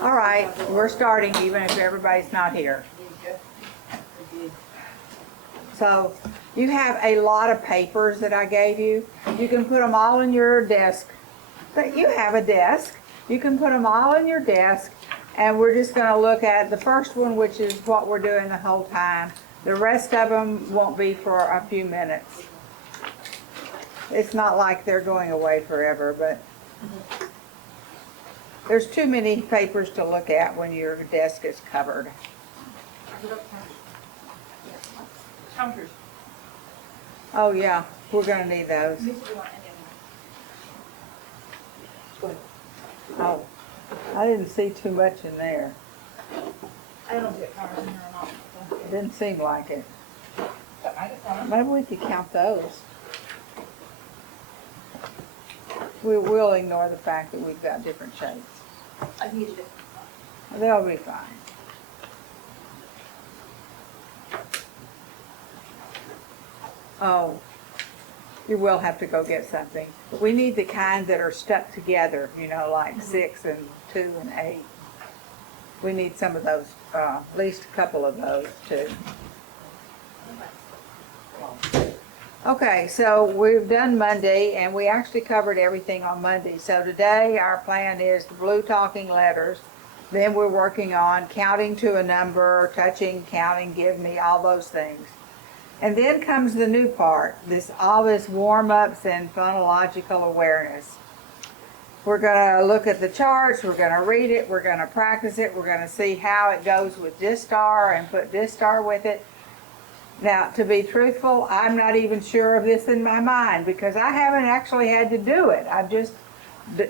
All right, we're starting even if everybody's not here. So you have a lot of papers that I gave you. You can put them all in your desk. But you have a desk. You can put them all in your desk, and we're just going to look at the first one, which is what we're doing the whole time. The rest of them won't be for a few minutes. It's not like they're going away forever, but there's too many papers to look at when your desk is covered. Counters. Oh yeah, we're going to need those. Oh, I didn't see too much in there. I don't know if it counters in there or not. It didn't seem like it. I just want Maybe we could count those. We will ignore the fact that we've got different shapes. I need it. They'll be fine. Oh, you will have to go get something. We need the kind that are stuck together, you know, like 6 and 2 and 8. We need some of those, at least a couple of those too. Okay, so we've done Monday, and we actually covered everything on Monday. So today our plan is the blue talking letters. Then we're working on counting to a number, touching, counting, give me, all those things. And then comes the new part, all this warm-ups and phonological awareness. We're going to look at the charts, we're going to read it, we're going to practice it, we're going to see how it goes with Distar and put Distar with it. Now, to be truthful, I'm not even sure of this in my mind because I haven't actually had to do it. I've just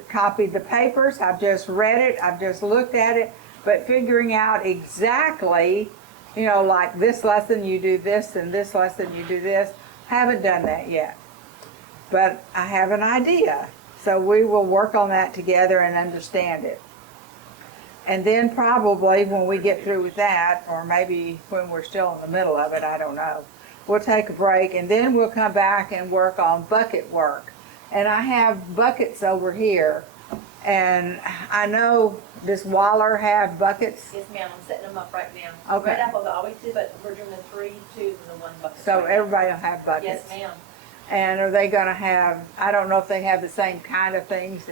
copied the papers, I've just read it, I've just looked at it, but figuring out exactly, you know, like this lesson you do this and this lesson you do this, haven't done that yet. But I have an idea, so we will work on that together and understand it. And then probably when we get through with that, or maybe when we're still in the middle of it, I don't know, we'll take a break and then we'll come back and work on bucket work. And I have buckets over here, and I know, does Waller have buckets? Yes, ma'am. I'm setting them up right now. Okay. Red Apple's always do, but we're doing the 3, 2, and the 1 bucket. So right now. everybody will have buckets. Yes, ma'am. And are they gonna have, I don't know if they have the same kind of things,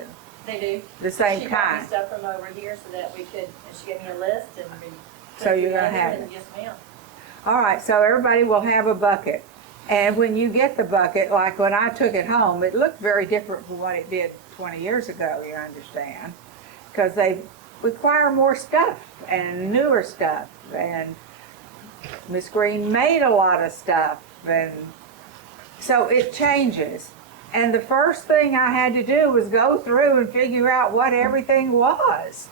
They do. the same She brought me kind. stuff from over here so that we could, and she gave me a list and we So put it you're gonna together, have and it. Yes, ma'am. All right, so everybody will have a bucket. And when you get the bucket, like when I took it home, it looked very different from what it did 20 years ago, you understand? Because they require more stuff and newer stuff. And Miss Green made a lot of stuff. And so it changes. And the first thing I had to do was go through and figure out what everything was.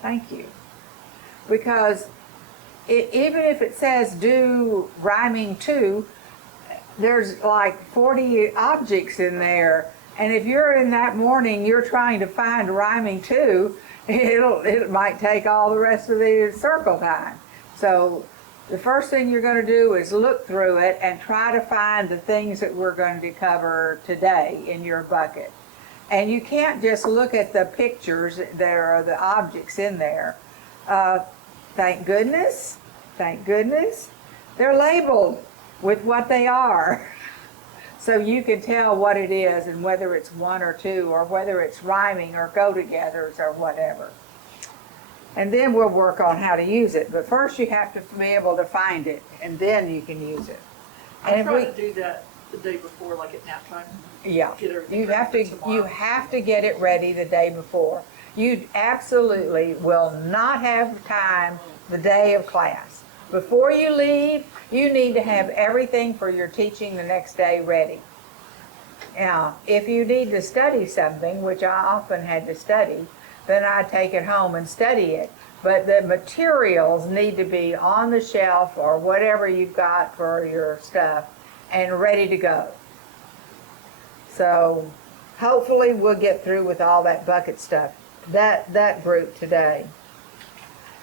Thank you. Because even if it says do rhyming to, there's like 40 objects in there. And if you're in that morning, you're trying to find rhyming to, it might take all the rest of the circle time. So the first thing you're going to do is look through it and try to find the things that we're going to cover today in your bucket. And you can't just look at the pictures, there are the objects in there. Thank goodness, they're labeled with what they are. So you can tell what it is and whether it's 1 or 2 or whether it's rhyming or go-togethers or whatever. And then we'll work on how to use it. But first you have to be able to find it, and then you can use it. And I'm if trying to do that the day before, like at nap time. yeah, Get everything you ready have for to tomorrow. get it ready the day before. You absolutely will not have time the day of class. Before you leave, you need to have everything for your teaching the next day ready. Now, if you need to study something, which I often had to study, then I take it home and study it. But the materials need to be on the shelf or whatever you've got for your stuff and ready to go. So hopefully we'll get through with all that bucket stuff, that group today.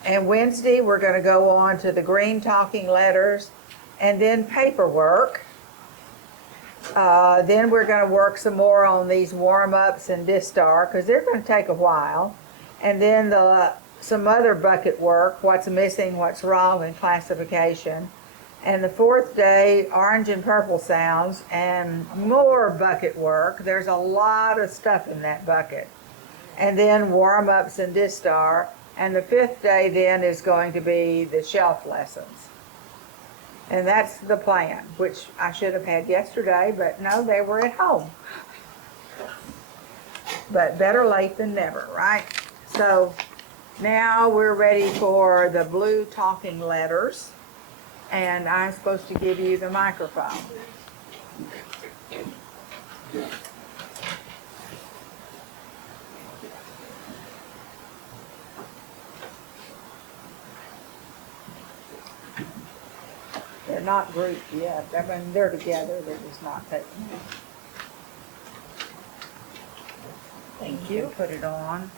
And Wednesday we're going to go on to the green talking letters and then paperwork. Then we're going to work some more on these warm-ups and Distar because they're going to take a while. And then the some other bucket work, what's missing, what's wrong in classification. And the fourth day, orange and purple sounds and more bucket work. There's a lot of stuff in that bucket. And then warm-ups and Distar. And the fifth day then is going to be the shelf lessons. And that's the plan, which I should have had yesterday, but no, they were at home. But better late than never, right? So now we're ready for the blue talking letters. And I'm supposed to give you the microphone. They're not grouped yet. I mean, they're together, they're just not taken. Thank you. Put it on.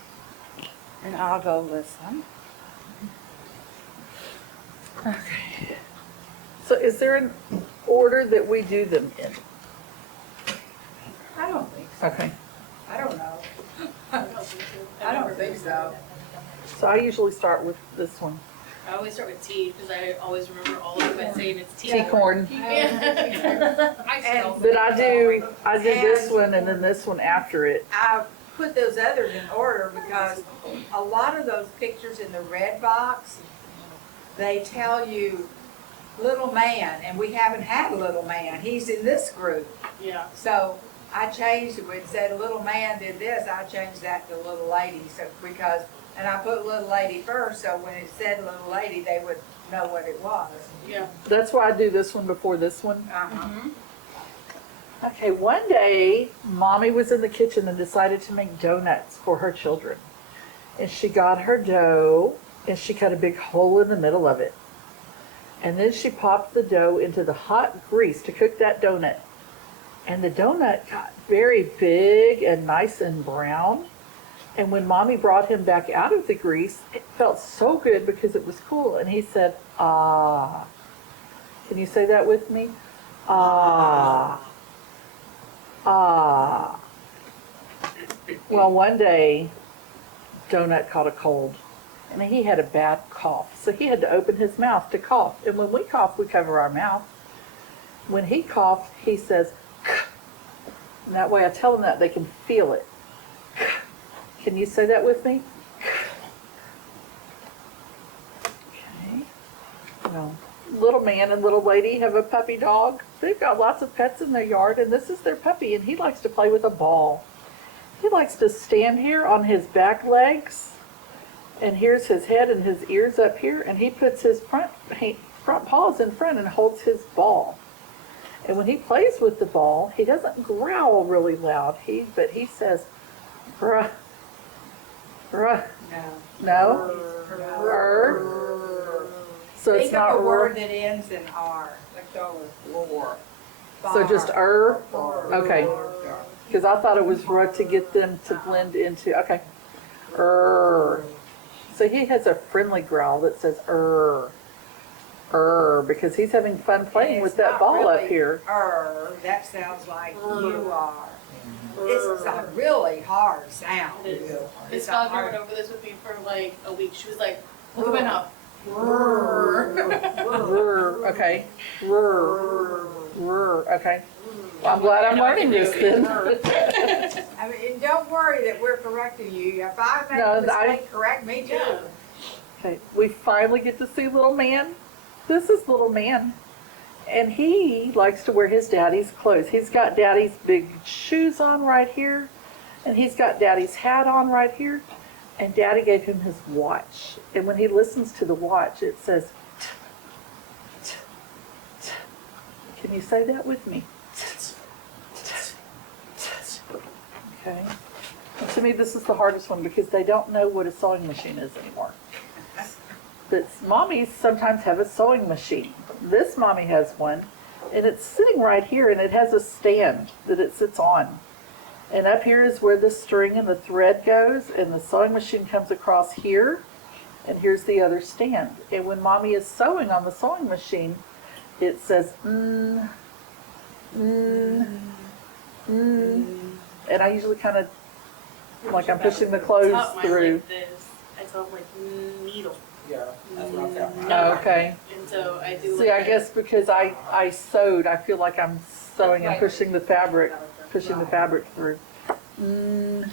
And I'll go listen. Okay. So is there an order that we do them in? I don't think so. Okay. I don't know. I don't think so. So I usually start with this one. I always start with T because I always remember all of it saying it's T. Tea corn. I still. But I do this one and then this one after it. I put those others in order because a lot of those pictures in the red box, they tell you little man, and we haven't had a little man. He's in this group. Yeah. So I changed it. It said little man did this. I changed that to little lady. So because, and I put little lady first, so when it said little lady, they would know what it was. Yeah. That's why I do this one before this one. Uh-huh. Okay, one day, Mommy was in the kitchen and decided to make donuts for her children. And she got her dough and she cut a big hole in the middle of it. And then she popped the dough into the hot grease to cook that donut. And the donut got very big and nice and brown. And when Mommy brought him back out of the grease, it felt so good because it was cool. And he said, ah. Can you say that with me? Ah. Ah. Well, one day, Donut caught a cold. And he had a bad cough. So he had to open his mouth to cough. And when we cough, we cover our mouth. When he coughed, he says, "K." And that way I tell them that they can feel it. K. Can you say that with me? K. Okay. Well, little man and little lady have a puppy dog. They've got lots of pets in their yard, and this is their puppy, and he likes to play with a ball. He likes to stand here on his back legs, and here's his head and his ears up here, and he puts his front paws in front and holds his ball. And when he plays with the ball, he doesn't growl really loud, but he says, bruh, bruh. No? So it's Think not of a word r. that ends in R. Let's go with roar. So just Okay. Because I thought it was r to get them to blend into, okay. So he has a friendly growl that says because he's having fun playing with that ball up here. That sounds like you are. This is a really hard sound. It is. It's Miss a Fogger hard- went over this with me for like a week. She was like, look at my mouth. Okay. Okay. Well, I'm glad I'm learning this then. I mean, don't worry that we're correcting you. If I make No, a mistake, correct me too. Okay, we finally get to see little man. This is little man. And he likes to wear his daddy's clothes. He's got daddy's big shoes on right here. And he's got daddy's hat on right here. And daddy gave him his watch. And when he listens to the watch, it says, t, t, t. Can you say that with me? T, t, t. Okay. To me, this is the hardest one because they don't know what a sewing machine is anymore. But mommies sometimes have a sewing machine. This mommy has one, and it's sitting right here, and it has a stand that it sits on. And up here is where the string and the thread goes, and the sewing machine comes across here, and here's the other stand. And when mommy is sewing on the sewing machine, it says, and I usually kind of, like I'm pushing the clothes Top mine through. like this. I myself like needle. Yeah, that's what I'm talking Oh, about. okay. And so I do. See, like I guess because I sewed, I feel like I'm sewing and pushing the fabric through. Mm,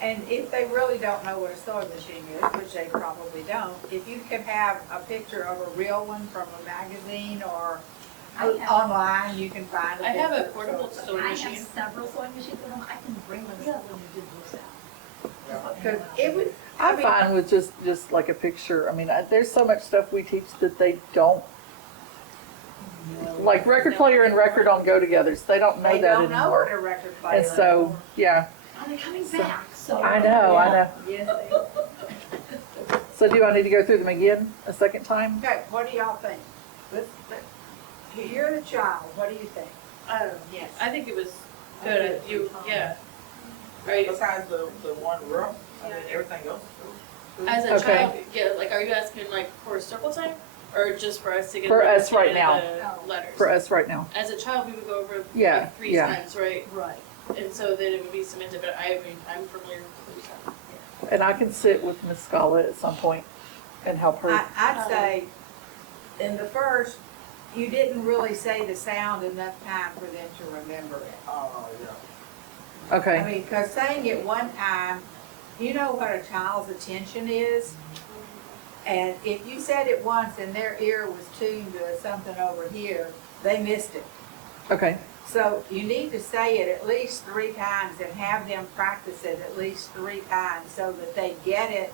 And if they really don't know what a sewing machine is, which they probably don't, if you could have a picture of a real one from a magazine or I have- online, you can find a I have a picture. portable sewing I machine. have several sewing machines at home, I can bring them when we do this out. Because it would, I'm fine with just like a picture. I mean, there's so much stuff we teach that they don't, like record player and record don't go together, so they don't know they that don't know what anymore. a record player And is. so, yeah, Oh, they're coming back, so. I know. Yes, they- So do I need to go through them again a second time? Okay, what do y'all think? You're the child, what do you think? Yes. I think it was good. Yeah. Right. Besides the one room, I mean, everything else. As a Okay. child, yeah. Like, are you asking like for circle time, or just for us to get? For a us right now. The letters. For us right now. As a child, we would go over Yeah, like 3 yeah. times, right? Right. And so then it would be cemented. But I mean, I'm familiar with 3 times. And I can sit with Miss Scala at some point and help her. I'd say, in the first, you didn't really say the sound enough time for them to remember it. Oh, yeah. I Okay, mean, because saying it one time, you know what a child's attention is? And if you said it once and their ear was tuned to something over here, they missed it. okay, So you need to say it at least 3 times and have them practice it at least 3 times so that they get it,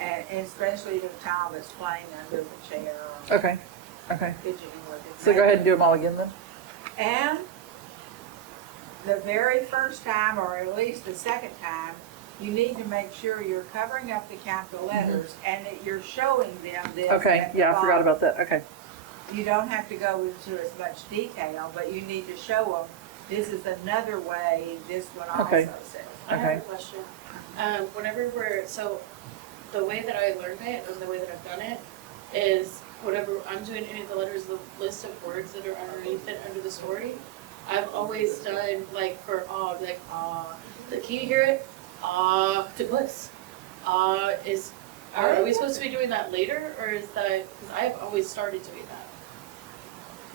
and especially the child that's playing under the chair or okay, okay. fidgeting with it. So go ahead and do them all again then? And the very first time, or at least the second time, you need to make sure you're covering up the capital letters and that you're showing them this. Okay, at the yeah, I forgot bottom. about that, okay. You don't have to go into as much detail, but you need to show them, this is another way this one also Okay. says. I have Okay. a question. Whenever so the way that I learned it and the way that I've done it is whatever I'm doing any of the letters, the list of words that are underneath it under the story, I've always done like for I'll be like can you hear it? To bliss. Are we supposed to be doing that later, or is that because I've always started doing that?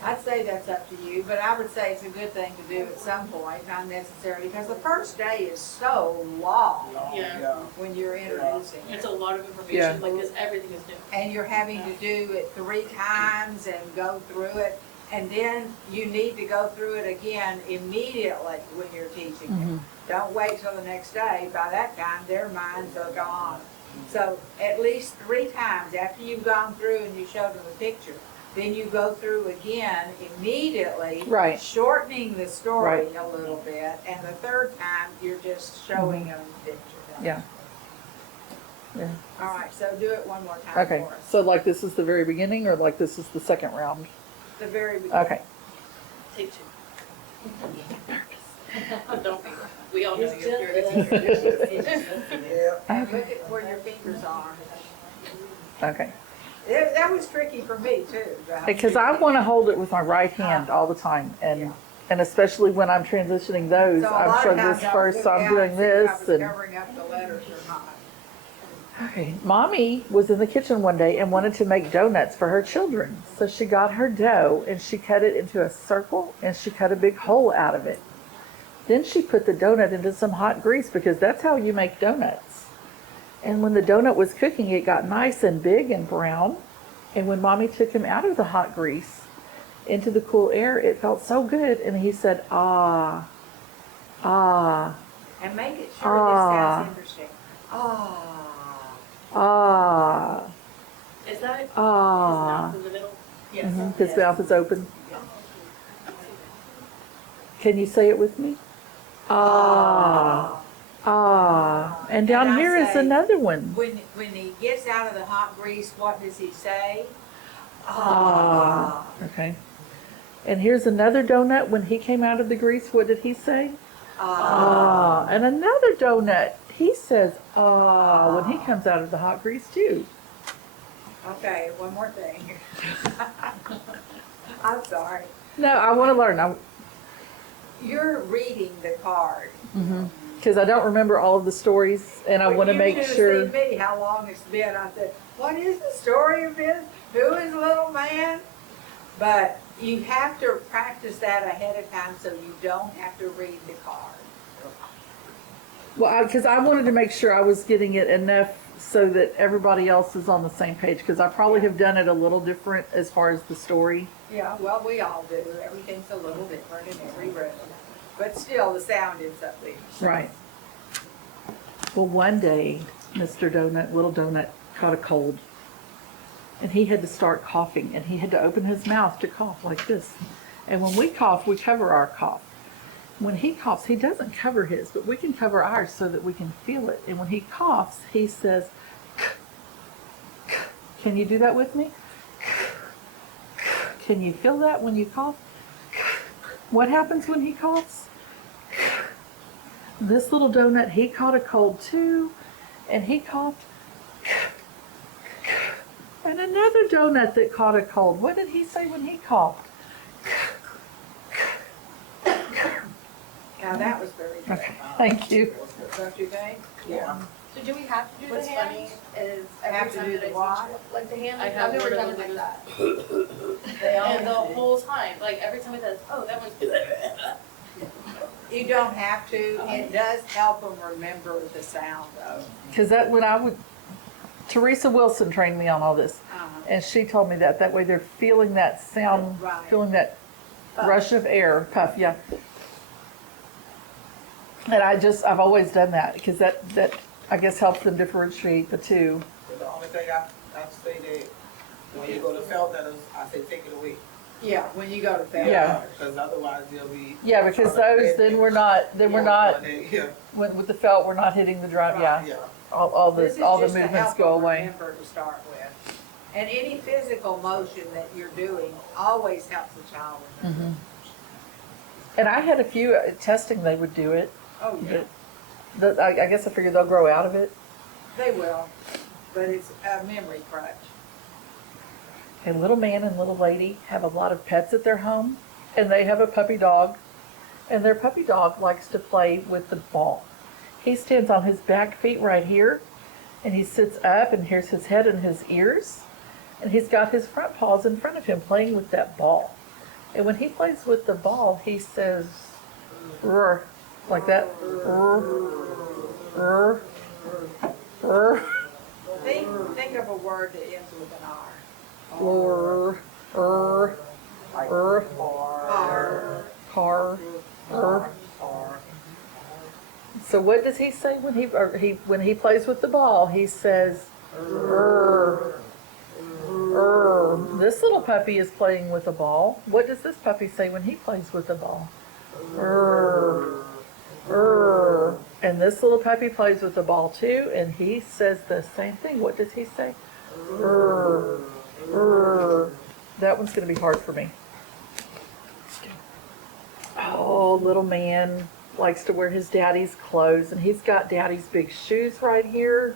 I'd say that's up to you, but I would say it's a good thing to do at some point, not necessarily, because the first day is so long Long, Yeah. when you're introducing It's it. a lot of information, Yeah. like because everything is new. And you're having to do it 3 times and go through it. And then you need to go through it again immediately when you're teaching Mhm. it. Don't wait till the next day. By that time, their minds are gone. So at least 3 times after you've gone through and you showed them the picture, then you go through again immediately. Right. Shortening the story a little bit. And the 3rd time, you're just showing them the picture. Yeah, All right, so do it one more time okay. for us. So like this is the very beginning or like this is the second round? The very beginning. Okay. Take 2. Don't be. We all know It's you're a just- good teacher. Yeah. And look at where your fingers are. Okay. That was tricky for me too. Because I want to hold it with my right hand all the time, and especially when I'm transitioning those, So a I'm lot sure of times this I would first, look so I'm down doing and see if I this, was and covering up the letters or not. okay. Mommy was in the kitchen one day and wanted to make donuts for her children, so she got her dough and she cut it into a circle and she cut a big hole out of it. Then she put the donut into some hot grease because that's how you make donuts. And when the donut was cooking, it got nice and big and brown. And when Mommy took him out of the hot grease into the cool air, it felt so good. And he said, ah, ah, And make it sure Ah. this sounds interesting. Ah. ah, Is that his ah. mouth in the middle? Yes. Mhm. His mouth is open. Can you say it with me? Ah, ah. And down And I here is say- another one. When he gets out of the hot grease, what does he say? Ah. Okay. And here's another donut. When he came out of the grease, what did he say? Ah. And another donut. He says, ah, when he comes out of the hot grease too. Okay, one more thing. I'm sorry. No, I want to learn. You're reading the card. Mm-hmm. Because I don't remember all of the stories, and I Well, want to make You sure. should have seen me, how long it's been. I said, what is the story of this? Who is little man? But you have to practice that ahead of time so you don't have to read the card. Well, because I wanted to make sure I was getting it enough so that everybody else is on the same page. Because I probably have done it a little different as far as the story. Yeah, well, we all do. Everything's a little different in every room. But still, the sound is something. Right. Well, one day, Mr. Donut, little Donut, caught a cold. And he had to start coughing, and he had to open his mouth to cough like this. And when we cough, we cover our cough. When he coughs, he doesn't cover his, but we can cover ours so that we can feel it. And when he coughs, he says, can you do that with me? Can you feel that when you cough? What happens when he coughs? This little donut, he caught a cold too, and he coughed. And another donut that caught a cold. What did he say when he coughed? Now, that was very good. Okay, thank you. Don't you think? Yeah. So do we have to do What's the hand? funny Is Have every to time do that the I what? teach, like the hand, I I've have never one of done it those. like that. And the whole time, like every time it does, oh, that one's. You don't have to. It does help them remember the sound though. Because that when I would, Teresa Wilson trained me on all this, and she told me that. That way they're feeling that sound, Right. feeling that Puff. rush of air, puff, yeah. And I've always done that because that I guess helps them differentiate the two. But the only thing I say that when you go to felt that I say take it away. Yeah, when you go to bed. Yeah. Because otherwise they'll be. Yeah, because those then we're not Yeah. with the felt we're not hitting the drum. Yeah, Yeah. all This is the just to movements help go them away. remember to start with. And any physical motion that you're doing always helps the child remember. Mhm. And I had a few testing they would do it. Oh, yeah, I guess I figured they'll grow out of it. they will, but it's a memory crutch. A little man and little lady have a lot of pets at their home, and they have a puppy dog, and their puppy dog likes to play with the ball. He stands on his back feet right here, and he sits up, and here's his head and his ears, and he's got his front paws in front of him playing with that ball. And when he plays with the ball, he says, "Rrr," like that. "Rrr, rrr, rrr, Think of a word that ends with an R. rrr, rrr, rrr, R. car, rrr." So what does he say when he plays with the ball? He says, "Rrr, rrr." This little puppy is playing with a ball. What does this puppy say when he plays with the ball? "Rrr, rrr." And this little puppy plays with the ball too, and he says the same thing. What does he say? "Rrr, rrr." That one's going to be hard for me. Oh, little man likes to wear his daddy's clothes, and he's got daddy's big shoes right here,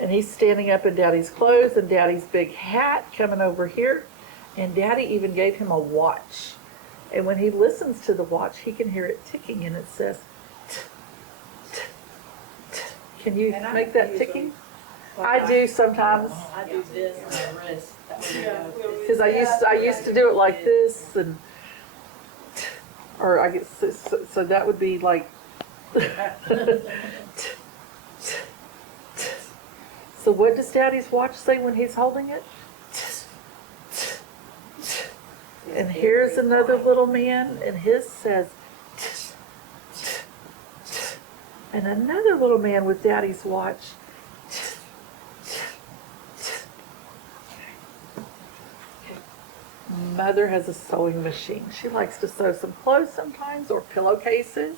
and he's standing up in daddy's clothes and daddy's big hat coming over here, and daddy even gave him a watch. And when he listens to the watch, he can hear it ticking, and it says, "T, t, t." Can you And I make that use ticking? them. I do sometimes, I do this on my wrist. That way Yeah, it goes. because I used to do it like this, and or I guess so that would be like. So what does Daddy's watch say when he's holding it? And here's another little man, and his says. And another little man with Daddy's watch. Mother has a sewing machine. She likes to sew some clothes sometimes or pillowcases.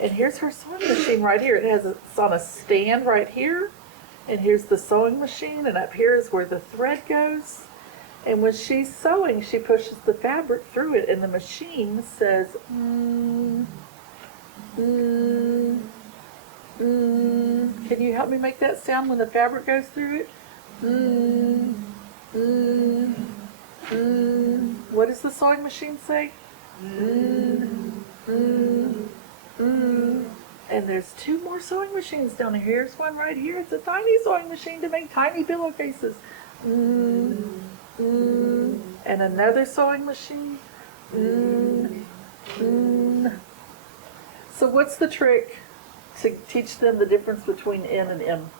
And here's her sewing machine right here. It's on a stand right here. And here's the sewing machine, and up here is where the thread goes. And when she's sewing, she pushes the fabric through it, and the machine says, mm, mm, mm. Can you help me make that sound when the fabric goes through it? Mm, mm, mm. What does the sewing machine say? Mm, mm, mm. And there's 2 more sewing machines down here. Here's one right here. It's a tiny sewing machine to make tiny pillowcases. And another sewing machine. So what's the trick to teach them the difference between N and M?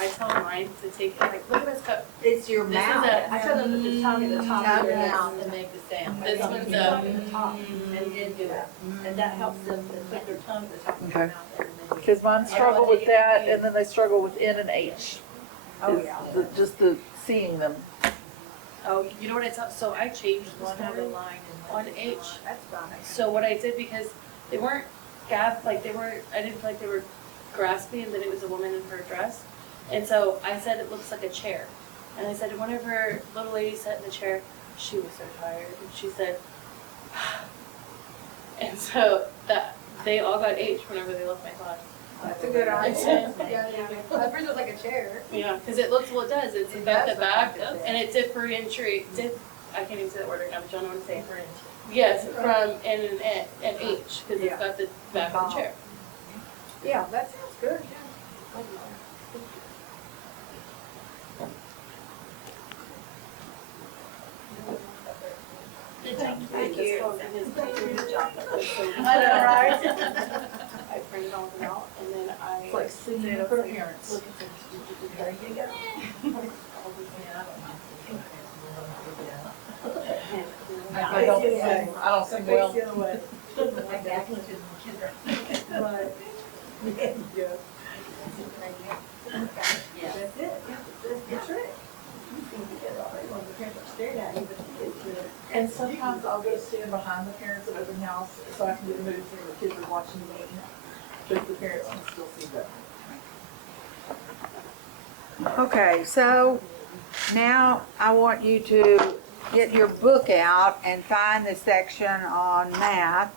I tell mine to take, like, look at this cup. It's your This is mouth. a, I tell them to put the tongue in the top of their Okay. mouth and make the sound. This Like, one's put the a tongue in the top and then do it. And that helps them to put their tongue at the top of their Okay. mouth and then do it. Because mine struggle with that, and then they struggle with N and H. Oh, Is yeah. just the seeing them. oh, you know what I tell, so I changed One this have a one line and on one. H. That's fine. So what I did, because they weren't like they weren't, I didn't feel like they were grasping that it was a woman in her dress. And so I said it looks like a chair. And I said, whenever little lady sat in the chair, she was so tired. And she said, and so that they all got H whenever they left my class. That's a good idea. Yeah, at first it was like a chair. Yeah, because it looks, well, it does. It's It about does the look back, like a chair. and it I can't even say that word right now, but y'all know what I'm saying. Yes, from N and H, because Yeah. it's got the back of the chair. Yeah, that sounds good. Thank you. I know, right? I printed all of them out, and then I. It's like singing for parents. Look at them. There you go. I don't sing. I don't sing well. Like that. Right. Yeah. That's it. That's the trick. And sometimes I'll go stand behind the parents at open house so I can get a movie when the kids are watching the game. But the parents can still see that. Okay, so now I want you to get your book out and find the section on math.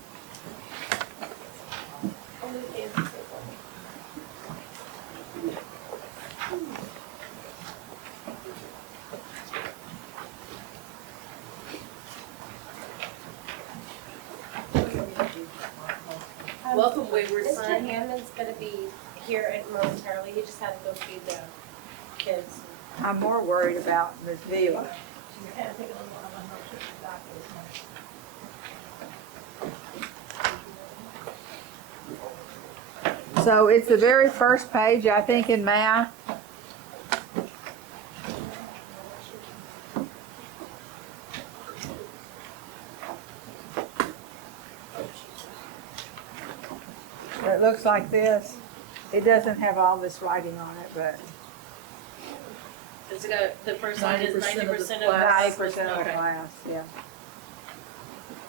Welcome, wayward Mr. son. Hammond's gonna be here momentarily, he just had to go feed the kids. I'm more worried about Ms. Vila. So it's the very first page, I think, in math. It looks like this. It doesn't have all this writing on it, but It's got, the first line is 90% of the 90% of class. 90% of the Okay. class, yeah.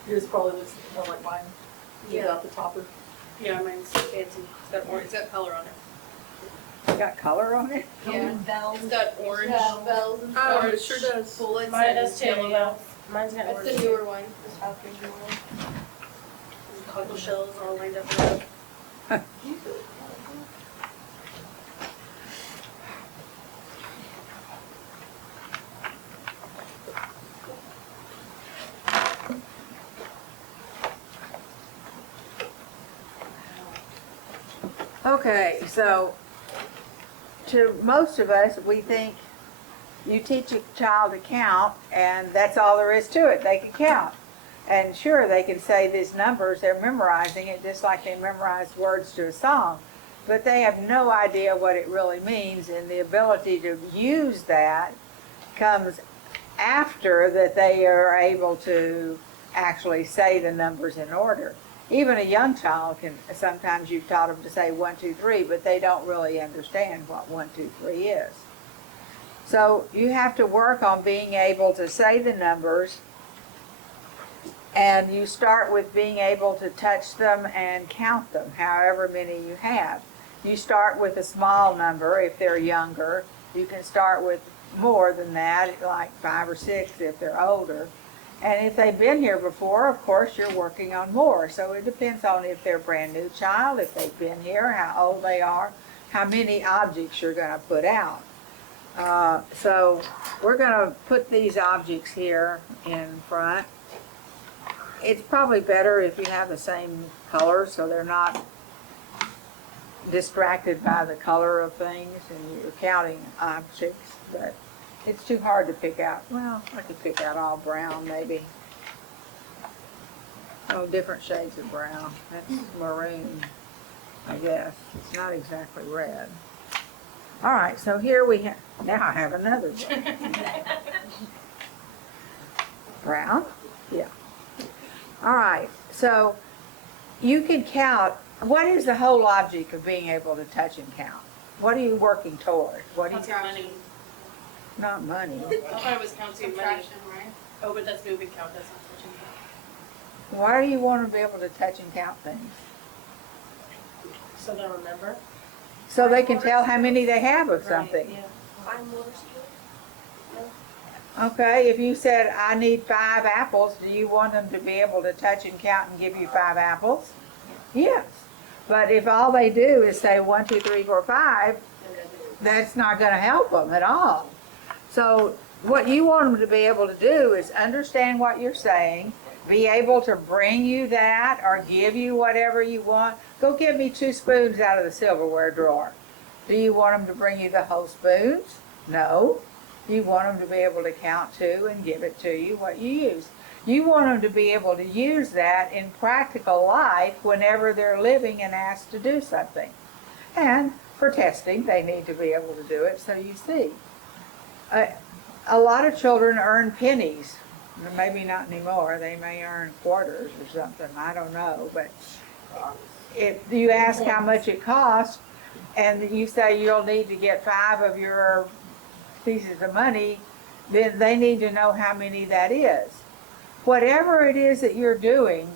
Yours probably looks more like mine. Without the topper. Yeah, mine's fancy. It's got color on it. Got color on it? Yeah. Bells. It's got orange. Yeah, bells and Oh, stuff. it sure does. Bullets Mine and does too, yellow yeah. bells. Mine's got That's orange. the newer one. Cockle shells all lined up in a row. Okay, so to most of us, we think you teach a child to count and that's all there is to it. They can count. And sure, they can say these numbers, they're memorizing it just like they memorize words to a song. But they have no idea what it really means, and the ability to use that comes after that they are able to actually say the numbers in order. Even a young child can, sometimes you've taught them to say 1, 2, 3, but they don't really understand what 1, 2, 3 is. So you have to work on being able to say the numbers, and you start with being able to touch them and count them, however many you have. You start with a small number if they're younger. You can start with more than that, like 5 or 6 if they're older. And if they've been here before, of course, you're working on more. So it depends on if they're a brand new child, if they've been here, how old they are, how many objects you're going to put out. So we're going to put these objects here in front. It's probably better if you have the same color so they're not distracted by the color of things and you're counting objects, but it's too hard to pick out. Well, I could pick out all brown maybe. Oh, different shades of brown. That's maroon, I guess. It's not exactly red. All right, so here we have, now I have another one. Brown? Yeah. All right, so you can count. What is the whole logic of being able to touch and count? What are you working toward? What do you, Counting money. not money. I thought it was counting money. right? Oh, but that's moving count, that's not touching count. Why do you want to be able to touch and count things? So they'll remember. So they can tell how many they have of something. Yeah. Fine motor skills. Okay, if you said, I need 5 apples, do you want them to be able to touch and count and give you 5 apples? Yes. But if all they do is say 1, 2, 3, 4, 5, that's not going to help them at all. So what you want them to be able to do is understand what you're saying, be able to bring you that or give you whatever you want. Go get me 2 spoons out of the silverware drawer. Do you want them to bring you the whole spoons? No. You want them to be able to count to and give it to you what you use. You want them to be able to use that in practical life whenever they're living and asked to do something. And for testing, they need to be able to do it, so you see. A lot of children earn pennies. Maybe not anymore. They may earn quarters or something. I don't know. But if you ask how much it costs, and you say you'll need to get 5 of your pieces of money, then they need to know how many that is. Whatever it is that you're doing,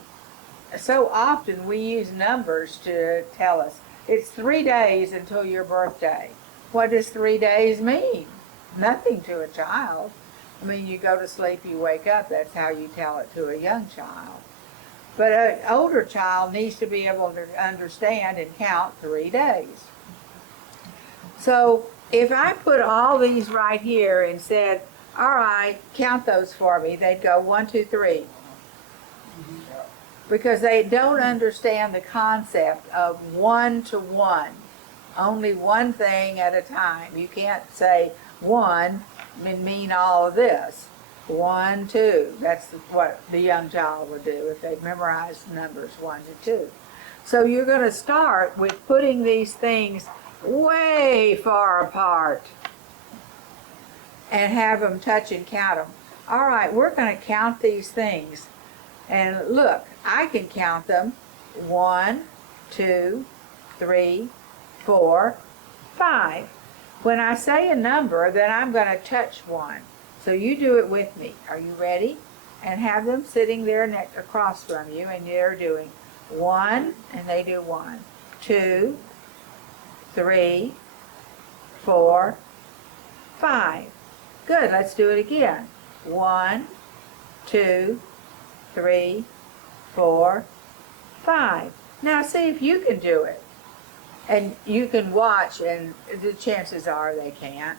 so often we use numbers to tell us. It's 3 days until your birthday. What does 3 days mean? Nothing to a child. I mean, you go to sleep, you wake up, that's how you tell it to a young child. But an older child needs to be able to understand and count 3 days. So if I put all these right here and said, all right, count those for me, they'd go 1, 2, 3. Because they don't understand the concept of 1 to 1. Only one thing at a time. You can't say 1 and mean all of this. 1, 2. That's what the young child would do if they memorized numbers 1 to 2. So you're going to start with putting these things way far apart and have them touch and count them. All right, we're going to count these things. And look, I can count them. 1, 2, 3, 4, 5. When I say a number, then I'm going to touch one. So you do it with me. Are you ready? And have them sitting there across from you, and they're doing 1, and they do 1, 2, 3, 4, 5. Good, let's do it again. 1, 2, 3, 4, 5. Now see if you can do it. And you can watch, and the chances are they can't.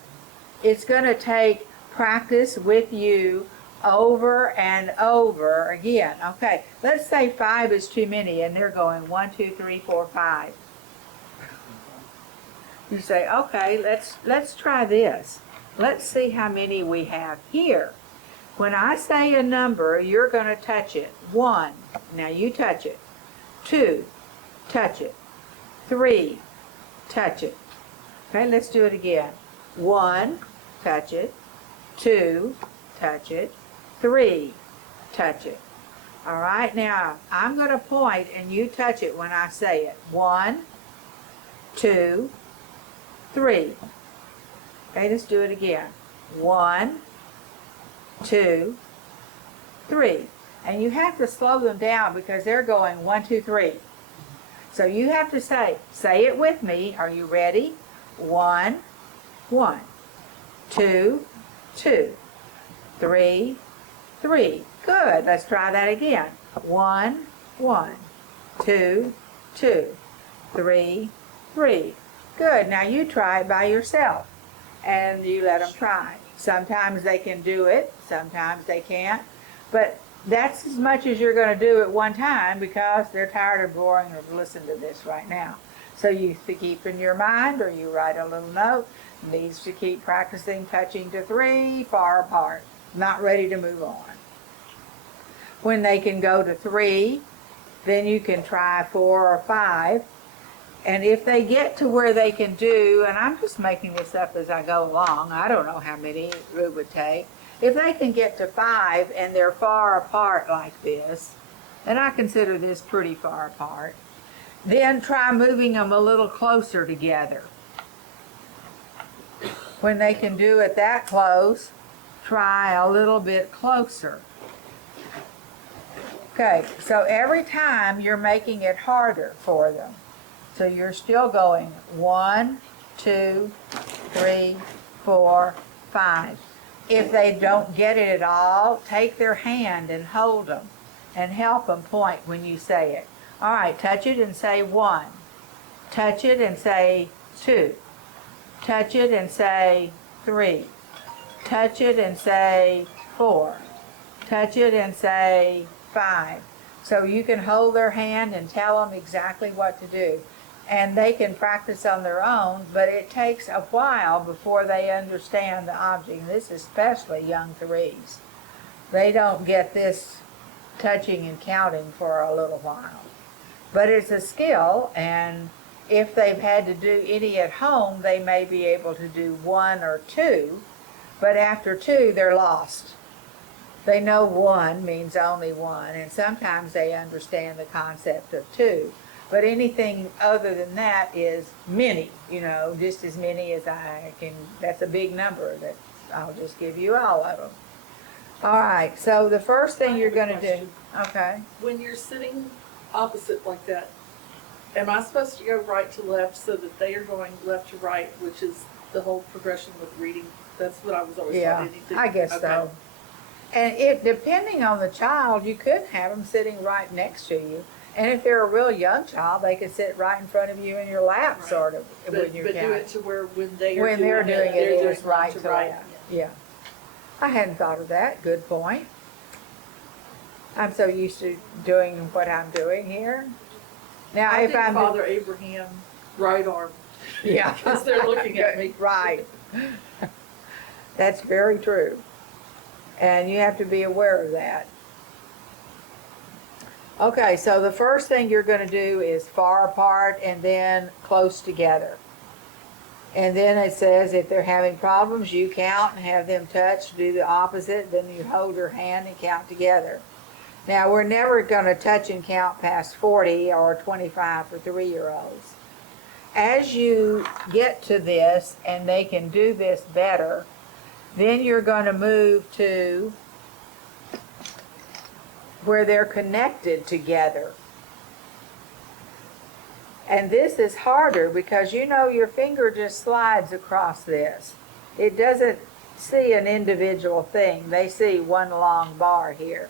It's going to take practice with you over and over again. Okay, let's say 5 is too many, and they're going 1, 2, 3, 4, 5. You say, okay, let's try this. Let's see how many we have here. When I say a number, you're going to touch it. 1, now you touch it. 2, touch it. 3, touch it. Okay, let's do it again. 1, touch it. 2, touch it. 3, touch it. All right, now I'm going to point and you touch it when I say it. 1, 2, 3. Okay, let's do it again. 1, 2, 3. And you have to slow them down because they're going 1, 2, 3. So you have to say it with me. Are you ready? 1, 1, 2, 2, 3, 3. Good. Let's try that again. 1, 1, 2, 2, 3, 3. Good. Now you try it by yourself and you let them try. Sometimes they can do it. Sometimes they can't. But that's as much as you're going to do at one time because they're tired of boring or listen to this right now. So you have to keep in your mind, or you write a little note, needs to keep practicing touching to 3, far apart, not ready to move on. When they can go to 3, then you can try 4 or 5. And if they get to where they can do, and I'm just making this up as I go along, I don't know how many it would take. If they can get to 5 and they're far apart like this, and I consider this pretty far apart, then try moving them a little closer together. When they can do it that close, try a little bit closer. Okay, so every time you're making it harder for them. So you're still going 1, 2, 3, 4, 5. If they don't get it at all, take their hand and hold them and help them point when you say it. All right, touch it and say 1. Touch it and say 2. Touch it and say 3. Touch it and say 4. Touch it and say 5. So you can hold their hand and tell them exactly what to do. And they can practice on their own, but it takes a while before they understand the object. And this is especially young 3s. They don't get this touching and counting for a little while. But it's a skill, and if they've had to do any at home, they may be able to do 1 or 2, but after 2, they're lost. They know 1 means only 1, and sometimes they understand the concept of 2. But anything other than that is many, just as many as I can. That's a big number. That I'll just give you all of them. All right, so the first thing you're going to do, okay. When you're sitting opposite like that, am I supposed to go right to left so that they are going left to right, which is the whole progression with reading? That's what I was always Yeah, taught. Anything. I guess Okay. so. And it, depending on the child, you could have them sitting right next to you. And if they're a real young child, they could sit right in front of you in your lap, Right. sort of, But when you're do counting. it to where when they are When they're doing it, they're it doing is right left to left. Yeah. I hadn't thought of that. Good point. I'm so used to doing what I'm doing here. Now, I if think I'm Father Abraham right arm yeah, because they're looking at me. right. That's very true, and you have to be aware of that. Okay, so the first thing you're going to do is far apart and then close together. And then it says if they're having problems, you count and have them touch, do the opposite, then you hold their hand and count together. Now, we're never going to touch and count past 40 or 25 for 3-year-olds. As you get to this and they can do this better, then you're going to move to where they're connected together. And this is harder because your finger just slides across this. It doesn't see an individual thing. They see one long bar here.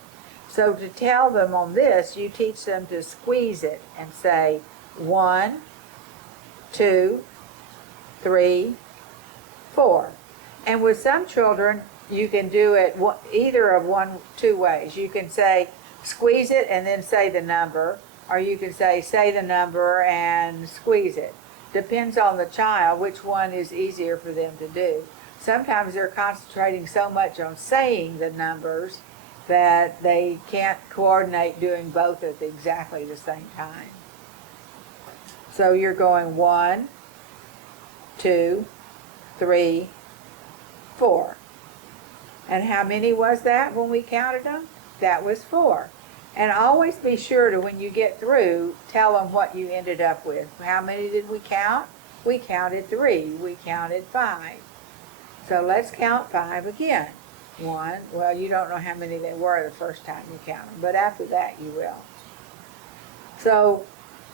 So to tell them on this, you teach them to squeeze it and say 1, 2, 3, 4. And with some children, you can do it either of 2 ways. You can say squeeze it and then say the number, or you can say the number and squeeze it. Depends on the child which one is easier for them to do. Sometimes they're concentrating so much on saying the numbers that they can't coordinate doing both at exactly the same time. So you're going 1, 2, 3, 4. And how many was that when we counted them? That was 4. And always be sure to, when you get through, tell them what you ended up with. How many did we count? We counted 3. We counted 5. So let's count 5 again. 1, well, you don't know how many they were the first time you count them, but after that you will. So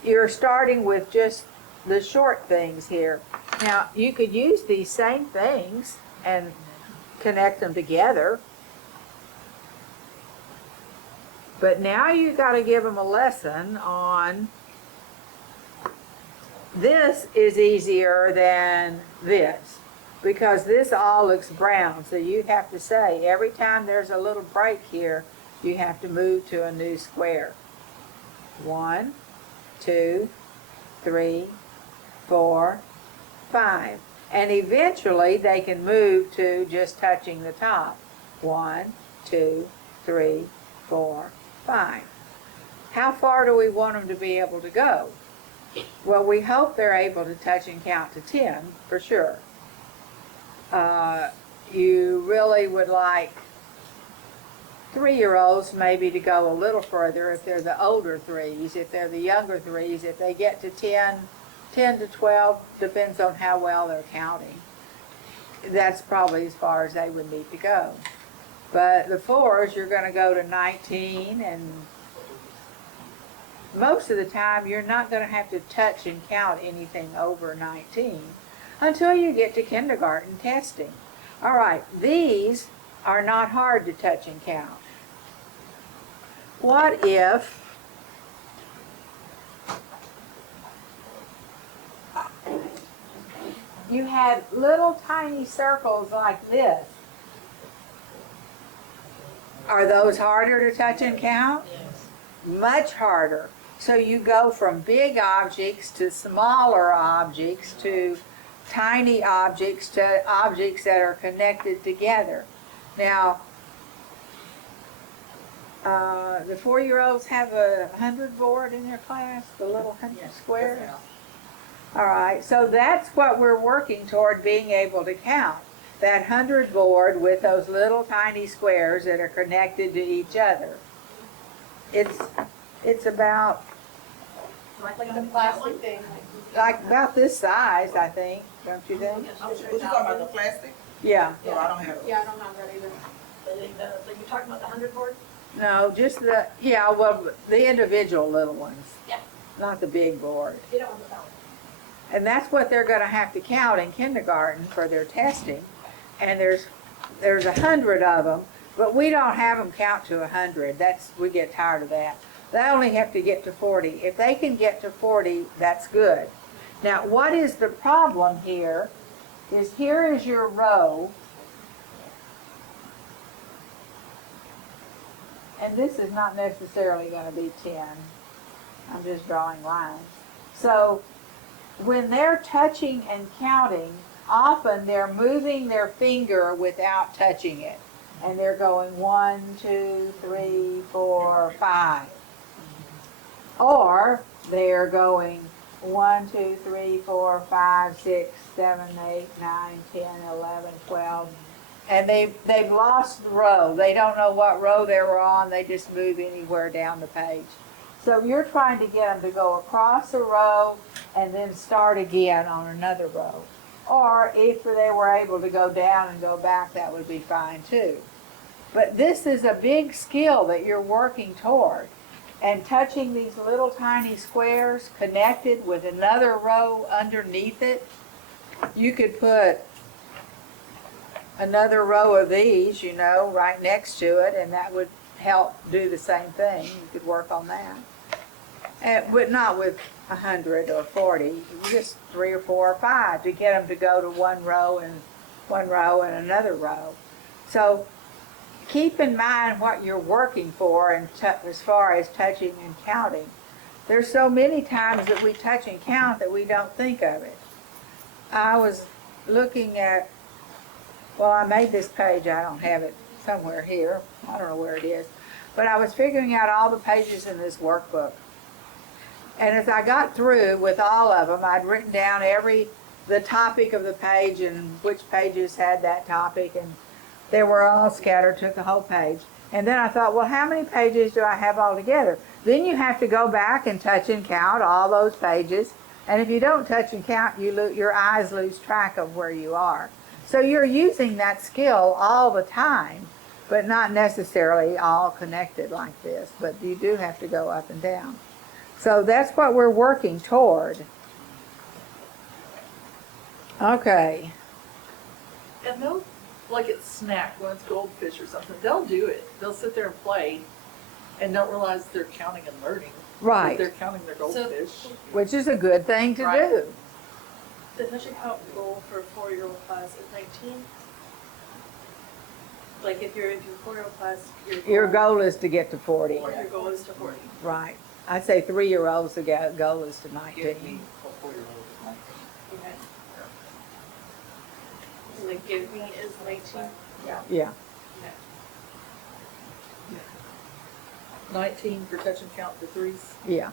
you're starting with just the short things here. Now, you could use these same things and connect them together. But now you got to give them a lesson on this is easier than this, because this all looks brown. So you have to say every time there's a little break here, you have to move to a new square. 1, 2, 3, 4, 5. And eventually they can move to just touching the top. 1, 2, 3, 4, 5. How far do we want them to be able to go? Well, we hope they're able to touch and count to 10, for sure. You really would like 3-year-olds maybe to go a little further if they're the older 3s. If they're the younger 3s, if they get to 10 to 12, depends on how well they're counting. That's probably as far as they would need to go. But the 4s, you're going to go to 19, and most of the time you're not going to have to touch and count anything over 19 until you get to kindergarten testing. All right, these are not hard to touch and count. What if you had little tiny circles like this? Are those harder to touch and count? Yes. Much harder. So you go from big objects to smaller objects to tiny objects to objects that are connected together. Now, the 4-year-olds have a 100 board in their class, the little 100 squares. Yes, All right, so that's what we're working toward, being able to count. That 100 board with those little tiny squares that are connected to each other. It's about Like the plastic thing. like about this size, I think, don't you think? What you talking about, the plastic? Yeah. No, I don't have it. Yeah, I don't have that either. You're talking about the 100 board? No, just the individual little ones. Yeah. Not the big board. You don't want the phone. And that's what they're gonna have to count in kindergarten for their testing. And there's 100 of them, but we don't have them count to 100. We get tired of that. They only have to get to 40. If they can get to 40, that's good. Now, what is the problem here is here is your row. And this is not necessarily going to be 10. I'm just drawing lines. So when they're touching and counting, often they're moving their finger without touching it. And they're going 1, 2, 3, 4, 5. Or they're going 1, 2, 3, 4, 5, 6, 7, 8, 9, 10, 11, 12. And they've lost the row. They don't know what row they were on. They just move anywhere down the page. So you're trying to get them to go across a row and then start again on another row. Or if they were able to go down and go back, that would be fine too. But this is a big skill that you're working toward. And touching these little tiny squares connected with another row underneath it, you could put another row of these, right next to it, and that would help do the same thing. You could work on that. But not with 100 or 40, just 3 or 4 or 5 to get them to go to one row and another row. So keep in mind what you're working for and as far as touching and counting. There's so many times that we touch and count that we don't think of it. I was looking at, I made this page. I don't have it somewhere here. I don't know where it is. But I was figuring out all the pages in this workbook. And as I got through with all of them, I'd written down the topic of the page and which pages had that topic, and they were all scattered, took the whole page. And then I thought, well, how many pages do I have altogether? Then you have to go back and touch and count all those pages. And if you don't touch and count, your eyes lose track of where you are. So you're using that skill all the time, but not necessarily all connected like this. But you do have to go up and down. So that's what we're working toward. Okay. And they'll, like at snack, when it's goldfish or something, they'll do it. They'll sit there and play and don't realize they're counting and learning. Right. They're counting their goldfish. Which is a good thing to Right. do. The touch and count goal for a 4-year-old class is 19. Like if you're into a 4-year-old class, Your goal is to get to 40. your goal is to 40. Right. I'd say 3-year-olds, the goal is to 19. Give me for 4-year-olds, 19. the give me is 19. Yeah, 19 for touch and count for threes. yeah.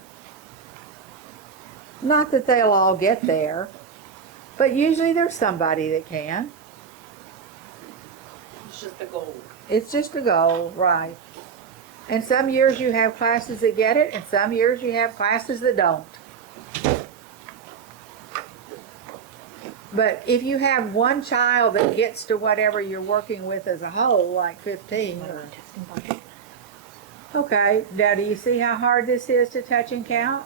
Not that they'll all get there, but usually there's somebody that can. It's just the goal. It's just a goal, right. And some years you have classes that get it, and some years you have classes that don't. But if you have one child that gets to whatever you're working with as a whole, like 15, okay, now do you see how hard this is to touch and count?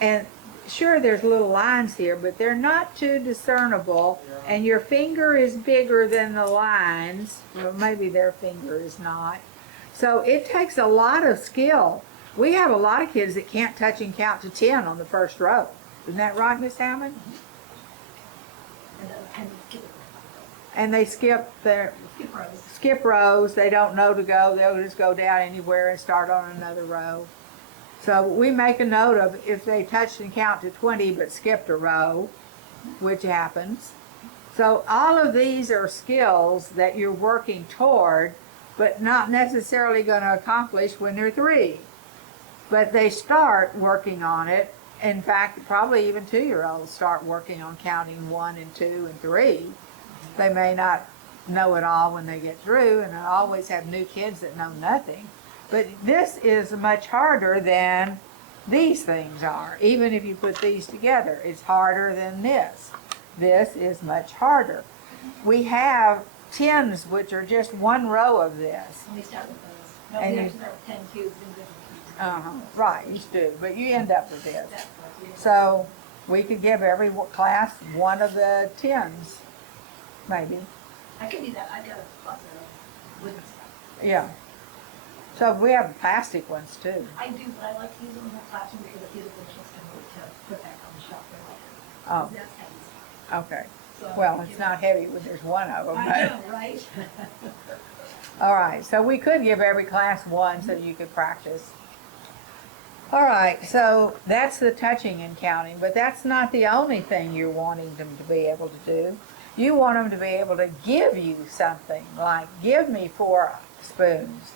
And sure, there's little lines here, but they're not too discernible, and your finger is bigger than the lines. Well, maybe their finger is not. So it takes a lot of skill. We have a lot of kids that can't touch and count to 10 on the first row. Isn't that right, Miss Hammond? And they skip their skip rows. They don't know to go. They'll just go down anywhere and start on another row. So we make a note of if they touched and count to 20 but skipped a row, which happens. So all of these are skills that you're working toward, but not necessarily going to accomplish when they're 3. But they start working on it. In fact, probably even 2-year-olds start working on counting 1 and 2 and 3. They may not know it all when they get through, and I always have new kids that know nothing. But this is much harder than these things are. Even if you put these together, it's harder than this. This is much harder. We have 10s, which are just one row of this. And we start with those. No, And we you- actually start with 10 cubes and different cubes. Right, you do, but you end up with this. That's what we do. So we could give every class one of the 10s, maybe. I could do that. I've got a closet of wooden stuff. Yeah. So we have plastic ones too. I do, but I like to use them in the classroom because it gives the kids to put back on the shelf. Oh, That's heavy. okay. So Well, if it's you- not heavy when there's one of them, I but, know, right? all right. So we could give every class one so you could practice. All right, so that's the touching and counting, but that's not the only thing you're wanting them to be able to do. You want them to be able to give you something, like give me 4 spoons.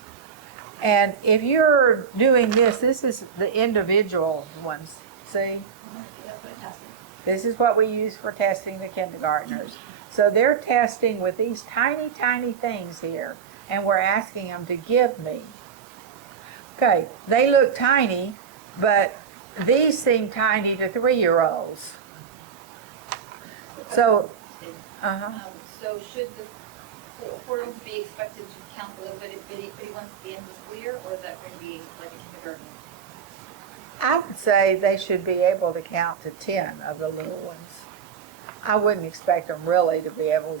And if you're doing this, this is the individual ones, see? Yeah, fantastic. This is what we use for testing the kindergartners. So they're testing with these tiny, tiny things here, and we're asking them to give me. Okay, they look tiny, but these seem tiny to 3-year-olds. So, So should the portals be expected to count the little bitty ones at the end of the school year, or is that going to be like a kindergarten? I would say they should be able to count to 10 of the little ones. I wouldn't expect them really to be able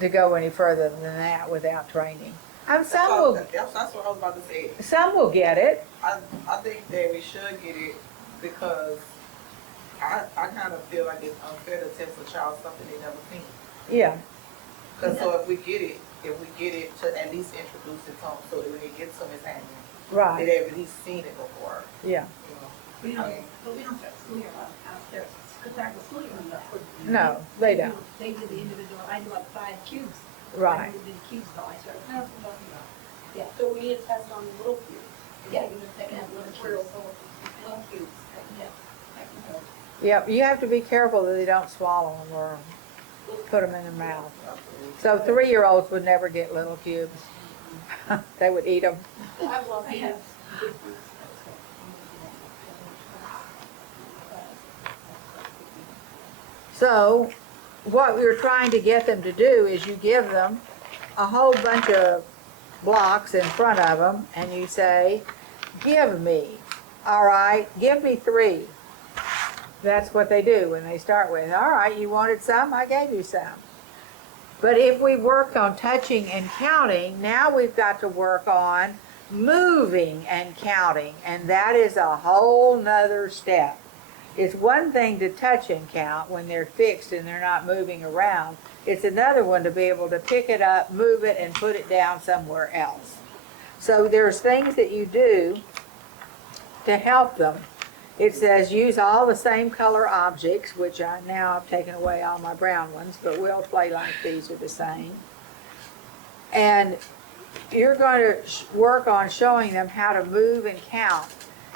to go any further than that without training. That's what I was about to say. Some will get it. I think that we should get it because I kind of feel like it's unfair to test a child something they never seen. Yeah, Cause so if we get it to at least introduce it to them so that when it gets to them, it's happening. right, They've at least seen it before, yeah. you know. We don't, but we don't start school year out there. Start the school year on that. No, they don't. They do the individual, I do like 5 cubes. Right. I do the cubes, though, I started. That's what I'm talking about. Yeah. So we need a test on little cubes. Yeah. They can have little cubes. Little cubes. Yep, you have to be careful that they don't swallow them or put them in their mouth. So 3-year-olds would never get little cubes. They would eat them. I've loved I have. it. So what we're trying to get them to do is you give them a whole bunch of blocks in front of them and you say, give me. All right, give me 3. That's what they do when they start with, all right, you wanted some, I gave you some. But if we worked on touching and counting, now we've got to work on moving and counting, and that is a whole nother step. It's one thing to touch and count when they're fixed and they're not moving around. It's another one to be able to pick it up, move it, and put it down somewhere else. So there's things that you do to help them. it says use all the same color objects, which now I've taken away all my brown ones, but we'll play like these are the same. And you're going to work on showing them how to move and count.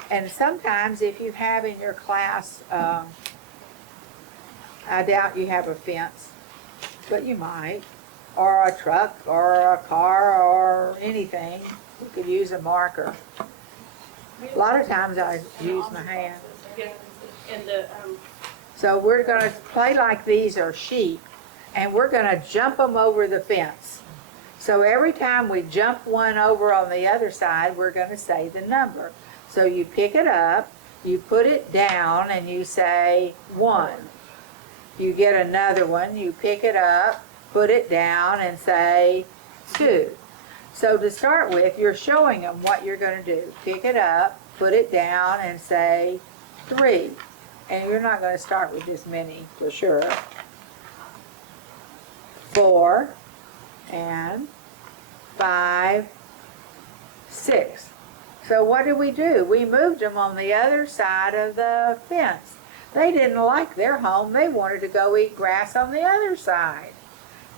And sometimes if you have in your class, I doubt you have a fence, but you might, or a truck, or a car, or anything. You could use a marker. A lot of times I use my hand. Yeah, and the, So we're gonna play like these are sheep, and we're gonna jump them over the fence. So every time we jump one over on the other side, we're gonna say the number. So you pick it up, you put it down, and you say 1. You get another one, you pick it up, put it down, and say 2. So to start with, you're showing them what you're going to do. Pick it up, put it down, and say 3. And you're not going to start with this many for sure. 4 and 5, 6. So what did we do? We moved them on the other side of the fence. They didn't like their home. They wanted to go eat grass on the other side.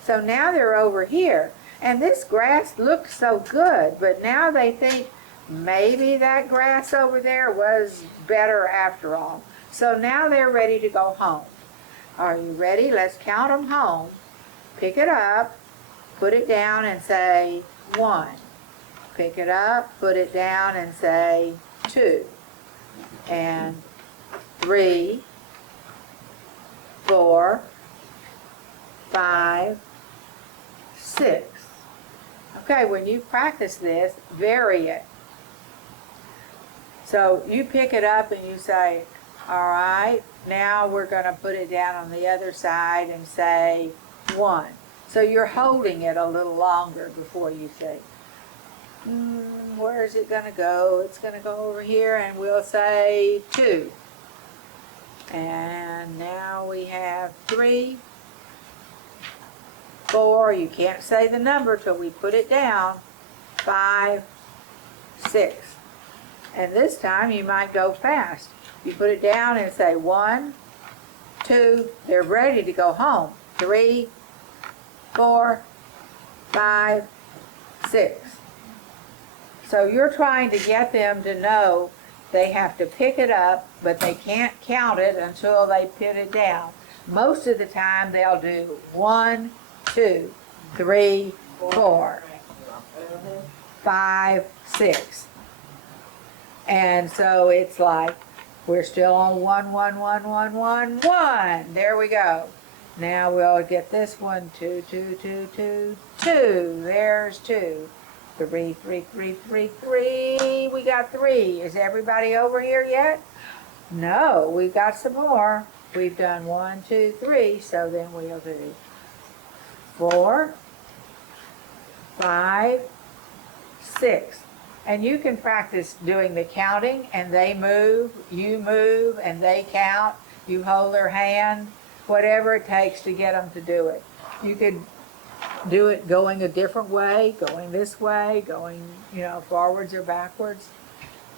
So now they're over here. And this grass looked so good, but now they think maybe that grass over there was better after all. So now they're ready to go home. Are you ready? Let's count them home. Pick it up, put it down, and say 1. Pick it up, put it down, and say 2. And 3, 4, 5, 6. Okay, when you practice this, vary it. So you pick it up and you say, all right, now we're going to put it down on the other side and say 1. So you're holding it a little longer before you say, where is it going to go? It's going to go over here, and we'll say 2. And now we have 3, 4, you can't say the number till we put it down, 5, 6. And this time you might go fast. You put it down and say 1, 2, they're ready to go home. 3, 4, 5, 6. So you're trying to get them to know they have to pick it up, but they can't count it until they put it down. Most of the time they'll do 1, 2, 3, 4, 5, 6. And so it's like we're still on 1, 1, 1, 1, 1, 1. There we go. Now we'll get this one, 2, 2, 2, 2, 2. There's 2. 3, 3, 3, 3, 3. We got 3. Is everybody over here yet? No, we've got some more. We've done 1, 2, 3. So then we'll do 4, 5, 6. And you can practice doing the counting, and they move, you move, and they count. You hold their hand, whatever it takes to get them to do it. You could do it going a different way, going this way, going, forwards or backwards.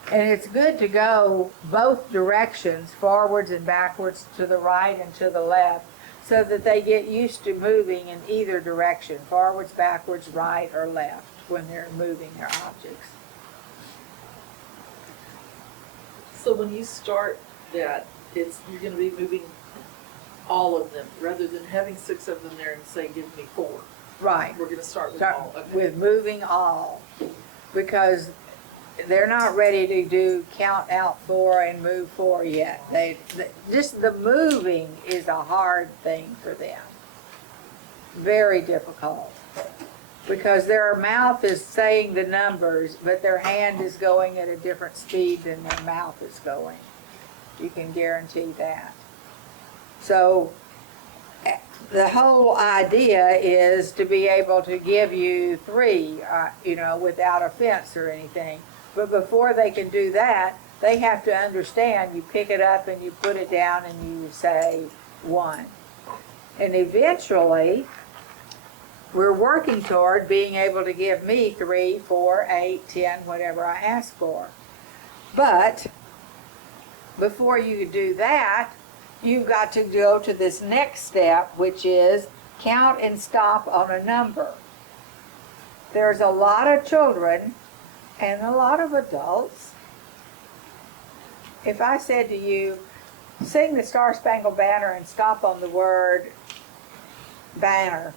And it's good to go both directions, forwards and backwards, to the right and to the left, so that they get used to moving in either direction, forwards, backwards, right, or left, when they're moving their objects. So when you start that, you're going to be moving all of them, rather than having 6 of them there and say, give me 4. Right. We're going to start with Start all. Okay. with moving all, because they're not ready to do count out 4 and move 4 yet. Just the moving is a hard thing for them. Very difficult. Because their mouth is saying the numbers, but their hand is going at a different speed than their mouth is going. You can guarantee that. So the whole idea is to be able to give you 3, without offense or anything. But before they can do that, they have to understand you pick it up and you put it down and you say 1. And eventually, we're working toward being able to give me 3, 4, 8, 10, whatever I ask for. But before you do that, you've got to go to this next step, which is count and stop on a number. There's a lot of children and a lot of adults. If I said to you, sing the Star Spangled Banner and stop on the word banner,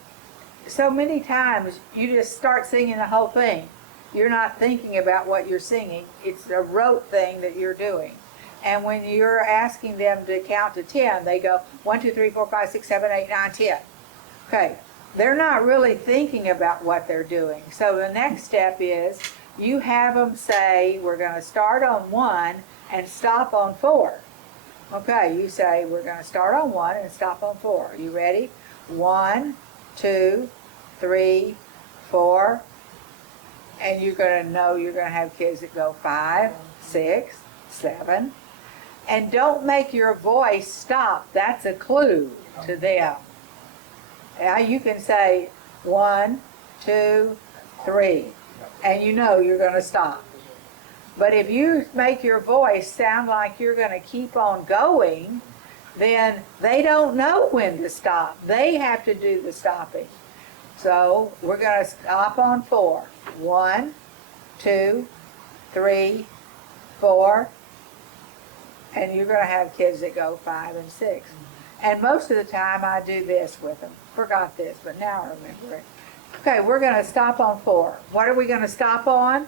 so many times you just start singing the whole thing. You're not thinking about what you're singing. It's a rote thing that you're doing. And when you're asking them to count to 10, they go 1, 2, 3, 4, 5, 6, 7, 8, 9, 10. Okay, they're not really thinking about what they're doing. So the next step is you have them say, we're going to start on 1 and stop on 4. Okay, you say, we're going to start on 1 and stop on 4. Are you ready? 1, 2, 3, 4. And you're going to know you're going to have kids that go 5, 6, 7. And don't make your voice stop. That's a clue to them. Now you can say 1, 2, 3, and you know you're going to stop. But if you make your voice sound like you're going to keep on going, then they don't know when to stop. They have to do the stopping. So we're going to stop on 4. 1, 2, 3, 4. And you're going to have kids that go 5 and 6. And most of the time I do this with them. Forgot this, but now I remember it. Okay, we're going to stop on 4. What are we going to stop on?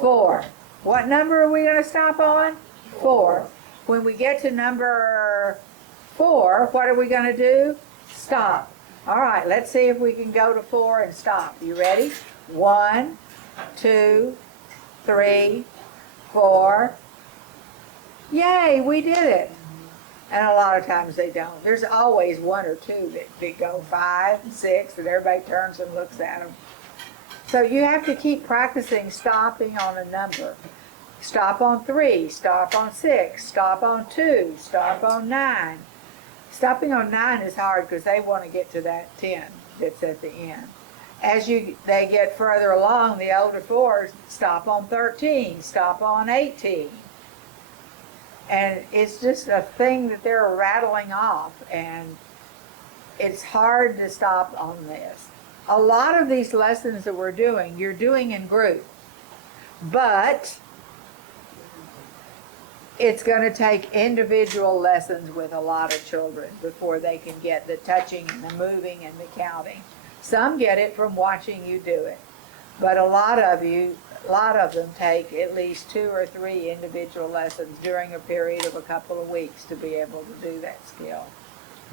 4. What number are we going to stop on? 4. When we get to number 4, what are we going to do? Stop. All right, let's see if we can go to 4 and stop. You ready? 1, 2, 3, 4. Yay, we did it. And a lot of times they don't. There's always 1 or 2 that go 5, 6, and everybody turns and looks at them. So you have to keep practicing stopping on a number. Stop on 3, stop on 6, stop on 2, stop on 9. Stopping on 9 is hard because they want to get to that 10 that's at the end. As they get further along, the older 4s, stop on 13, stop on 18. And it's just a thing that they're rattling off, and it's hard to stop on this. A lot of these lessons that we're doing, you're doing in group, but it's going to take individual lessons with a lot of children before they can get the touching and the moving and the counting. Some get it from watching you do it, but a lot of them take at least 2 or 3 individual lessons during a period of a couple of weeks to be able to do that skill.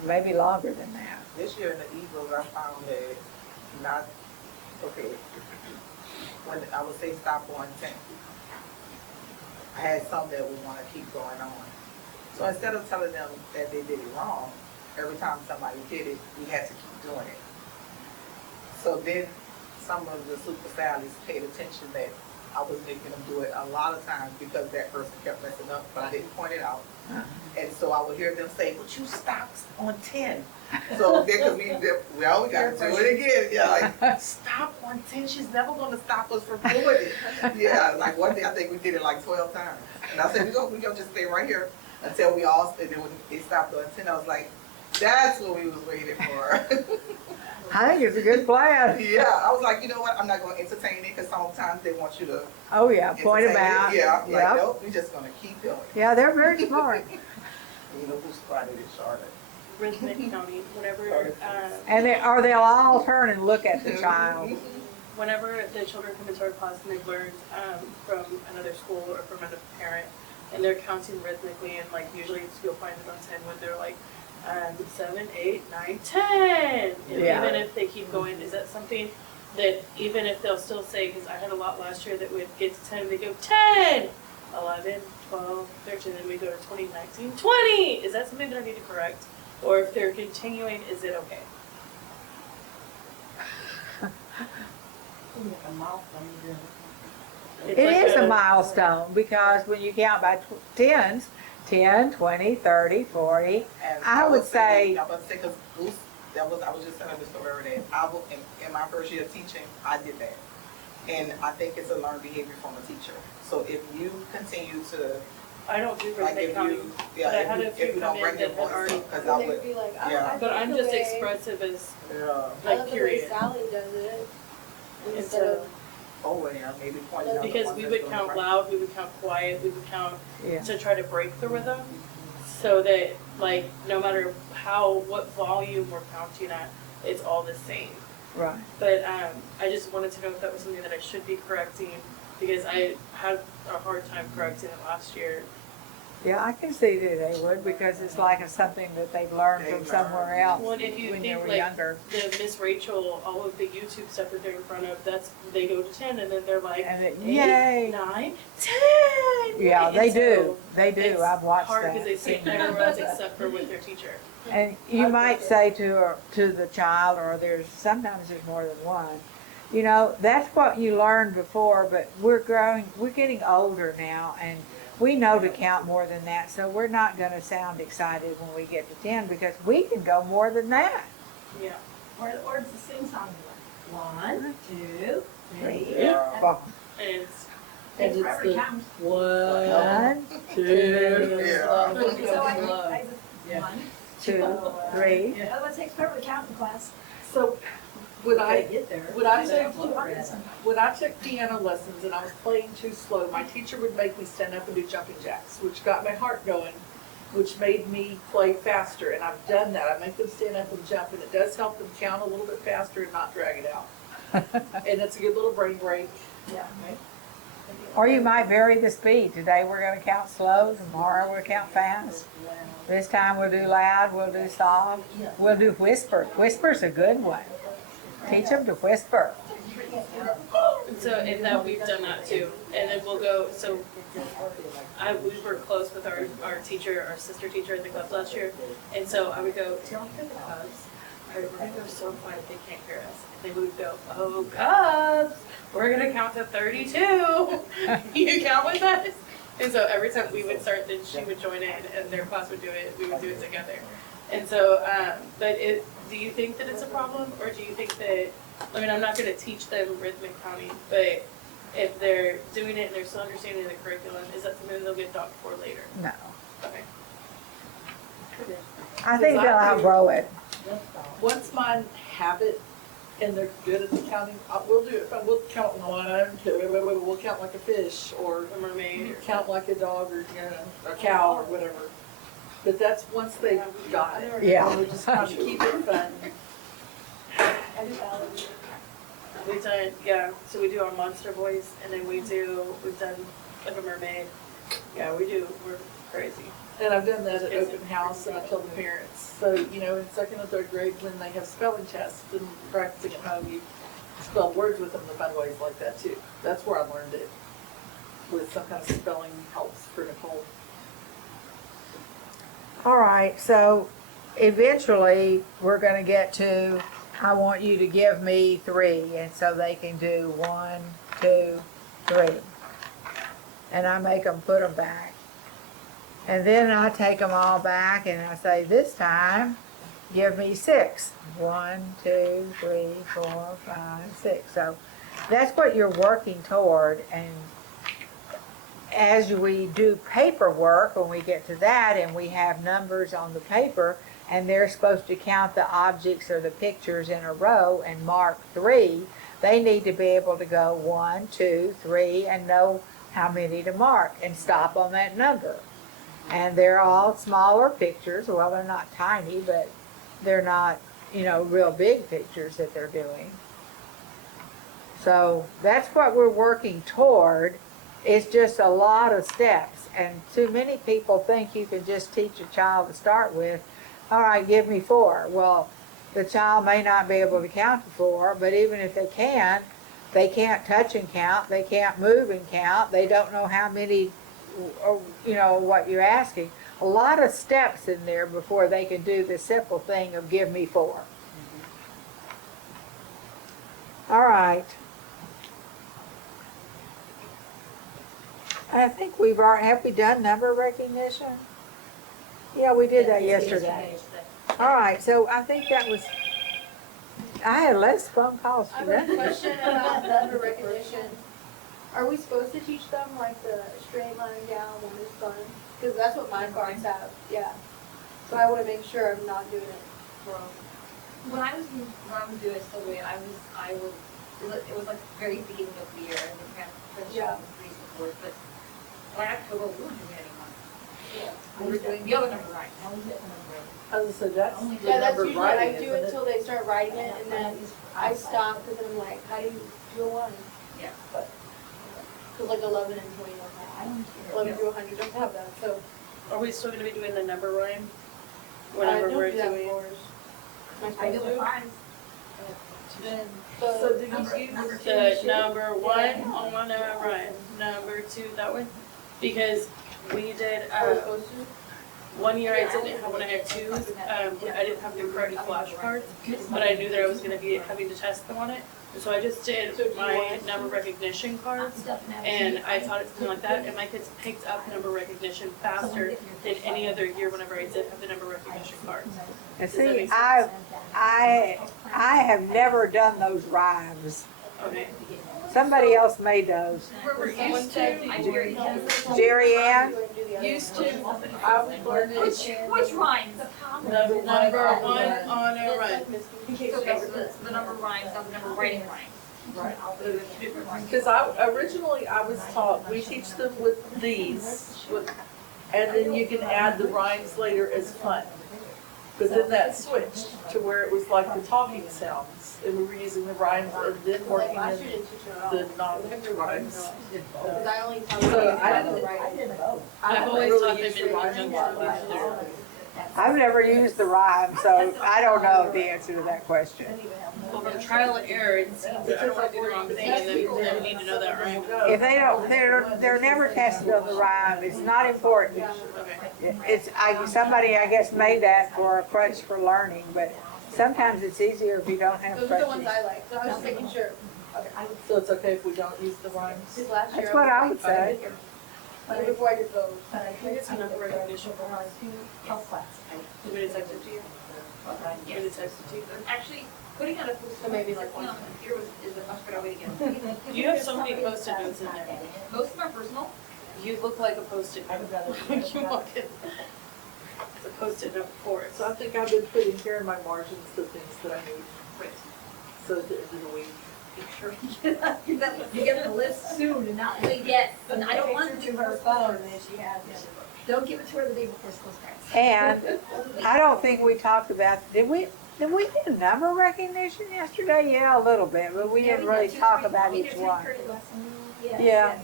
Maybe longer than that. This year in the Eagles, I found that when I would say stop on 10, I had some that would want to keep going on. So instead of telling them that they did it wrong, every time somebody did it, we had to keep doing it. So then some of the super Sallies paid attention that I was making them do it a lot of times because that person kept messing up, but I didn't point it out. And so I would hear them say, "But you stopped on 10." So then, because we got to do it again. Yeah, like, stop on 10. She's never going to stop us from doing it. Yeah, like one day I think we did it like 12 times. And I said, we gonna just stay right here until we all, and then when they stopped on 10, I was like, that's what we was waiting for. I think it's a good plan. Yeah, I was like, you know what? I'm not going to entertain it because sometimes they want you to. Oh yeah, point them entertain out. it. Yeah, Yep. like, nope, we're just going to keep doing it. Yeah, they're very smart. You know who started it, Charlotte? Rhythmic County, whenever, And they'll all turn and look at the child. whenever the children come into our class and they've learned from another school or from another parent, and they're counting rhythmically, and like usually you'll find it on 10 when they're like 7, 8, 9, 10. And Yeah. even if they keep going, is that something that even if they'll still say, because I had a lot last year that would get to 10, they go 10, 11, 12, 13, then we go to 20, 19, 20. Is that something that I need to correct? Or if they're continuing, is it okay? It is a milestone because when you count by tens, 10, 20, 30, 40, And I would say, I was say, because Goose, I was just telling the story that in my first year of teaching, I did that. And I think it's a learned behavior from a teacher. So if you continue to I don't do Like Rhinebeck if County, you, but I yeah, had a if few you come don't in bring your that had voice already, up, cause And I they'd would, be like, oh, yeah. I but like I'm the just way- expressive as, yeah, I like, love the way period. Sally does it. And Instead so, of, oh, yeah, maybe pointing out the because ones we that's would doing count it right. loud, we would count quiet, we would count Yeah. to try to break the rhythm, so that, like, no matter what volume we're counting at, it's all the same. Right. But I just wanted to know if that was something that I should be correcting, because I had a hard time correcting it last year. Yeah, I can see that they would, because it's like it's something that they've learned from somewhere else Well, and if you when they think were like younger. the Miss Rachel, all of the YouTube stuff that they're in front of, they go to 10, and then they're like, And it, 8, yay! 9, 10. Yeah, And they so do. They do. it's I've watched hard that. because they sit everywhere else except for with their teacher. And you might say to the child, or sometimes there's more than one, you know, that's what you learned before, but we're getting older now, and we know to count more than that, so we're not going to sound excited when we get to 10, because we can go more than that. Yeah. or it's the sing song. 1, 2, 3. Yeah. And it's Takes forever to count. 1, 2, Yeah. So I just, Yeah. 1. 2, 3. Otherwise it takes forever to count in class. So, when I get there. When I took piano lessons and I was playing too slow, my teacher would make me stand up and do jumping jacks, which got my heart going, which made me play faster. And I've done that. I make them stand up and jump, and it does help them count a little bit faster and not drag it out. And it's a good little brain break. Yeah. Or you might vary the speed. Today we're going to count slow, tomorrow we'll count fast. This time we'll do loud, we'll do soft, we'll do whisper. Whisper's a good one. Teach them to whisper. so if that we've done that too, and then we'll go. So we were close with our teacher, our sister teacher at the club last year, and so I would go, tell the Cubs, we're gonna go so quiet they can't hear us. And they would go, oh Cubs, we're gonna count to 32. You count with us? And so every time we would start, then she would join in, and their class would do it. We would do it together. And so, do you think that it's a problem, or do you think that? I mean, I'm not going to teach them Rhythmic County, but if they're doing it and they're still understanding the curriculum, is that something they'll get docked for later? No. Okay. I think they'll outgrow it. Once mine have it and they're good at the counting, we'll do it. We'll count 1, 2, we'll count like a fish, or A mermaid or count like a dog, or a cow, or whatever. But that's once they got it. Yeah. We just kind of keep it fun. we've done, so we do our Monster Boys, and then we've done like a mermaid. Yeah, we're crazy. And I've done that at open house, and I tell the parents. So, in 2nd and 3rd grade, when they have spelling tests and practicing at home, you spell words with them in fun ways like that too. That's where I learned it, with some kind of spelling helps for Nicole. All right, so eventually we're going to get to, I want you to give me 3, and so they can do 1, 2, 3. And I make them put them back. And then I take them all back and I say, this time, give me 6. 1, 2, 3, 4, 5, 6. So that's what you're working toward. And as we do paperwork, when we get to that and we have numbers on the paper, and they're supposed to count the objects or the pictures in a row and mark 3, they need to be able to go 1, 2, 3 and know how many to mark and stop on that number. And they're all smaller pictures. Well, they're not tiny, but they're not, real big pictures that they're doing. So that's what we're working toward. It's just a lot of steps. And too many people think you can just teach a child to start with, all right, give me 4. Well, the child may not be able to count to 4, but even if they can, they can't touch and count. They can't move and count. They don't know how many, what you're asking. A lot of steps in there before they can do the simple thing of give me 4. All right. I think have we done number recognition? Yeah, we did that yesterday. All right, so I think that was, I had less phone calls I have today. a question about number recognition. Are we supposed to teach them like the straight line down when it's done? Because that's what my cards have, yeah. So I wanna make sure I'm not doing it wrong. When I was doing it still doing it, it was like very beginning of the year and we kind of finished Yeah. off the three support, but by October, we weren't doing it anymore. We were doing the other number right. As I said, that's the Yeah, that's number usually, I writing, do isn't it till they start writing it and then I stop because I'm like, how do you do a one? Yeah. Cause like 11 and 20 don't have, 11 through 100 don't have that, so. Are we still gonna be doing the number rhyme? I Whenever don't we're do that doing. for ours. Am I I do supposed the to? lines. So So, did Number- you number use two. The number one on a rhyme, number two, that one, because we did, are we supposed to? one year I didn't have, when I had two, I didn't have the correct flashcards, but I knew that I was gonna be having to test them on it. So I just did my number recognition cards, and I taught it something like that, and my kids picked up number recognition faster than any other year whenever I did have the number recognition cards. And Does that see, make sense? I have never done those rhymes. Okay. Somebody else made those. We're used to, Jerry Ann? used to, I would learn it. Which rhymes? number one on a rhyme. Okay, so the number rhymes, not the number writing rhymes. Right. Those are two different rhymes. Because originally I was taught, we teach them with these, and then you can add the rhymes later as fun. But then that switched to where it was like the talking sounds, and we were using the rhymes and then Like working last year in didn't teach it at all. the non-picture rhymes. Cause I only taught So them I how to didn't- write. I've always really taught them used in the rhymes conjunction with last each year. other. I've never used the rhyme, so I don't know the answer to that question. Well, from trial and error, it seems that I don't wanna do the wrong thing, and then need to know that rhyme. If they don't, they're never tested on the rhyme, it's not important. Okay. It's, somebody, I guess, made that for a crutch for learning, but sometimes it's easier if you don't have Those are the ones crutches. I like, so I was just making sure. So it's okay if we don't use the rhymes? Because last year. That's what I would was like, say. Even before I did those. Can I get some number recognition for us? Health class. You want me to text it to you? You want me to text it to you? Actually, putting out a post-it maybe like like on the computer is a much better way to get it. You have so many post-it notes in there. Most of them are personal. You look like a post-it note when you walk in. It's a post-it note for it. So I think I've been putting here in my margins the things that I need. Right. So at the end of the week. You get the list soon and not wait. Yes, and I don't want Picture to her phone and she has it. Don't give it to her the day before school starts. And I don't think we talked about, did we do number recognition yesterday? Yeah, a little bit, but we didn't really talk about each one. Yeah.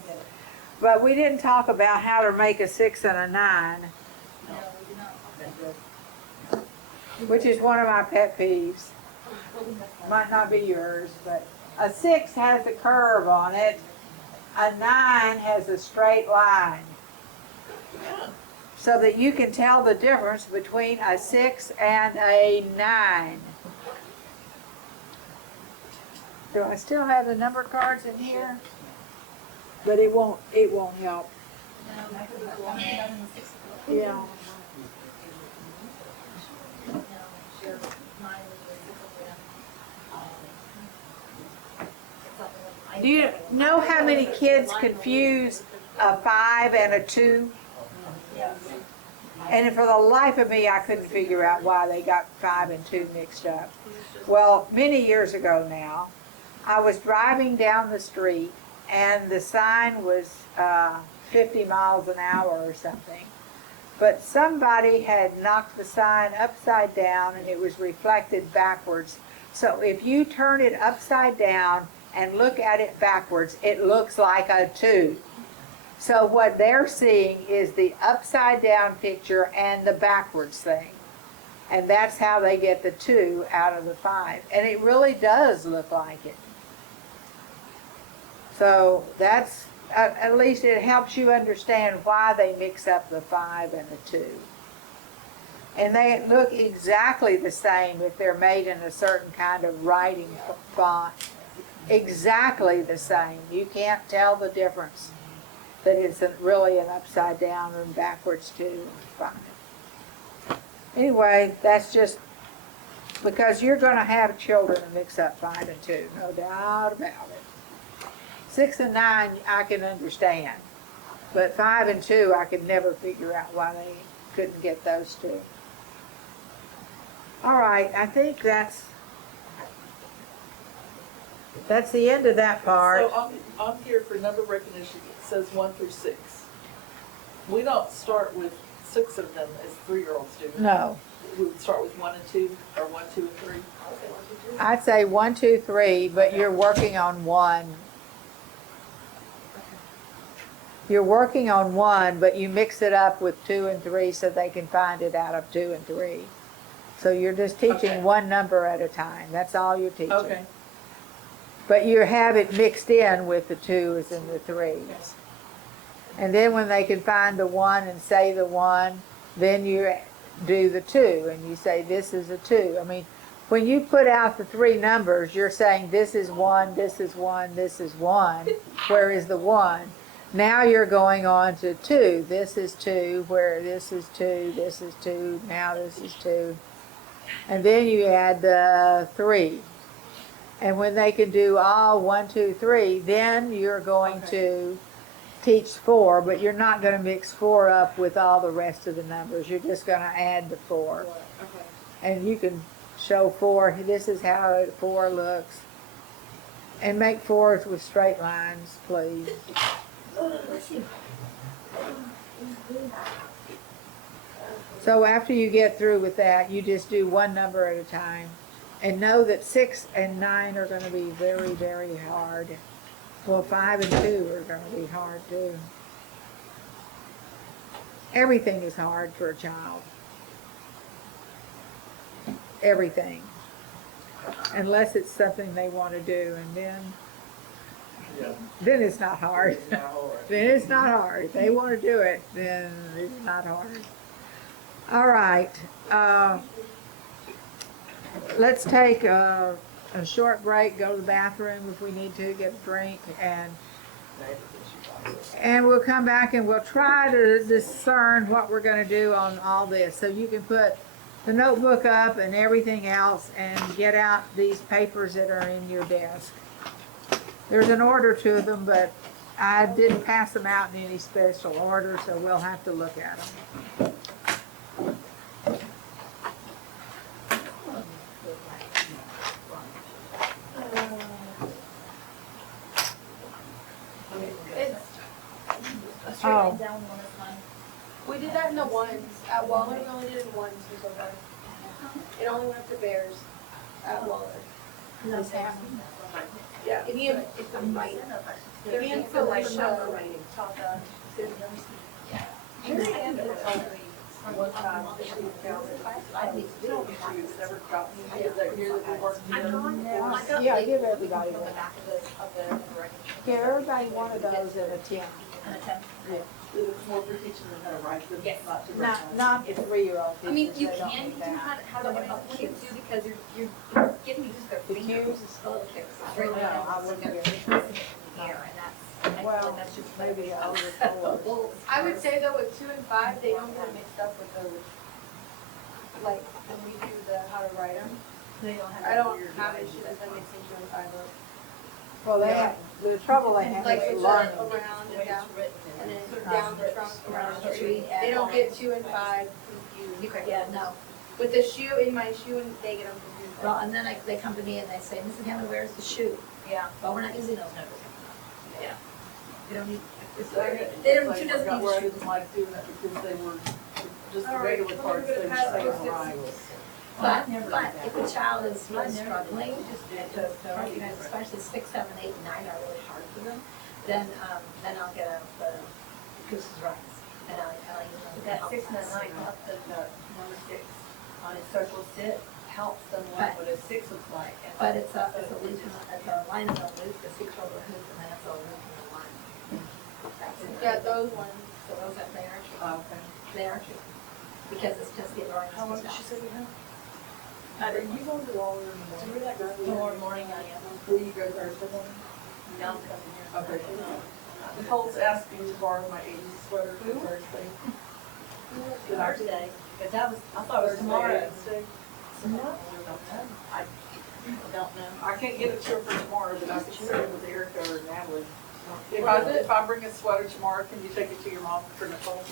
But we didn't talk about how to make a 6 and a 9, which is one of my pet peeves. Might not be yours, but a 6 has a curve on it. A 9 has a straight line. So that you can tell the difference between a 6 and a 9. Do I still have the number cards in here? But it won't help. Yeah. Do you know how many kids confuse a 5 and a 2? And for the life of me, I couldn't figure out why they got 5 and 2 mixed up. Well, many years ago now, I was driving down the street and the sign was 50 miles an hour or something. But somebody had knocked the sign upside down and it was reflected backwards. So if you turn it upside down and look at it backwards, it looks like a 2. So what they're seeing is the upside down picture and the backwards thing. And that's how they get the 2 out of the 5. And it really does look like it. So that's, at least it helps you understand why they mix up the 5 and the 2. And they look exactly the same if they're made in a certain kind of writing font. Exactly the same. You can't tell the difference. That it's really an upside down and backwards 2 and 5. Anyway, that's just because you're going to have children that mix up 5 and 2, no doubt about it. 6 and 9, I can understand. But 5 and 2, I could never figure out why they couldn't get those two. All right, I think that's the end of that part. So on here for number recognition, it says 1 through 6. We don't start with 6 of them as 3-year-olds do. No, We would start with 1 and 2, or 1, 2, and 3. I'd say 1, 2, 3, but you're working on one. You're working on one, but you mix it up with 2 and 3 so they can find it out of 2 and 3. So you're just teaching Okay. one number at a time. That's all you're teaching. Okay. But you have it mixed in with the 2s and the 3s. Yes. And then when they can find the 1 and say the 1, then you do the 2 and you say this is a 2. I mean, when you put out the 3 numbers, you're saying this is 1, this is 1, this is 1. Where is the 1? Now you're going on to 2. This is 2, where this is 2, this is 2, now this is 2. And then you add the 3. And when they can do all 1, 2, 3, then you're going to teach 4, but you're not going to mix 4 up with all the rest of the numbers. You're just going to add the 4. Okay. And you can show 4, this is how 4 looks. And make 4s with straight lines, please. So after you get through with that, you just do one number at a time. And know that 6 and 9 are going to be very, very hard. Well, 5 and 2 are going to be hard too. Everything is hard for a child. Everything. Unless it's something they want to do, and then it's not hard. It's not hard. Then it's not hard. If they want to do it, then it's not hard. All right. Let's take a short break, go to the bathroom if we need to, get a drink, and we'll come back and we'll try to discern what we're going to do on all this. So you can put the notebook up and everything else and get out these papers that are in your desk. There's an order to them, but I didn't pass them out in any special order, so we'll have to look at them. Oh. We did that in the ones. At Waller, we only did it in ones so far. It only went up to Bears at Waller. Yeah. Me and Felicia. One time, she never got me that year that we worked together. Yeah, give everybody one. Give everybody one of those at a 10. It was more for teaching them how to write them, not to write them. Not the 3-year-old. I mean, you They don't can need teach that. them how to write kids too, because you're getting to use their The fingers. cues? Right No, now, I it's wouldn't got do it. fingers in the air, and that's, I feel Well, like that's just maybe like- over 4. Well, I would say though with 2 and 5, they don't get mixed up with those. Like when we do the how to write them, I don't have issues with them mixing 2 and 5 up. Well, they have, the trouble they have Like is with learning. the around and down, and then down the trunk around the tree. They don't get 2 and 5 confused. Yeah, no. With the shoe, in my shoe, and they get them confused. Well, and then they come to me and they say, Mrs. Hammond, where's the shoe? Yeah. Well, we're not using those numbers. Yeah. We don't need, It's they like, don't, I two doesn't forgot need where I shoes. didn't like doing that because they were just the All right, regular well, parts, we're they gonna were pass saying those right. But if a child is really struggling to recognize, especially 6, 7, 8, and 9 are really hard for them, then I'll get a Goose's Rice. And I'll use them to That help 6 and us. 9 helps them, number 6 on his social sit helps them learn what a 6 looks like. And But it's a loop, it's a line of a loop, the 6 over hoop, and then it's a loop in the line. That's it. Yeah, those ones. So those are, they are true. Oh, okay. They are true. Because it's just the drawing. How long did she say we have? I Are you going to Waller in the morning? Remember that girl tomorrow morning I am. Will you go Thursday morning? Now I'm coming here. Okay. Nicole's asking to borrow my 80s sweater for Thursday. Thursday, but that was, I thought it was tomorrow. Wednesday. No, I don't know. I can't get it to her for tomorrow, but I can share it with Erica or Natalie. If I bring a sweater tomorrow, can you take it to your mom for Nicole?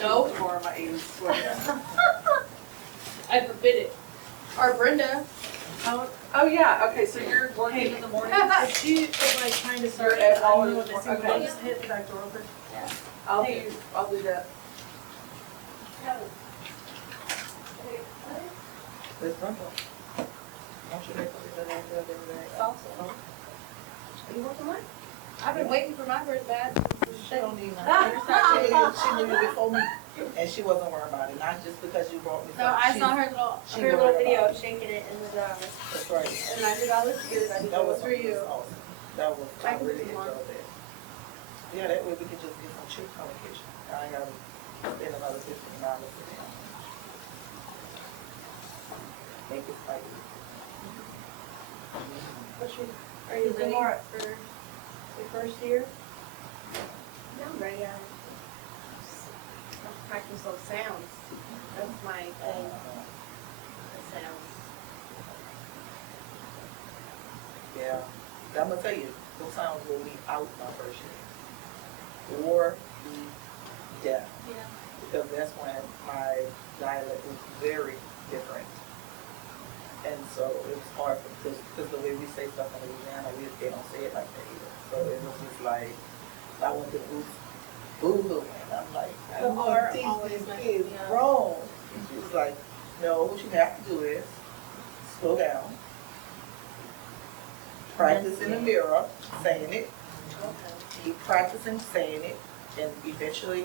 No. Tomorrow, my 80s sweater. I forbid it. Or Brenda. Oh, yeah, okay, so you're working in the morning? If she is like trying to start You're at it, all I in know the what morning. this is. Okay. Just hit the back door open. I'll do that. Let's run it. Don't you make it like the other day? Salsa. You want some more? I've been waiting for my birth bad She don't need none. She knew you before me, and she wasn't worried about it, not just because you brought me. No, I She- saw she her little worried video about of shaking it in the jar. That's right. And I said, that looks good. I said, That that was was for you. awesome. That was, I I can really put some on. enjoyed that. Yeah, that way we could just get some cheap communication. I ain't gotta spend another $15 for them. Make it spicy. Are you ready for the first year? No, I'm ready, Practice those sounds. That's my thing. The sounds. Yeah, I'm gonna tell you, those sounds will be out my first year. Or be deaf. Yeah. Because that's when my dialect was very different. And so it was hard because the way we say stuff in Louisiana, they don't say it like that either. So it was just like, I went to boo-hoo, and I'm like, I don't want to teach these kids wrong. And she was like, no, what you have to do is slow down, practice in the mirror, saying it, keep practicing saying it, and eventually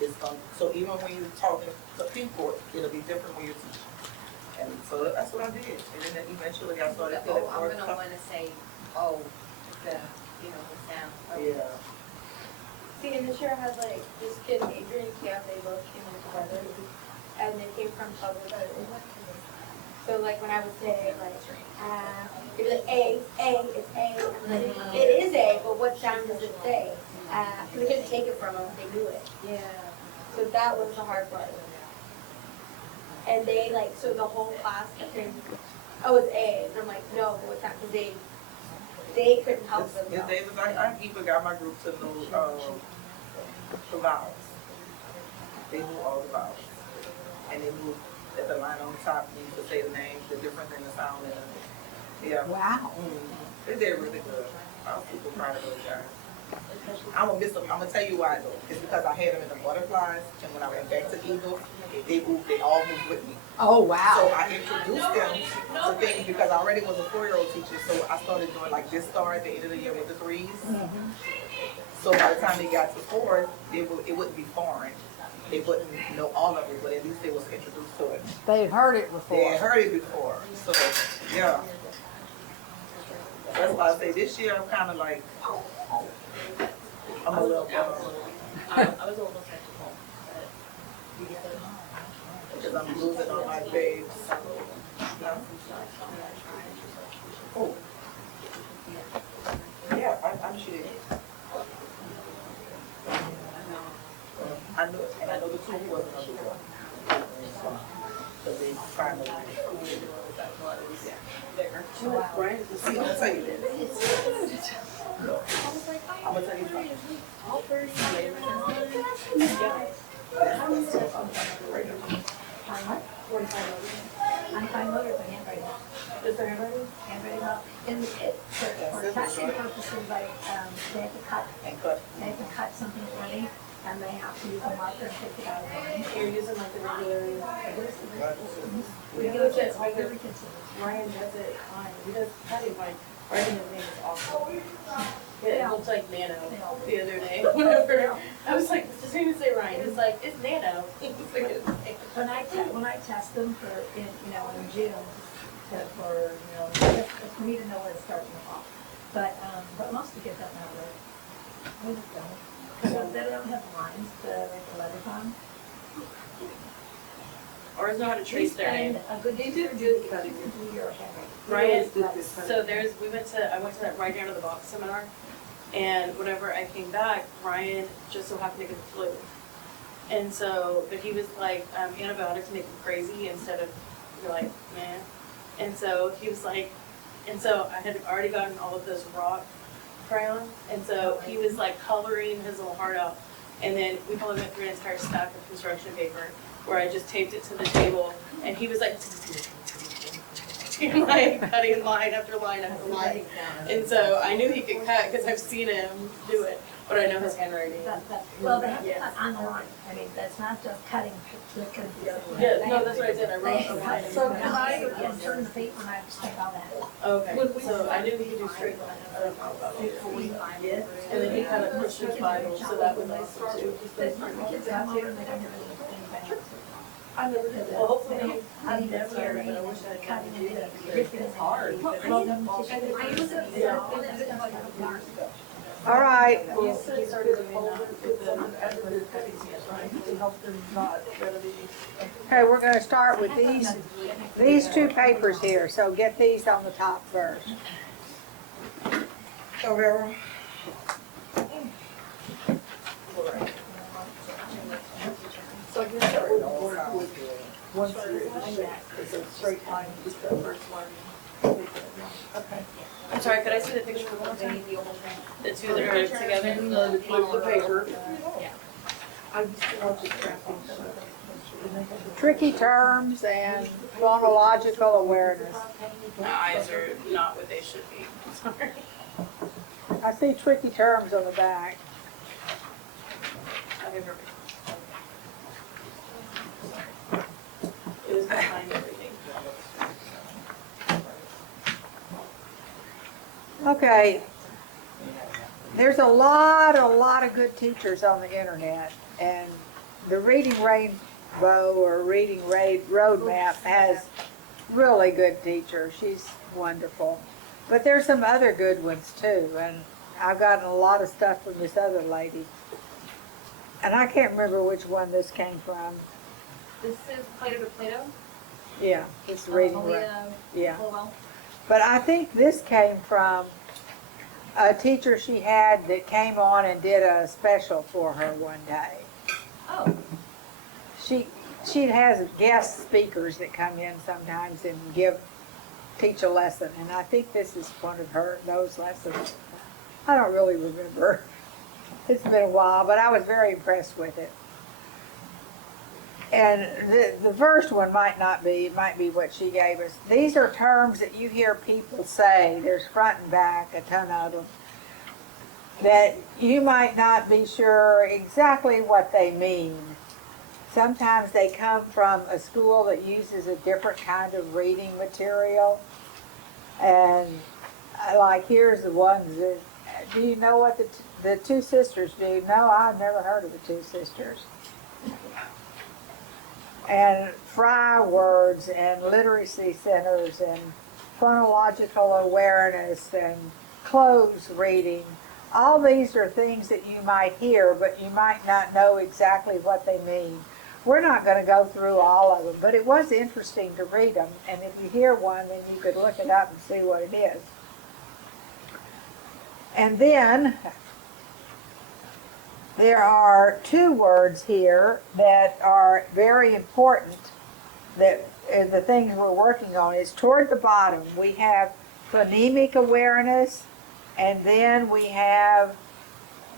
it's gonna, so even when you're talking to people, it'll be different when you're teaching. And so that's what I did, and then eventually I started feeling I'm more gonna comfortable. wanna say, oh, the, you know, the sound. Yeah. See, and this year I had like this kid, Adrian and Cam, they both came in together, and they came from public school. So like when I would say like, it'd be like it's A, I'm like, it is A, but what sound does it say? Cause I couldn't take it from them, they knew it. yeah. So that was the hard part. And they like, so the whole class kept saying, oh, it's A, and I'm like, no, but what's that, cause they couldn't help It's themselves. Davis, I even got my group to know, the vowels. They knew all the vowels. And they knew that the line on top needs to say the name, the difference in the sound and the, yeah. Wow. They did really good. I was super proud of those guys. I'm gonna miss them. I'm gonna tell you why though. It's because I had them in the butterflies, and when I went back to Eagles, they all moved with me. Oh, So wow. I introduced them to things because I already was a 4-year-old teacher, so I started doing like this star at the end of the year with the 3s. So by the time they got to 4, it wouldn't be foreign. They wouldn't know all of it, but at least they was introduced to it. They'd heard it They before. had heard it before, so, yeah. That's why I say this year I'm kinda like, I'm a little, I was almost at home. because I'm losing all my babes. No? Oh. Yeah, I'm shitting. I know, and I know the two wasn't gonna do well. Cause they trying to. See, I'm gonna tell you this. Look, I'm gonna tell you something. I'm fine motor, but handwriting. Is there anybody? Handwriting, well, for testing purposes, like, they have to cut, something for me, and they have to use a marker and take it out of line. You're using like the regular. We do it, it's like every consider. Ryan does it fine. He does cutting fine. Writing his name is awesome. Yeah, it looks like Nano the other day. Whenever I was like, does it even say Ryan? It's like, it's Nano. It's like, When I test them in June, for me to know where to start them off. But most of the kids don't know where. We just don't. Because they don't have lines to write the letters on. Or know how to trace their name. A good teacher do your handwriting. Ryan, so I went to that Right Down to the Box seminar, and whenever I came back, Ryan just so happened to get the flu. And so, but he was like, antibiotics make him crazy instead of, you're like, man. And so he was like, and so I had already gotten all of those rock crayon, and so he was like coloring his little heart out. And then we probably went through an entire stack of construction paper where I just taped it to the table, and he was like, like cutting line after line after line. And so I knew he could cut because I've seen him do it, but I know his handwriting. Well, they have to cut on the line, I mean, that's not just cutting. Yeah, no, that's what I did. I wrote the line. So can I, turn the paper and I have to stick all that. Okay, so I knew he could do straight line. I don't know about it. And then he kind of pushed his Bible, so that was nice too. The kids come over and they don't have anything. I never did that. Well, hopefully, I I mean, never, that's but I wish I had cutting gotten to do and that. then ripping It's it. hard. Well, I use it, All right, You said started to hold it with the edited cuttings, right? To help them not gotta be. okay, we're gonna start with these two papers here, so get these on the top first. So Vera, So I guess that would work with once it's a straight line, just that first line. Okay. I'm sorry, could I see the picture one more time? The two that are together? The paper. Yeah. I used to love just drafting stuff. tricky terms and phonological awareness. My eyes are not what they should be. Sorry. I see tricky terms on the back. Okay, perfect. It was behind everything. Okay. There's a lot of good teachers on the internet, and the Reading Rainbow or Reading Roadmap has really good teachers. She's wonderful. But there's some other good ones too, and I've gotten a lot of stuff from this other lady. And I can't remember which one this came from. This is Plato to Plato. Yeah, it's Reading Rainbow. Malia Yeah. Colwell. But I think this came from a teacher she had that came on and did a special for her one day. Oh, She has guest speakers that come in sometimes and teach a lesson, and I think this is one of those lessons. I don't really remember. It's been a while, but I was very impressed with it. And the first one might be what she gave us. These are terms that you hear people say. There's front and back, a ton of them, that you might not be sure exactly what they mean. Sometimes they come from a school that uses a different kind of reading material. And like here's the ones that, do you know what the Two Sisters do? No, I've never heard of the Two Sisters. And fry words and literacy centers and phonological awareness and close reading. All these are things that you might hear, but you might not know exactly what they mean. We're not going to go through all of them, but it was interesting to read them. And if you hear one, then you could look it up and see what it is. And then there are two words here that are very important, that the things we're working on is toward the bottom. We have phonemic awareness, and then we have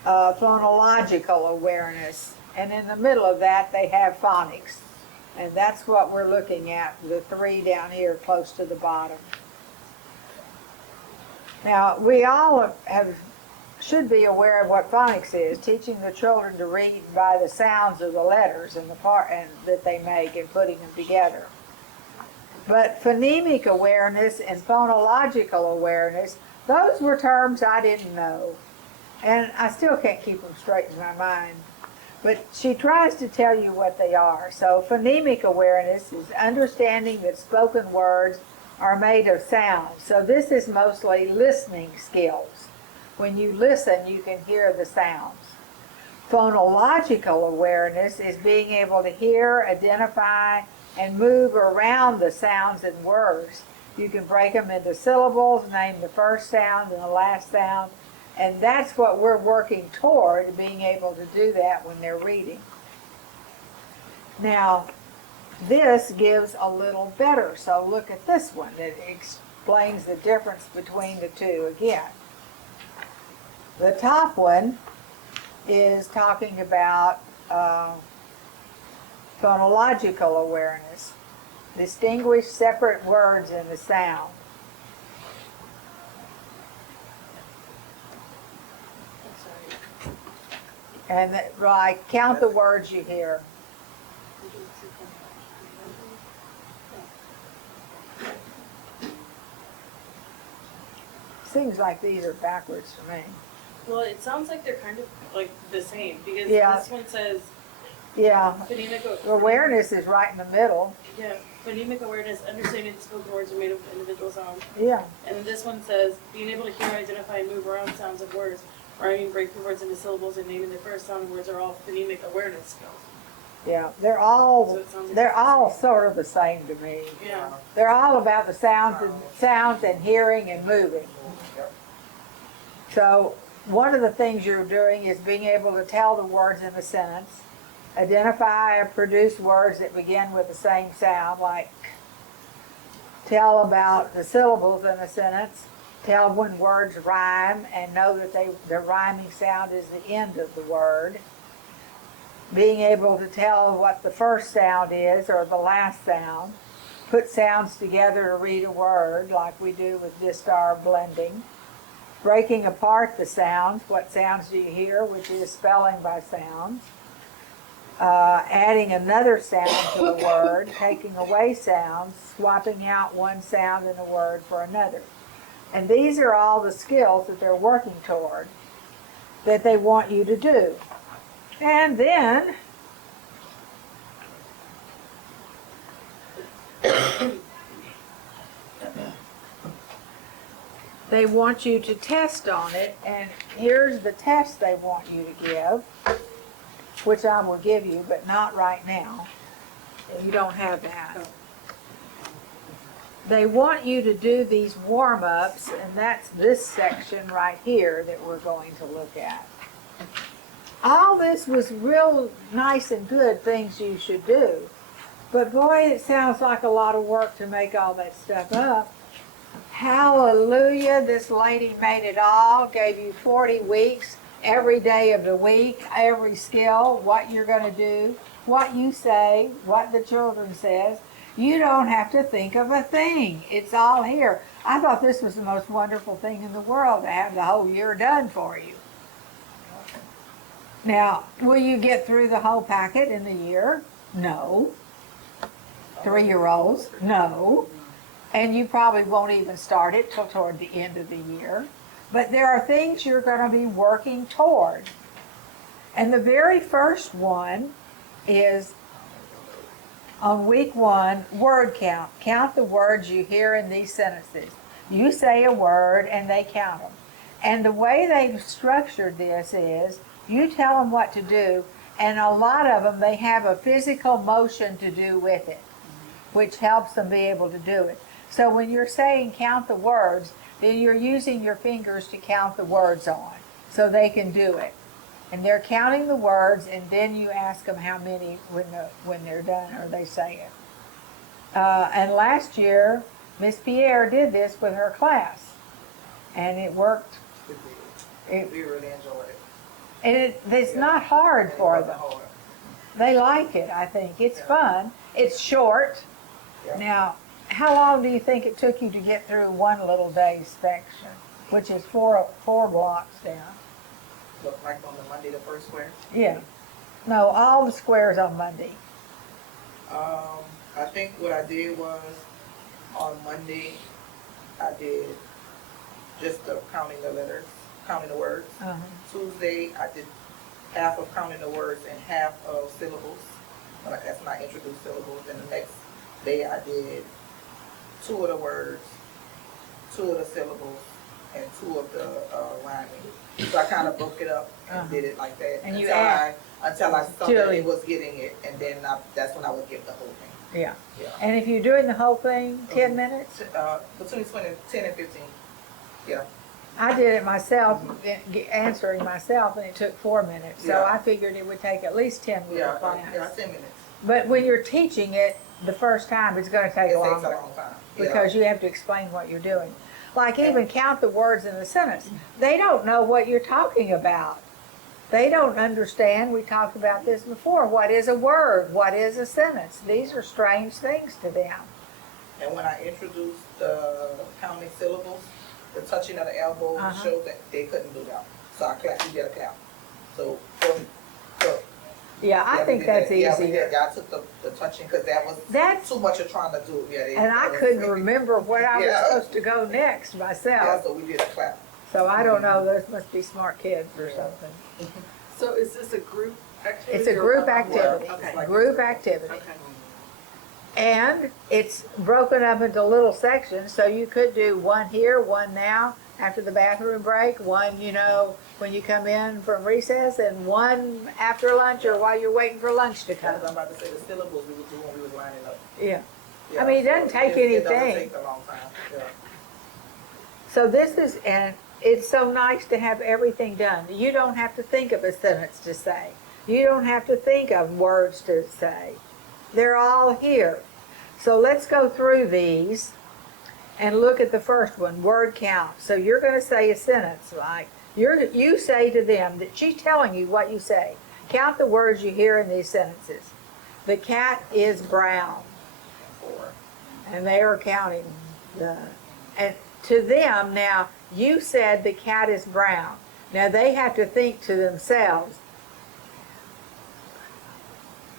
phonological awareness. And in the middle of that, they have phonics. And that's what we're looking at, the three down here close to the bottom. Now, we all should be aware of what phonics is, teaching the children to read by the sounds of the letters and that they make and putting them together. But phonemic awareness and phonological awareness, those were terms I didn't know. And I still can't keep them straight in my mind. But she tries to tell you what they are. So phonemic awareness is understanding that spoken words are made of sounds. So this is mostly listening skills. When you listen, you can hear the sounds. Phonological awareness is being able to hear, identify, and move around the sounds and words. You can break them into syllables, name the first sound and the last sound, and that's what we're working toward, being able to do that when they're reading. Now, this gives a little better, so look at this one. It explains the difference between the two again. The top one is talking about phonological awareness. Distinguish separate words in the sound. And like count the words you hear. Seems like these are backwards to me. Well, it sounds like they're kind of like the same because Yeah. this one says Yeah, phonemic awareness is right in the middle. Yeah, phonemic awareness, understanding the spoken words are made of individual sounds. Yeah, And then this one says being able to hear, identify, and move around sounds of words, rhyming, breaking words into syllables, and naming the first sound of words are all phonemic awareness skills. yeah. They're So all it sounds like they're all sort of the same to me. Yeah. They're all about the sounds and hearing and moving. So one of the things you're doing is being able to tell the words in a sentence, identify and produce words that begin with the same sound, like tell about the syllables in a sentence, tell when words rhyme and know that the rhyming sound is the end of the word, being able to tell what the first sound is or the last sound, put sounds together to read a word like we do with Distar blending, breaking apart the sounds, what sounds do you hear, which is spelling by sounds, adding another sound to the word, taking away sounds, swapping out one sound in a word for another. And these are all the skills that they're working toward, that they want you to do. And then they want you to test on it, and here's the test they want you to give, which I will give you, but not right now. You don't have that. They want you to do these warm-ups, and that's this section right here that we're going to look at. All this was real nice and good things you should do, but boy, it sounds like a lot of work to make all that stuff up. Hallelujah, this lady made it all, gave you 40 weeks, every day of the week, every skill, what you're going to do, what you say, what the children says. You don't have to think of a thing. It's all here. I thought this was the most wonderful thing in the world to have the whole year done for you. Now, will you get through the whole packet in the year? No. 3-year-olds? No. And you probably won't even start it till toward the end of the year. But there are things you're going to be working toward. And the very first one is on week 1, word count. Count the words you hear in these sentences. You say a word and they count them. And the way they've structured this is you tell them what to do, and a lot of them, they have a physical motion to do with it, which helps them be able to do it. So when you're saying count the words, then you're using your fingers to count the words on, so they can do it. And they're counting the words, and then you ask them how many when they're done, or they say it. And last year, Miss Pierre did this with her class, and it worked. We really enjoyed it. And it's not hard for them. They like it, I think. It's fun. It's short. Yeah. Now, how long do you think it took you to get through one little day's section, which is four blocks down? Look like on the Monday, the first square. Yeah. No, all the squares on Monday. I think what I did was on Monday, I did just the counting the letters, counting the words. Uh-huh. Tuesday, I did half of counting the words and half of syllables. That's when I introduced syllables. Then the next day, I did 2 of the words, 2 of the syllables, and 2 of the rhyming. So I kind of broke it up and did it like that And you until I saw that Julie. it was getting it, and then that's when I would give the whole thing. Yeah. Yeah. And if you're doing the whole thing, 10 minutes? Between 10 and 15. Yeah. I did it myself, answering myself, and it took 4 minutes. So Yeah. I figured it would take at least 10 with Yeah, the class. 10 minutes. But when you're teaching it the first time, it's going to take It takes a longer long time. Yeah. because you have to explain what you're doing. Like even count the words in a sentence. They don't know what you're talking about. They don't understand, we talked about this before, what is a word? What is a sentence? These are strange things to them. And when I introduced the counting syllables, the touching of the elbow showed that they couldn't do that. So I clapped, you did a clap. So, Yeah, I think that's Yeah, we easier. did. I took the touching, cause that was That's, too much of trying to do. Yeah, and I couldn't remember what I was Yeah. supposed to go next Yeah, myself. so we did a clap. So I don't know, those must be smart kids or something. So is this a group activity? It's a or group one-on-one? activity, Okay. group activity. Okay. And it's broken up into little sections, so you could do one here, one now, after the bathroom break, one, when you come in from recess, and one after lunch or while you're waiting for lunch to come. Cause I'm about to say the syllables we would do when we was lining up. Yeah. Yeah, I mean, it doesn't so take It doesn't anything. take a long time, yeah. So this is, and it's so nice to have everything done. You don't have to think of a sentence to say. You don't have to think of words to say. They're all here. So let's go through these and look at the first one, word count. So you're going to say a sentence like, you say to them that she's telling you what you say. Count the words you hear in these sentences. The cat is brown. And they are counting and to them now, you said the cat is brown. Now they have to think to themselves.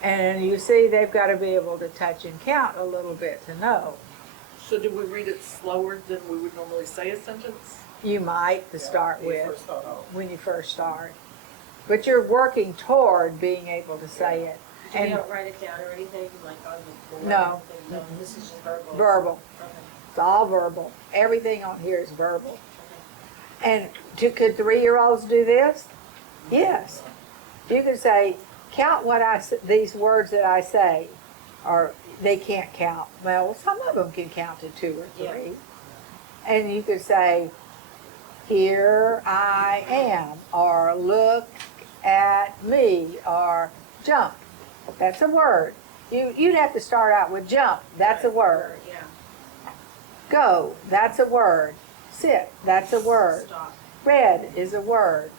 And you see, they've got to be able to touch and count a little bit to know. So do we read it slower than we would normally say a sentence? You might to start When you with first start off. when you first start. But you're working toward being able to say it. Do we And don't write it down or anything, like on the board? No. No, this is just verbal. verbal. Okay. It's all verbal. Everything on here is verbal. And could 3-year-olds do this? Yes. You could say, count these words that I say, or they can't count. Well, some of them can count to 2 or 3. Yeah. And you could say, here I am, or look at me, or jump. That's a word. You'd have to start out with jump. That's a word. Yeah. Go, that's a word. Sit, that's a word. Stop. Red is a word.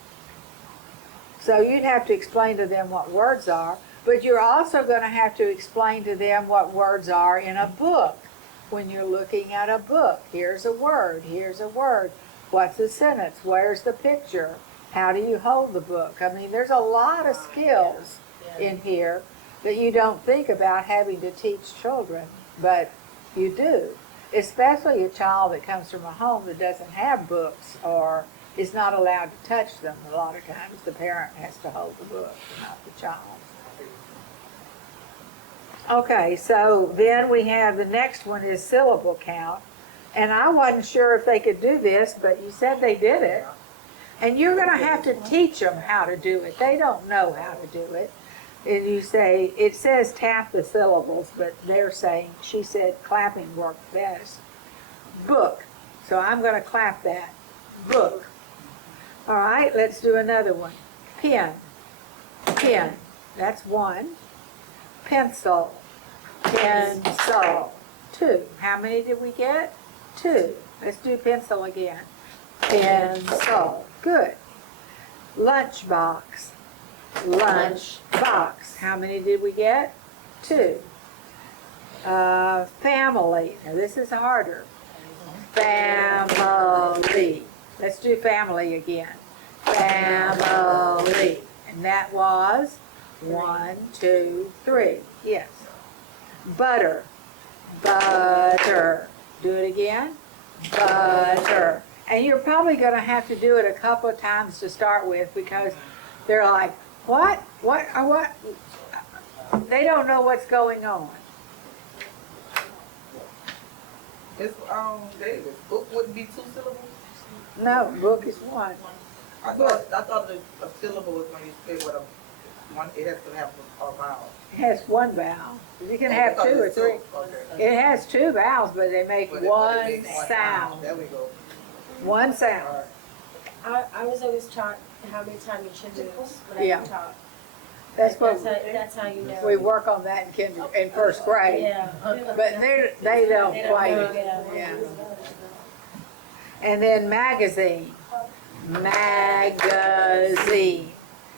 So you'd have to explain to them what words are, but you're also going to have to explain to them what words are in a book. When you're looking at a book, here's a word, here's a word. What's a sentence? Where's the picture? How do you hold the book? I mean, there's a lot of skills in here that you don't think about having to teach children, but you do. Especially a child that comes from a home that doesn't have books or is not allowed to touch them. A lot of times the parent has to hold the book, not the child. Okay, so then we have the next one is syllable count. And I wasn't sure if they could do this, but you said they did it. And you're going to have to teach them how to do it. They don't know how to do it. And you say, it says tap the syllables, but they're saying, she said clapping worked best. Book. So I'm going to clap that. Book. All right, let's do another one. Pen. Pen. That's 1. Pencil. Pencil. 2. How many did we get? 2. Let's do pencil again. Pencil. Good. Lunchbox. Lunchbox. How many did we get? 2. Family. Now this is harder. Family. Let's do family again. Family. And that was 1, 2, 3. Yes. Butter. Butter. Do it again. Butter. And you're probably going to have to do it a couple of times to start with because they're like, what? What? What? They don't know what's going on. It's, David, book wouldn't be 2 syllables? No, book is 1. I thought the a syllable was when you say what it has to have a vowel. It has 1 vowel. You can have 2 or 3. Okay. It has 2 vowels, but they make But it one makes one sound. There we go. One sound. All right. I was always taught how many times your chin moves when Yeah. I taught. That's what That's how you know. we work on that in first grade. Yeah. But they don't They don't quite. know, yeah. Yeah. And then magazine. Magazine.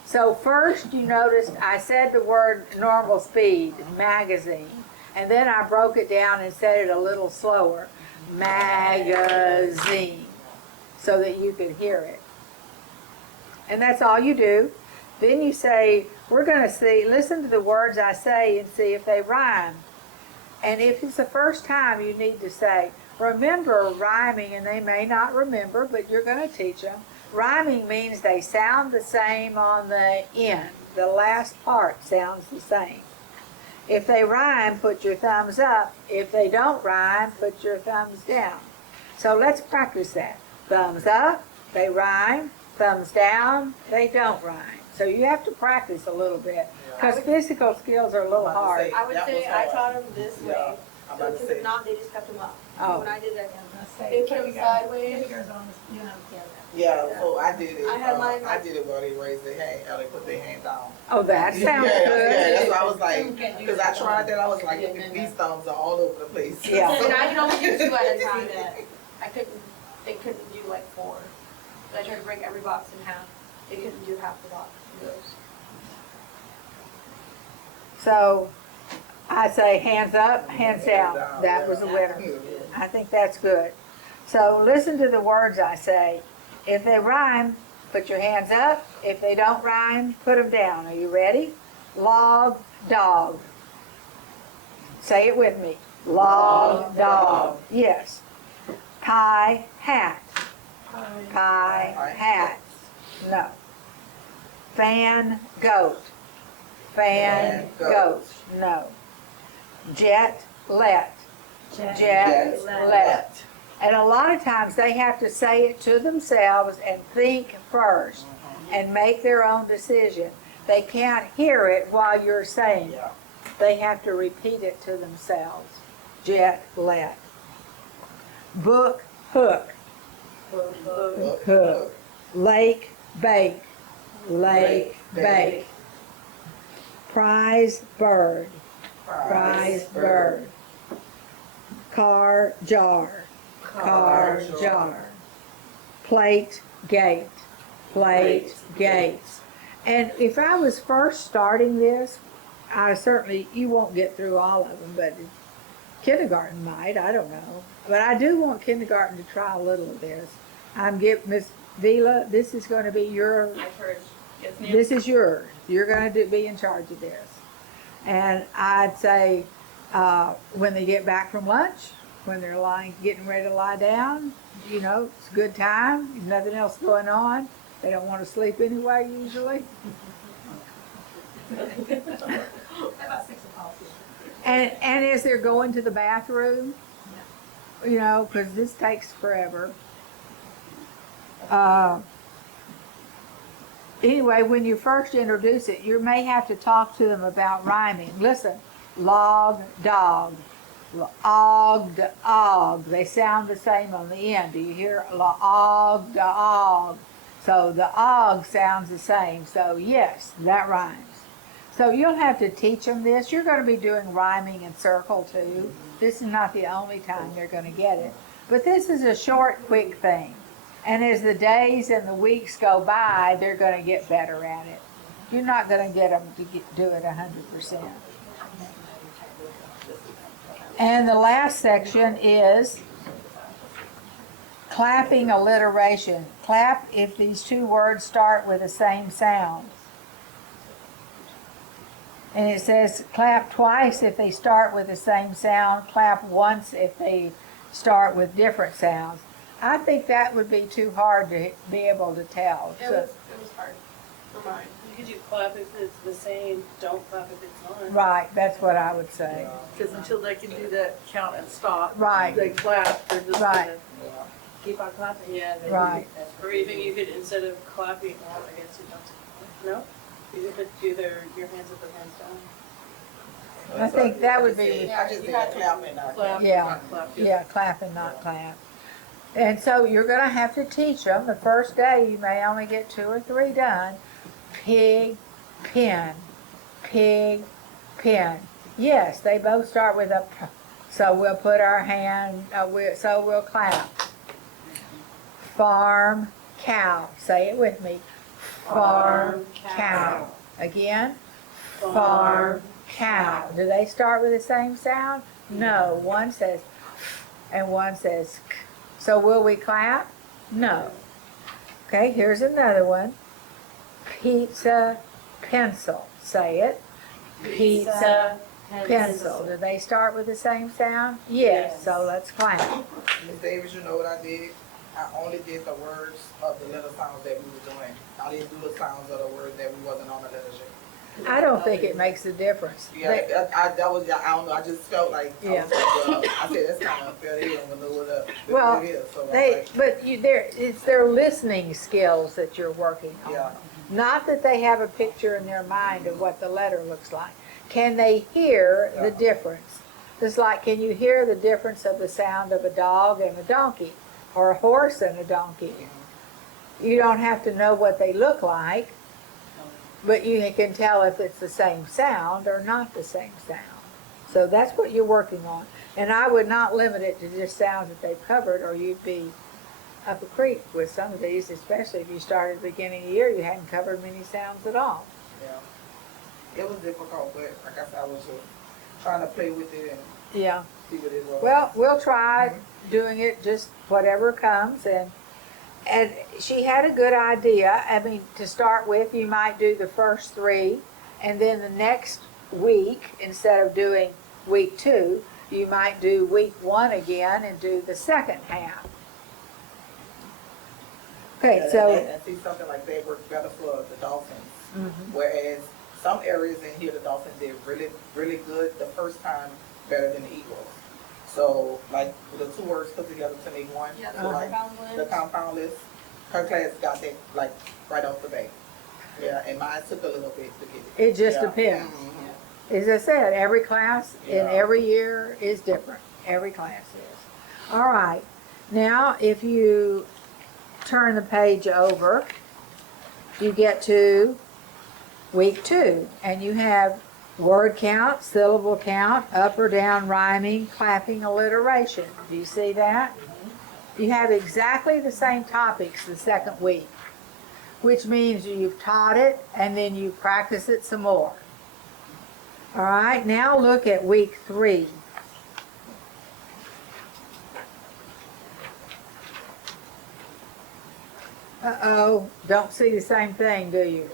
So first you noticed I said the word normal speed, magazine. And then I broke it down and said it a little slower. Magazine. So that you could hear it. And that's all you do. Then you say, we're going to listen to the words I say and see if they rhyme. And if it's the first time, you need to say, remember rhyming, and they may not remember, but you're going to teach them. Rhyming means they sound the same on the end. The last part sounds the same. If they rhyme, put your thumbs up. If they don't rhyme, put your thumbs down. So let's practice that. Thumbs up, they rhyme. Thumbs down, they don't rhyme. So you have to practice a little bit, because physical skills are a little hard. I would say I taught them this way. Yeah, I'm about to Because say. if not, they just kept them up. Oh. When I did that, they put them sideways. Yeah, so I did it. I had mine I did it while they raised their hand, how they put their hand down. Oh, that sounds Yeah, good. that's why I was like, because I tried that, I was like, these thumbs are all over the place. Yeah. And I could only do 2 at a time. I couldn't, they couldn't do like 4. So I tried to break every box in half. They couldn't do half the box of those. So I say hands up, hands down. That was a winner. I think that's good. So listen to the words I say. If they rhyme, put your hands up. If they don't rhyme, put them down. Are you ready? Log, dog. Say it with me. Log, dog. Yes. Pie, hat. Pie, hat. No. Fan, goat. Fan, goat. No. Jet, let. Jet, let. And a lot of times they have to say it to themselves and think first and make their own decision. They can't hear it while you're saying it. They have to repeat it to themselves. Jet, let. Book, hook. Hook. Lake, bake. Lake, bake. Prize, bird. Prize, bird. Car, jar. Car, jar. Plate, gate. Plate, gate. And if I was first starting this, you won't get through all of them, but kindergarten might, I don't know. But I do want kindergarten to try a little of this. Miss Vila, this is going to be your, I've heard, yes, ma'am. this is yours. You're going to be in charge of this. And I'd say, when they get back from lunch, when they're getting ready to lie down, it's a good time. There's nothing else going on. They don't want to sleep anyway, usually. About 6 o'clock. And as they're going to the bathroom, because this takes forever. Anyway, when you first introduce it, you may have to talk to them about rhyming. Listen, log, dog, og, og. They sound the same on the end. Do you hear og, og? So the og sounds the same. So yes, that rhymes. So you'll have to teach them this. You're going to be doing rhyming in circle too. This is not the only time they're going to get it. But this is a short, quick thing. And as the days and the weeks go by, they're going to get better at it. You're not going to get them to do it 100%. And the last section is clapping alliteration. Clap if these 2 words start with the same sound. And it says clap twice if they start with the same sound. Clap once if they start with different sounds. I think that would be too hard to be able to tell. It was hard for mine. You could do clap if it's the same, don't clap if it's not. Right, that's what I would say. Because until they can do that count and stop, Right. they clap, they're just Right. gonna keep on clapping. Yeah. Right. Or even you could, instead of clapping, well, I guess you don't. No? You could do your hands up or hands down. I think that would be, I just did clap and not Clap, Yeah. not clap. yeah, clap and not clap. And so you're going to have to teach them. The first day you may only get 2 or 3 done. Pig, pen. Pig, pen. Yes, they both start with a p. So we'll put our hand, so we'll clap. farm cow. Say it with me. Farm cow. Again. Farm cow. Do they start with the same sound? No. One says and one says k. So will we clap? No. Okay, here's another one. Pizza pencil. Say it. Pizza pencil. Do they start with the same sound? Yes. So let's clap. Ms. Davis, you know what I did? I only did the words of the letter sounds that we were doing. I didn't do the sounds of the words that we wasn't on the letter sheet. I don't think it makes a difference. Yeah, that was, I don't know, I just felt like, I said, that's kind of unfair, they don't know what Well, it is, so I'm They, like, but it's their listening skills that you're working on. yeah. Not that they have a picture in their mind of what the letter looks like. Can they hear the difference? Just like, can you hear the difference of the sound of a dog and a donkey, or a horse and a donkey? You don't have to know what they look like, but you can tell if it's the same sound or not the same sound. So that's what you're working on. And I would not limit it to just sounds that they've covered, or you'd be up a creek with some of these, especially if you started at the beginning of the year, you hadn't covered many sounds at all. Yeah. It was difficult, but like I said, I was just trying to play with it and Yeah. see what it was. Well, we'll try doing it just whatever comes, and she had a good idea. I mean, to start with, you might do the first 3, and then the next week, instead of doing week 2, you might do week 1 again and do the second half. Okay, Yeah, so and see something like that works better for the Dolphins. Whereas some areas in here, the Dolphins did really, really good the first time, better than the Eagles. So, like, the 2 words put together to make one. Yeah, So, like, the compound list, her class got that, like, right off the bat. Yeah, and mine took a little bit to get it. it just Yeah. depends. Mhm. As I said, every class in Yeah. every year is different. Every class is. All right. Now, if you turn the page over, you get to week 2, and you have word count, syllable count, up or down rhyming, clapping, alliteration. Do you see that? You have exactly the same topics the second week, which means you've taught it and then you practice it some more. All right, now look at week 3. Uh-oh, don't see the same thing, do you?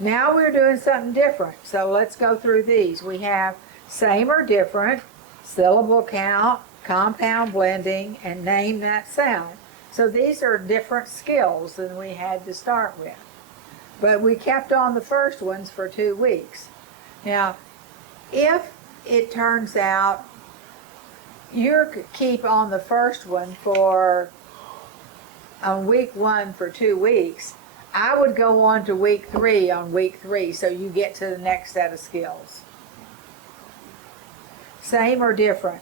Now we're doing something different, so let's go through these. We have same or different, syllable count, compound blending, and name that sound. So these are different skills than we had to start with. But we kept on the first ones for 2 weeks. Now, if it turns out you keep on the first one on week 1 for 2 weeks, I would go on to week 3 on week 3, so you get to the next set of skills. Same or different?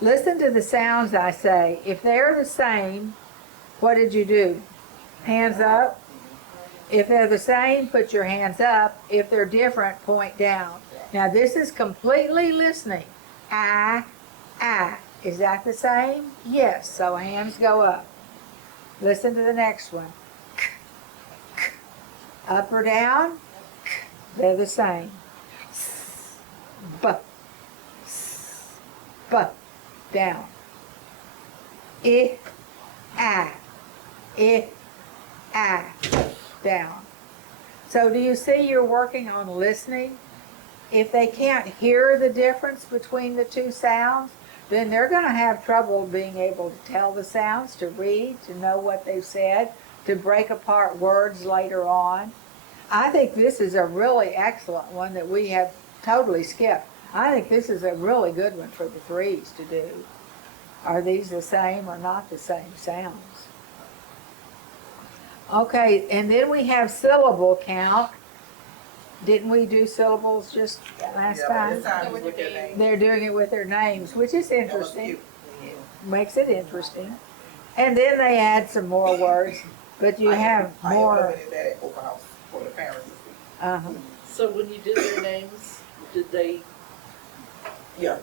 Listen to the sounds I say. If they're the same, what did you do? Hands up. If they're the same, put your hands up. If they're different, point down. Now this is completely listening. Ah, ah. Is that the same? Yes, so hands go up. Listen to the next one. Up or down? They're the same. B, b, down. I, down. So do you see you're working on listening? If they can't hear the difference between the 2 sounds, then they're going to have trouble being able to tell the sounds, to read, to know what they've said, to break apart words later on. I think this is a really excellent one that we have totally skipped. I think this is a really good one for the 3s to do. Are these the same or not the same sounds? Okay, and then we have syllable count. Didn't we do syllables just last Yeah, but time? this time it's with their name. They're doing it with their names, which is That was interesting. cute. Makes it interesting. And then they add some more words, but you have I more. implemented that at open house for the parents to see. Uh-huh. So when you did their names, did they Yeah.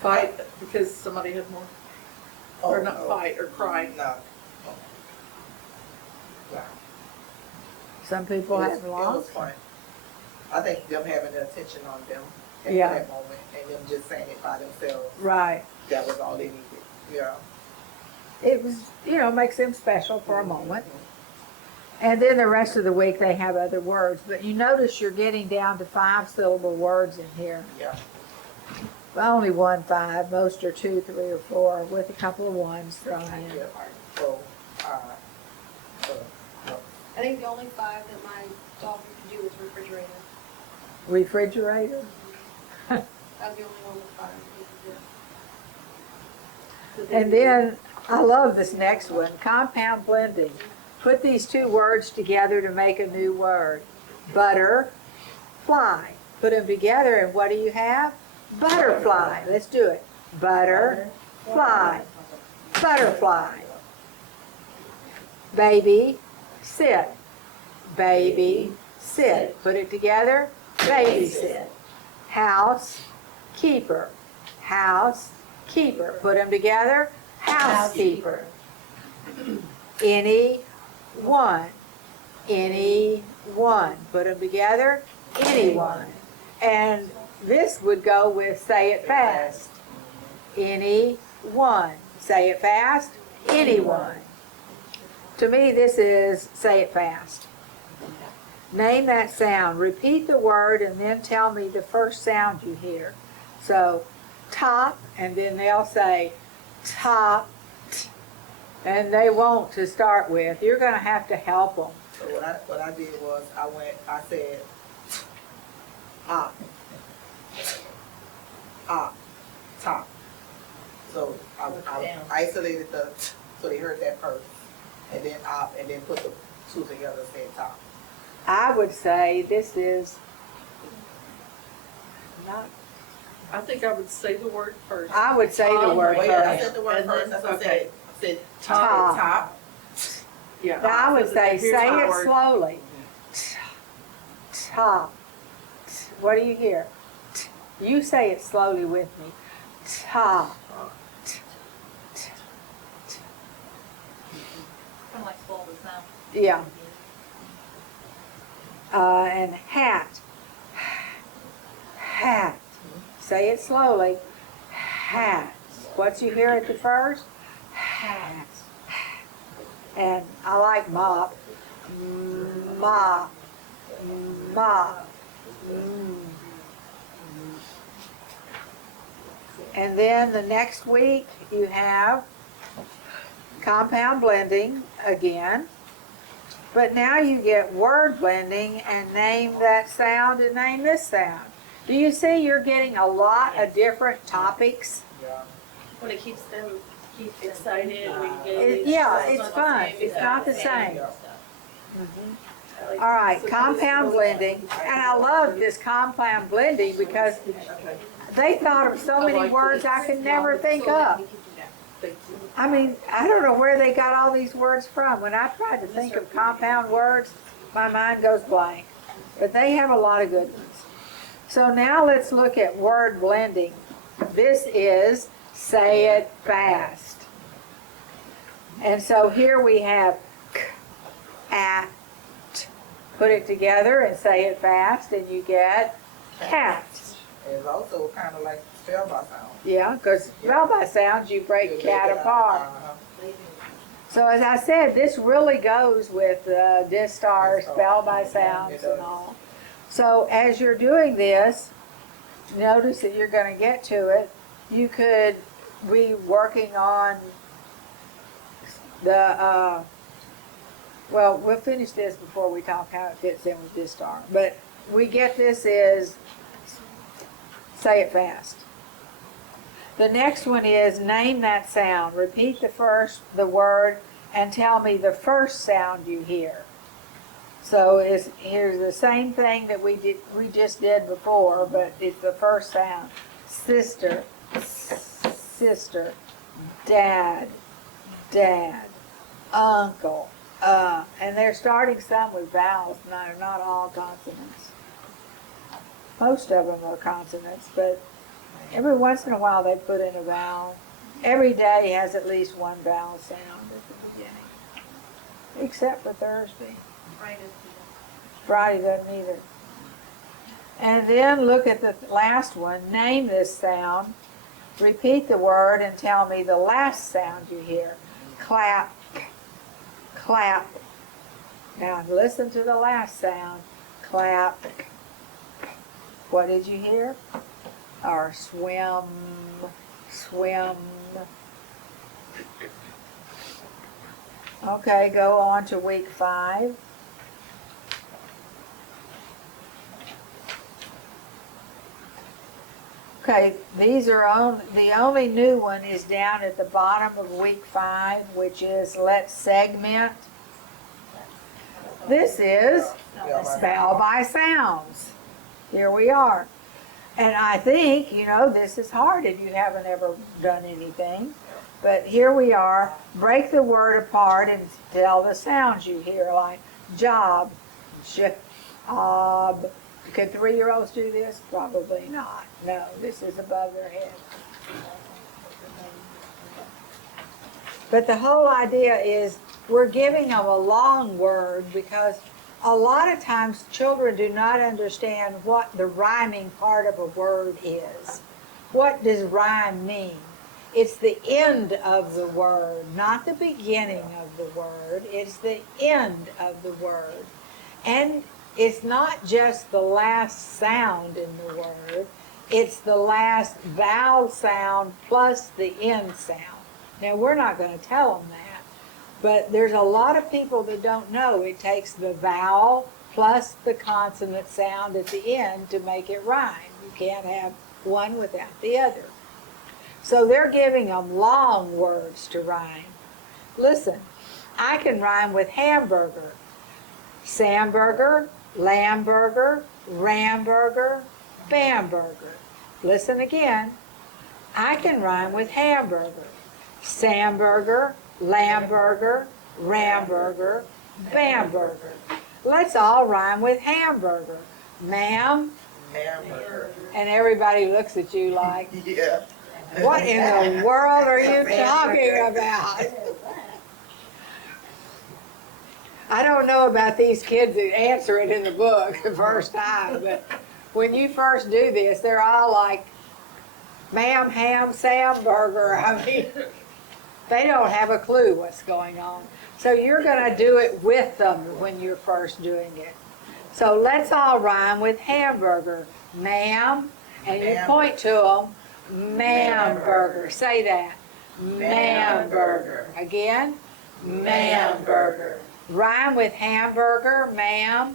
fight because somebody had more? or Oh, not no. fight or cry. No. No. Some people It have was lost. fun. I think them having the attention on them at Yeah. that moment and them just saying it by themselves, Right. that was all they needed. Yeah. It was, makes them special for a moment. And then the rest of the week they have other words. But you notice you're getting down to 5-syllable words in here. Yeah. Only 1 5, most are 2, 3, or 4, with a couple of ones thrown in. Yeah. So, uh, I think the only 5 that my daughter could do was refrigerator. Refrigerator. That was the only one with 5 that we could do. And then, I love this next one, compound blending. Put these 2 words together to make a new word. Butterfly. Put them together and what do you have? Butterfly. Let's do it. Butterfly. Butterfly. Baby, sit. Baby, sit. Put it together. Baby, sit. House, keeper. House, keeper. Put them together. Housekeeper. Any one. Any one. Put them together. Anyone. And this would go with say it fast. Any one. Say it fast. Anyone. To me, this is say it fast. Name that sound. Repeat the word and then tell me the first sound you hear. So, top, and then they'll say top, and they won't to start with. You're going to have to help them. so what I did was I said, top. So I isolated so they heard that first, and then and then put the 2 together and said top. I would say this is not, I think I would say the word first. I would say the word Wait, I first. said the word And then- first. That's what okay. I said Top. top. Yeah. Now, I would say Here's say my it word. slowly. Top. What do you hear? You say it slowly with me. Top. Kind of like swallow the sound. Yeah. And hat. Hat. Say it slowly. Hat. What you hear at the first? Hat. And I like mop. Mop. Mop. And then the next week you have compound blending again. But now you get word blending and name that sound and name this sound. Do you see you're getting a lot of different topics? Yeah. When it keeps them excited, we get It's not the fun. same, It's not the same. Yeah. I like All right, So compound this- blending. And I love this compound blending because they thought of so many words I could never think of. Thank you. I mean, I don't know where they got all these words from. When I try to think of compound words, my mind goes blank. But they have a lot of good ones. So now let's look at word blending. This is say it fast. And so here we have k, at. Put it together and say it fast and you get cat. And it's also kind of like spell by sound. Yeah, because spell by sounds you break cat apart. So as I said, this really goes with Distar, spell by sounds and all. So as you're doing this, notice that you're going to get to it. You could be working on the, well, we'll finish this before we talk how it fits in with Distar. But we get this is say it fast. The next one is name that sound. Repeat the word, and tell me the first sound you hear. So here's the same thing that we just did before, but it's the first sound. Sister, sister, dad, dad, uncle, and they're starting some with vowels, not all consonants. Most of them are consonants, but every once in a while they put in a vowel. Every day has at least one vowel sound at the beginning, except for Thursday. Friday doesn't either. And then look at the last one. Name this sound. Repeat the word and tell me the last sound you hear. Clap, clap. Now listen to the last sound. Clap. What did you hear? Or swim, swim. Okay, go on to week 5. Okay, these are the only new one is down at the bottom of week 5, which is let's segment. This is spell by sounds. Here we are. And I think, this is hard if you haven't ever done anything. But here we are. Break the word apart and tell the sounds you hear, like job, job. Can 3-year-olds do this? Probably not. No, this is above their head. But the whole idea is we're giving them a long word because a lot of times children do not understand what the rhyming part of a word is. What does rhyme mean? It's the end of the word, not the beginning of the word. It's the end of the word. And it's not just the last sound in the word. It's the last vowel sound plus the end sound. Now, we're not going to tell them that, but there's a lot of people that don't know it takes the vowel plus the consonant sound at the end to make it rhyme. You can't have one without the other. So they're giving them long words to rhyme. Listen, I can rhyme with hamburger, Samburger, Lamburger, Ramburger, Bamburger. Listen again. I can rhyme with hamburger, Samburger, Lamburger, Ramburger, Bamburger. Let's all rhyme with hamburger. Ma'am. Hamburger. And everybody looks at you like, Yeah. what in the world are you talking about? I don't know about these kids that answer it in the book the first time, but when you first do this, they're all like, ma'am, ham, Sam, burger. I mean, they don't have a clue what's going on. So you're going to do it with them when you're first doing it. So let's all rhyme with hamburger. Ma'am, and you point to them, ma'am burger. Say that. Ma'am burger. Again, ma'am burger. Rhyme with hamburger, ma'am,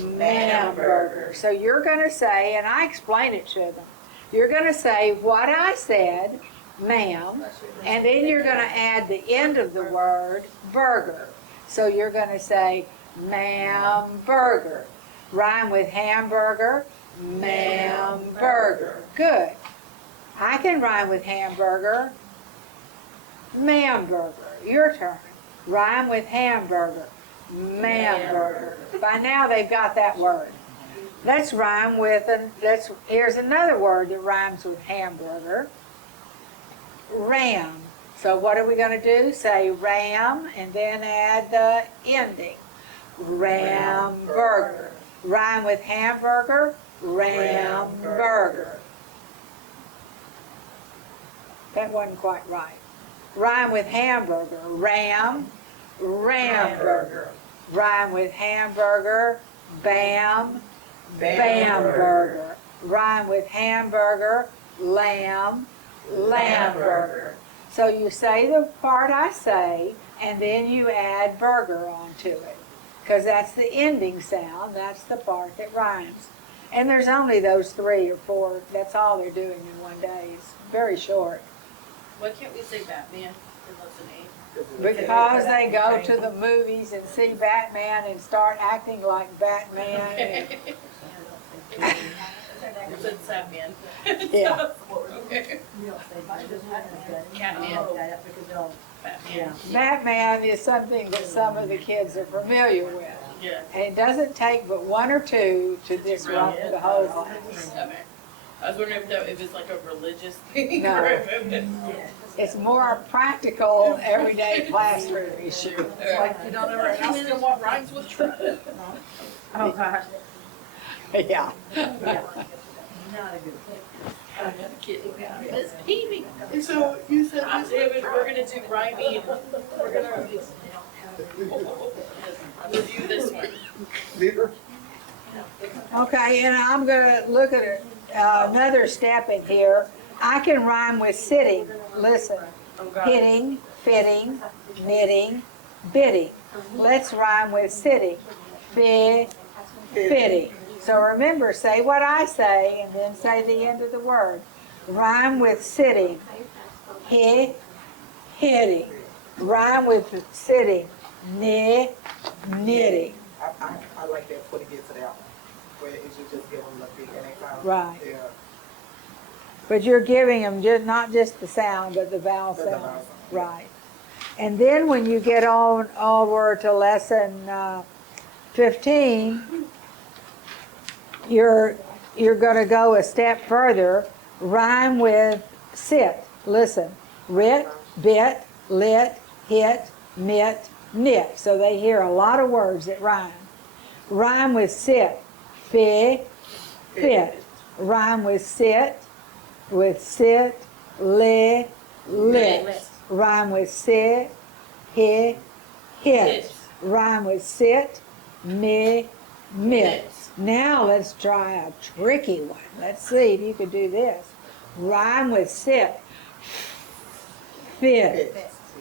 ma'am burger. So you're going to say, and I explain it to them, you're going to say what I said, ma'am, and then you're going to add the end of the word, burger. So you're going to say, ma'am burger. Rhyme with hamburger, ma'am burger. Good. I can rhyme with hamburger, ma'am burger. Your turn. Rhyme with hamburger, ma'am burger. By now they've got that word. Let's rhyme with, here's another word that rhymes with hamburger. Ram. So what are we going to do? Say ram and then add the ending. Ram burger. Rhyme with hamburger, ram burger. That wasn't quite right. Rhyme with hamburger, ram, ramburger. Rhyme with hamburger, bam, bamburger. Rhyme with hamburger, lamb, lamburger. So you say the part I say, and then you add burger onto it, because that's the ending sound. That's the part that rhymes. And there's only those 3 or 4. That's all they're doing in one day. It's very short. Why can't we say Batman in lesson 8? Because they go to the movies and see Batman and start acting like Batman. It's a Batman. Yeah. Okay. Catman. Batman. Batman is something that some of the kids are familiar with. Yeah. And it doesn't take but 1 or 2 to disrupt the whole class. Okay. I was wondering if it's like a religious thing No. or if it's. It's more a practical, everyday classroom issue. It's like you don't ever ask them what rhymes with truck. Oh, gosh. Yeah. Miss Peavy. So you said we're gonna do rhyming. We're gonna review this one. Okay, and I'm gonna look at another step in here. I can rhyme with sitting. Listen. Hitting, fitting, knitting, bidding. Let's rhyme with sitting. Fitting. So remember, say what I say and then say the end of the word. Rhyme with sitting. Hitting. Rhyme with sitting. Knitting. I like that when it gets to that one, where it should just give them a big and they found. Right. Yeah. But you're giving them not just the sound, but the vowel The vowel sound. sound. Right. And then when you get on over to lesson 15, you're going to go a step further. Rhyme with sit. Listen. Writ, bit, lit, hit, knit, knit. So they hear a lot of words that rhyme. Rhyme with sit. Fit. Rhyme with sit. Lit. Rhyme with sit. Hit. Rhyme with sit. Mit. Now let's try a tricky one. Let's see if you could do this. Rhyme with sit. Fit.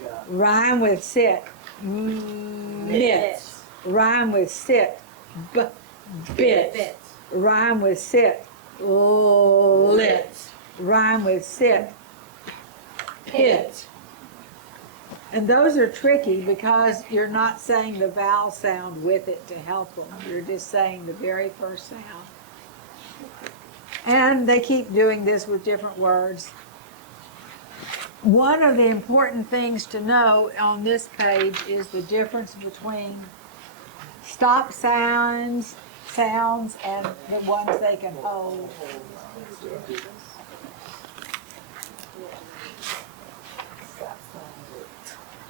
Yeah. Rhyme with sit. Mit. Rhyme with sit. Bit. Rhyme with sit. Lit. Rhyme with sit. Pit. And those are tricky because you're not saying the vowel sound with it to help them. You're just saying the very first sound. And they keep doing this with different words. One of the important things to know on this page is the difference between stop sounds and the ones they can hold.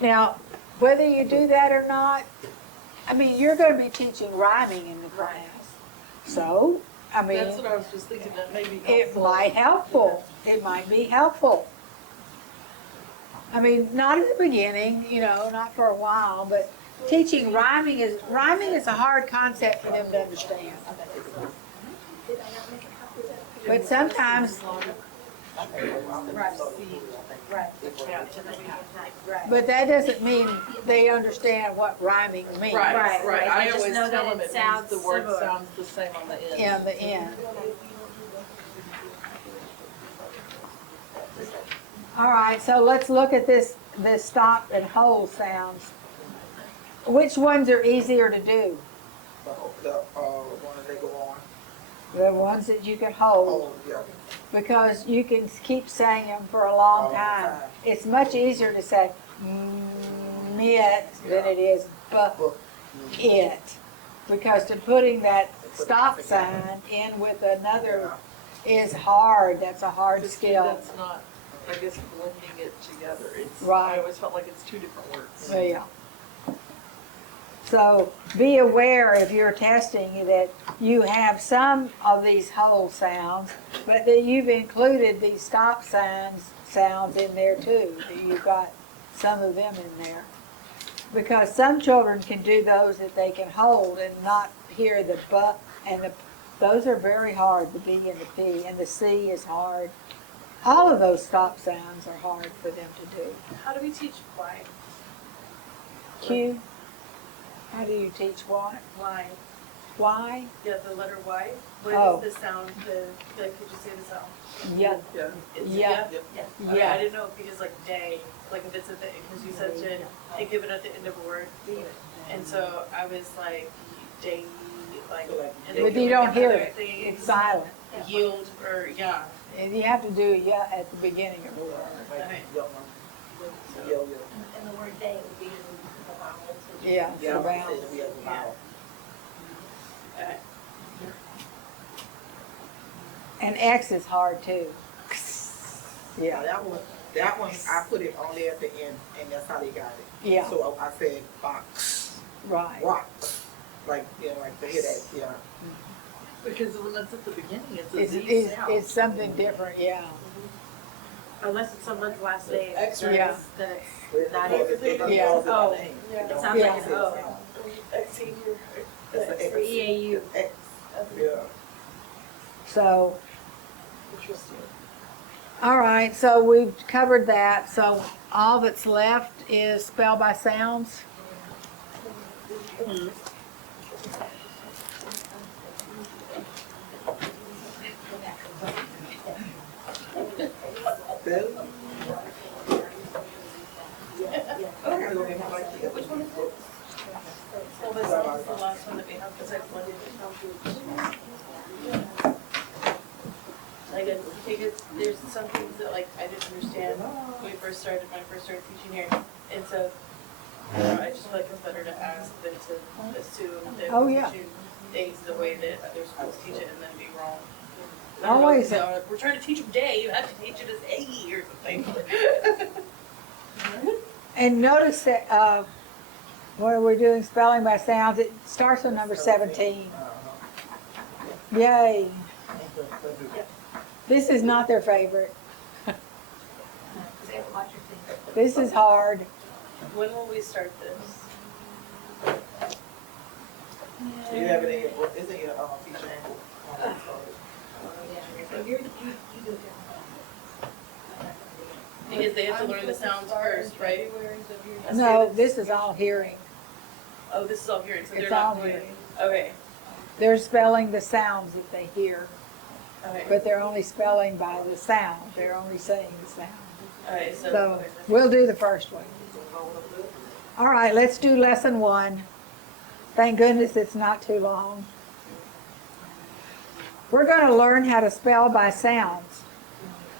Now, whether you do that or not, I mean, you're going to be teaching rhyming in the class. So, I mean, That's what I was just thinking, that may be it helpful. it might be helpful. I mean, not at the beginning, not for a while, but teaching rhyming is a hard concept for them to understand. But sometimes, but that doesn't mean they understand what rhyming means. Right. Right. I They just always know tell that them it it means sounds the word similar. sounds the same on the end. In the end. All right, so let's look at this stop and hold sounds. Which ones are easier to do? The one that they go on. The ones that you can hold, Oh, yeah. because you can keep saying them for a long time. It's much easier to say mit than it is it, because to putting that stop sign in with another is hard. That's a hard Just skill. That's not, I guess, blending it together. It's, Right. I always felt like it's two different words. Yeah. So be aware if you're testing that you have some of these hold sounds, but that you've included these stop sounds in there too. That you've got some of them in there. Because some children can do those that they can hold and not hear the but and the. Those are very hard, the B and the P, and the C is hard. All of those stop sounds are hard for them to do. How do we teach Y? Q. How do you teach what? Y. Why? Yeah, the letter Y. What Oh. is the sound? Could you say the sound? Yeah. Yeah. It's Yeah. Okay, Yeah. I didn't know because like day, like if it's at the, because you said to give it at the end of a word. And so I was like, day, like. and then But give you it don't hear another it. thing, It's silent. Yield or yeah. And you have to do yeah at the beginning of the word. Okay. And the word they would be the vowel. Yeah, it's the vowel. And X is hard too. Yeah, that one, I put it on there at the end, and that's how they got it. Yeah. So I said box, Right. rocks, like, you know, like to hear that, yeah. Because when it's at the beginning, it's a It's, Z it's, sound. it's something different, yeah. Unless it's someone's last name. X-ray. Yeah. Then It it's not doesn't even. call it Yeah. by Oh, name. yeah. It don't Sounds like say an it O. sound. It's easier. It's an For EAU. X, yeah. So, Interesting. all right, so we've covered that. So all that's left is spell by sounds. Bill? Which one is it? Well, this is the last one that we have, because I blended it down to. Like, I think there's some things that like I didn't understand when I first started teaching here, and so I just feel like it's better to ask than to assume that Oh, we're yeah. teaching things the way that other schools teach it and then be wrong. Always. We're trying to teach them day, you have to teach it as A or something. And notice that, when we're doing spelling by sounds, it starts on number 17. Yay. This is not their favorite. This is hard. When will we start this? Do you have it in your book, it's in your, teacher handbook. Because they have to learn the sounds first, right? That's No, good. this is all hearing. Oh, this is all hearing, so they're It's not all going. hearing. Okay, They're spelling the sounds that they hear, okay, but they're only spelling by the sound. They're only saying the sound. alright, so. So we'll do the first one. All right, let's do lesson 1. Thank goodness it's not too long. We're going to learn how to spell by sounds.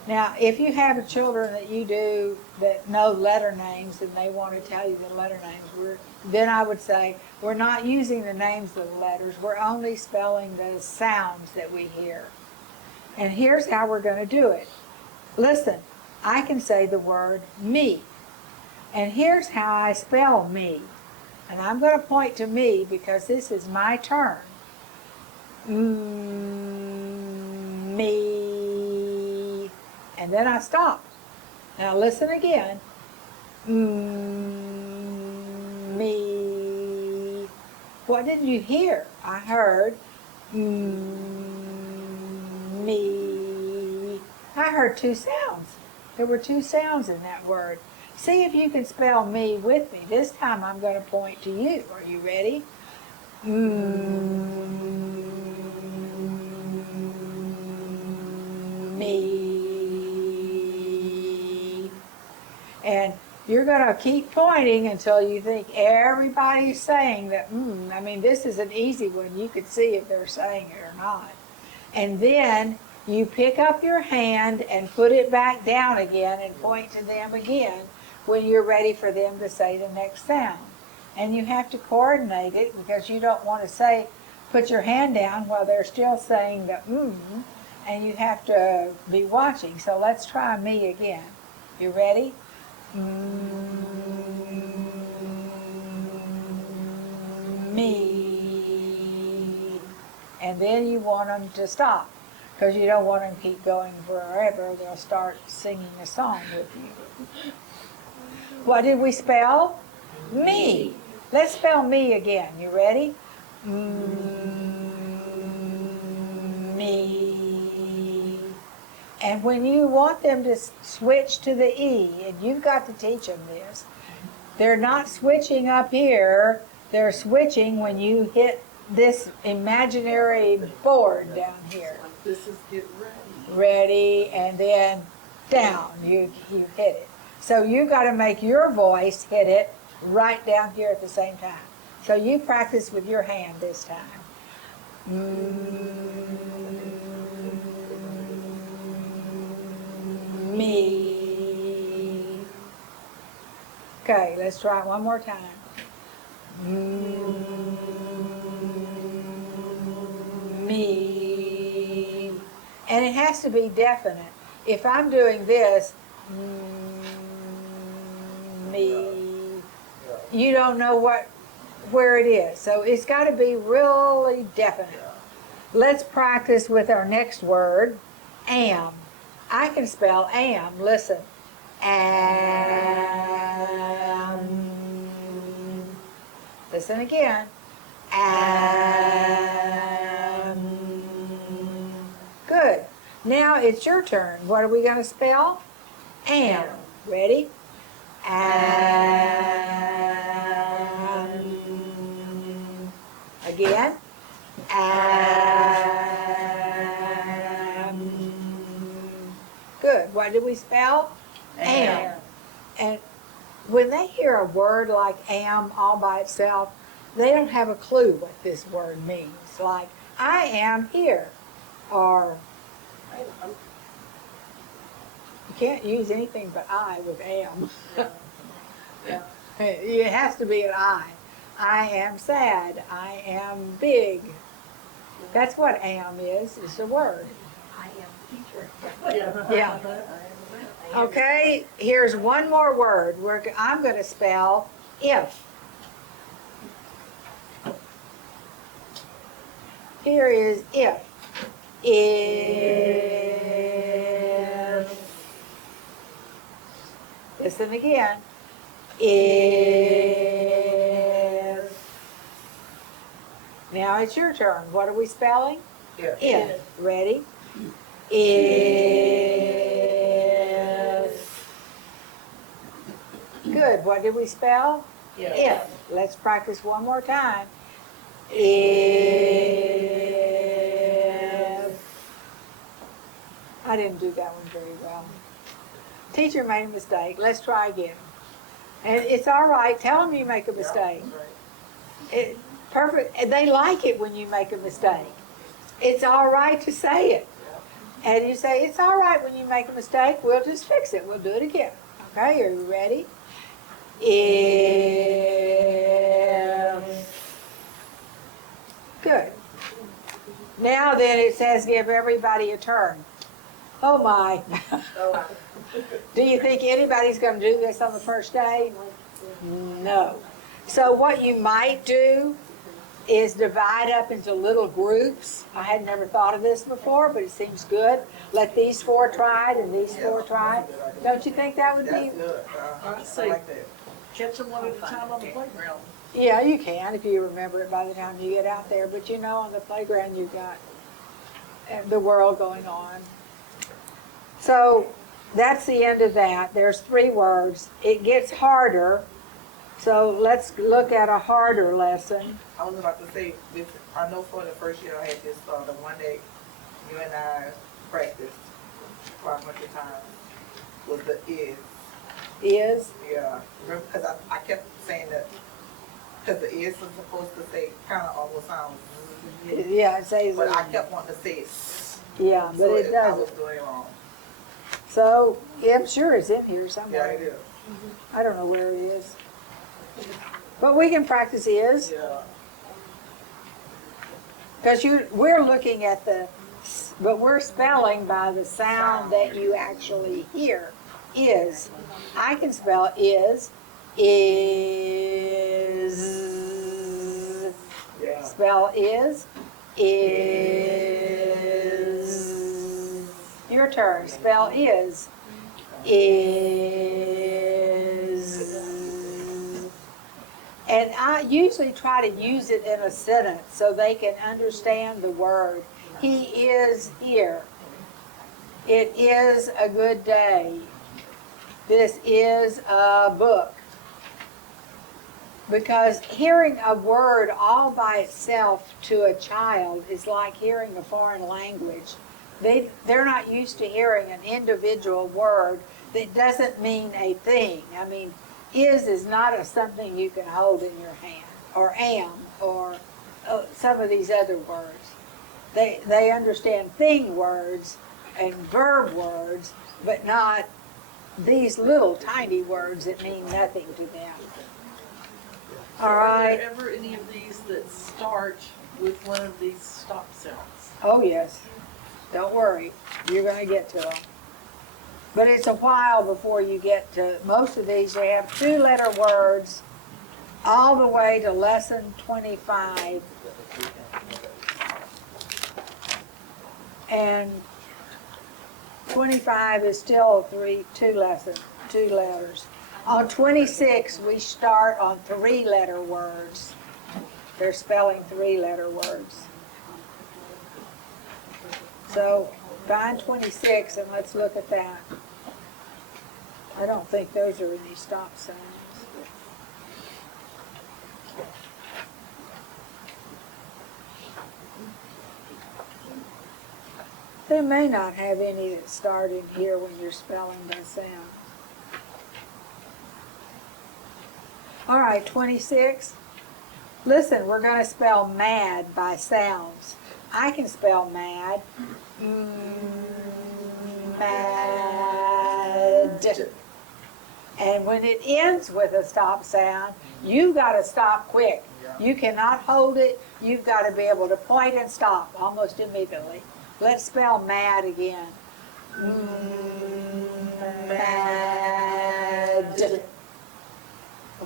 Now, if you have children that you do that know letter names and they want to tell you the letter names, then I would say we're not using the names of the letters. We're only spelling the sounds that we hear. And here's how we're going to do it. Listen, I can say the word me. And here's how I spell me. And I'm going to point to me because this is my turn. Me. And then I stop. Now listen again. Me. What did you hear? I heard me. I heard 2 sounds. There were 2 sounds in that word. See if you can spell me with me. This time I'm going to point to you. Are you ready? Me. And you're going to keep pointing until you think everybody's saying that, I mean, this is an easy one. You could see if they're saying it or not. And then you pick up your hand and put it back down again and point to them again when you're ready for them to say the next sound. And you have to coordinate it because you don't want to say, put your hand down while they're still saying the and you have to be watching. So let's try me again. You ready? Me. And then you want them to stop because you don't want them to keep going forever. They'll start singing a song with you. What did we spell? Me. Let's spell me again. You ready? Me. And when you want them to switch to the E, and you've got to teach them this, they're not switching up here, they're switching when you hit this imaginary board down here. This is get ready. Ready, and then down, you hit it. So you've got to make your voice hit it right down here at the same time. So you practice with your hand this time. Me. Okay, let's try it one more time. Me. And And it has to be definite. If I'm doing this, me, you don't know where it is. So it's got to be really definite. Let's practice with our next word, am. I can spell am. Listen. Am. Listen again. Am. Good. Now it's your turn. What are we going to spell? Am. Ready? Am. Again. Am. Good. What did we spell? Am. And when they hear a word like am all by itself, they don't have a clue what this word means. Like, I am here. Or, you can't use anything but I with am. It has to be an I. I am sad. I am big. That's what am is. It's a word. I am teacher. Yeah. Okay, here's one more word. I'm going to spell if. Here is if. If. Listen again. If. Now it's your turn. What are we spelling? Yeah. If. Ready? If. Good. What did we spell? If. Let's practice one more time. If. I didn't do that one very well. Teacher made a mistake. Let's try again. And it's all right. Tell them you make a mistake. Perfect. And they like it when you make a mistake. It's all right to say it. And you say, it's all right when you make a mistake. We'll just fix it. We'll do it again. Okay, are you ready? If. Good. Now then it says give everybody a turn. Oh my. Do you think anybody's going to do this on the first day? No. So what you might do is divide up into little groups. I had never thought of this before, but it seems good. Let these four try it and these four try it. Don't you think that would be? That's good. I like that. Catch them one at a time on the playground. Yeah, you can if you remember it by the time you get out there. But you know, on the playground you've got the world going on. So that's the end of that. There's 3 words. It gets harder. So let's look at a harder lesson. I was about to say, this, I know for the first year I had this, the one that you and I practiced quite a bunch of times was the is. Is? Yeah, remember, because I kept saying that, because the is was supposed to say, kind of almost sounds, Yeah, it says. but I kept wanting to say it. Yeah, but So it I was doesn't. doing wrong. So yeah, I'm sure it's in here Yeah, somewhere. it is. I don't know where it is. But we can practice is. Yeah. Because we're looking at but we're spelling by the sound that you actually hear. Is. I can spell is. Yeah. Spell is. Is. Your turn. Spell is. Is. And I usually try to use it in a sentence so they can understand the word. He is here. It is a good day. This is a book. Because hearing a word all by itself to a child is like hearing a foreign language. They're not used to hearing an individual word that doesn't mean a thing. I mean, is not something you can hold in your hand, or am, or some of these other words. They understand thing words and verb words, but not these little tiny words that mean nothing to them. All Are right. there ever any of these that start with one of these stop sounds? Oh, yes. Don't worry, you're gonna get to them. But it's a while before you get to, most of these, they have 2-letter words all the way to lesson 25. And 25 is still 2 letters. On 26, we start on 3-letter words. They're spelling 3-letter words. So find 26 and let's look at that. I don't think those are any stop signs. They may not have any that start in here when you're spelling by sound. All right, 26. Listen, we're going to spell mad by sounds. I can spell mad. Mad. And when it ends with a stop sound, you've got to stop quick. You cannot hold it. You've got to be able to point and stop almost immediately. Let's spell mad again. Mad.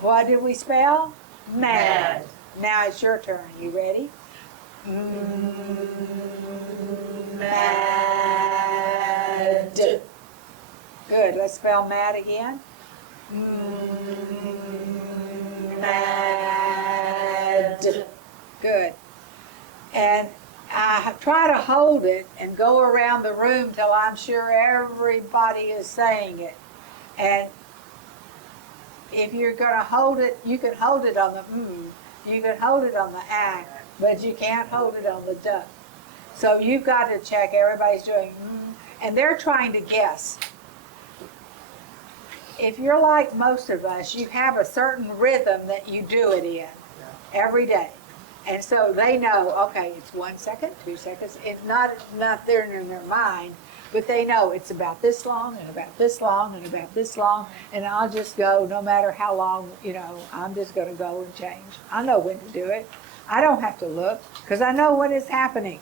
What did we spell? Mad. Now it's your turn. You ready? Mad. Good. Let's spell mad again. Mad. Good. And I try to hold it and go around the room till I'm sure everybody is saying it. And if you're going to hold it, you can hold it on the you can hold it on the ah, but you can't hold it on the duh. So you've got to check everybody's doing and they're trying to guess. If you're like most of us, you have a certain rhythm that you do it in every day. And so they know, okay, it's 1 second, 2 seconds. It's not there in their mind, but they know it's about this long and about this long and about this long. And I'll just go, no matter how long, I'm just going to go and change. I know when to do it. I don't have to look because I know what is happening.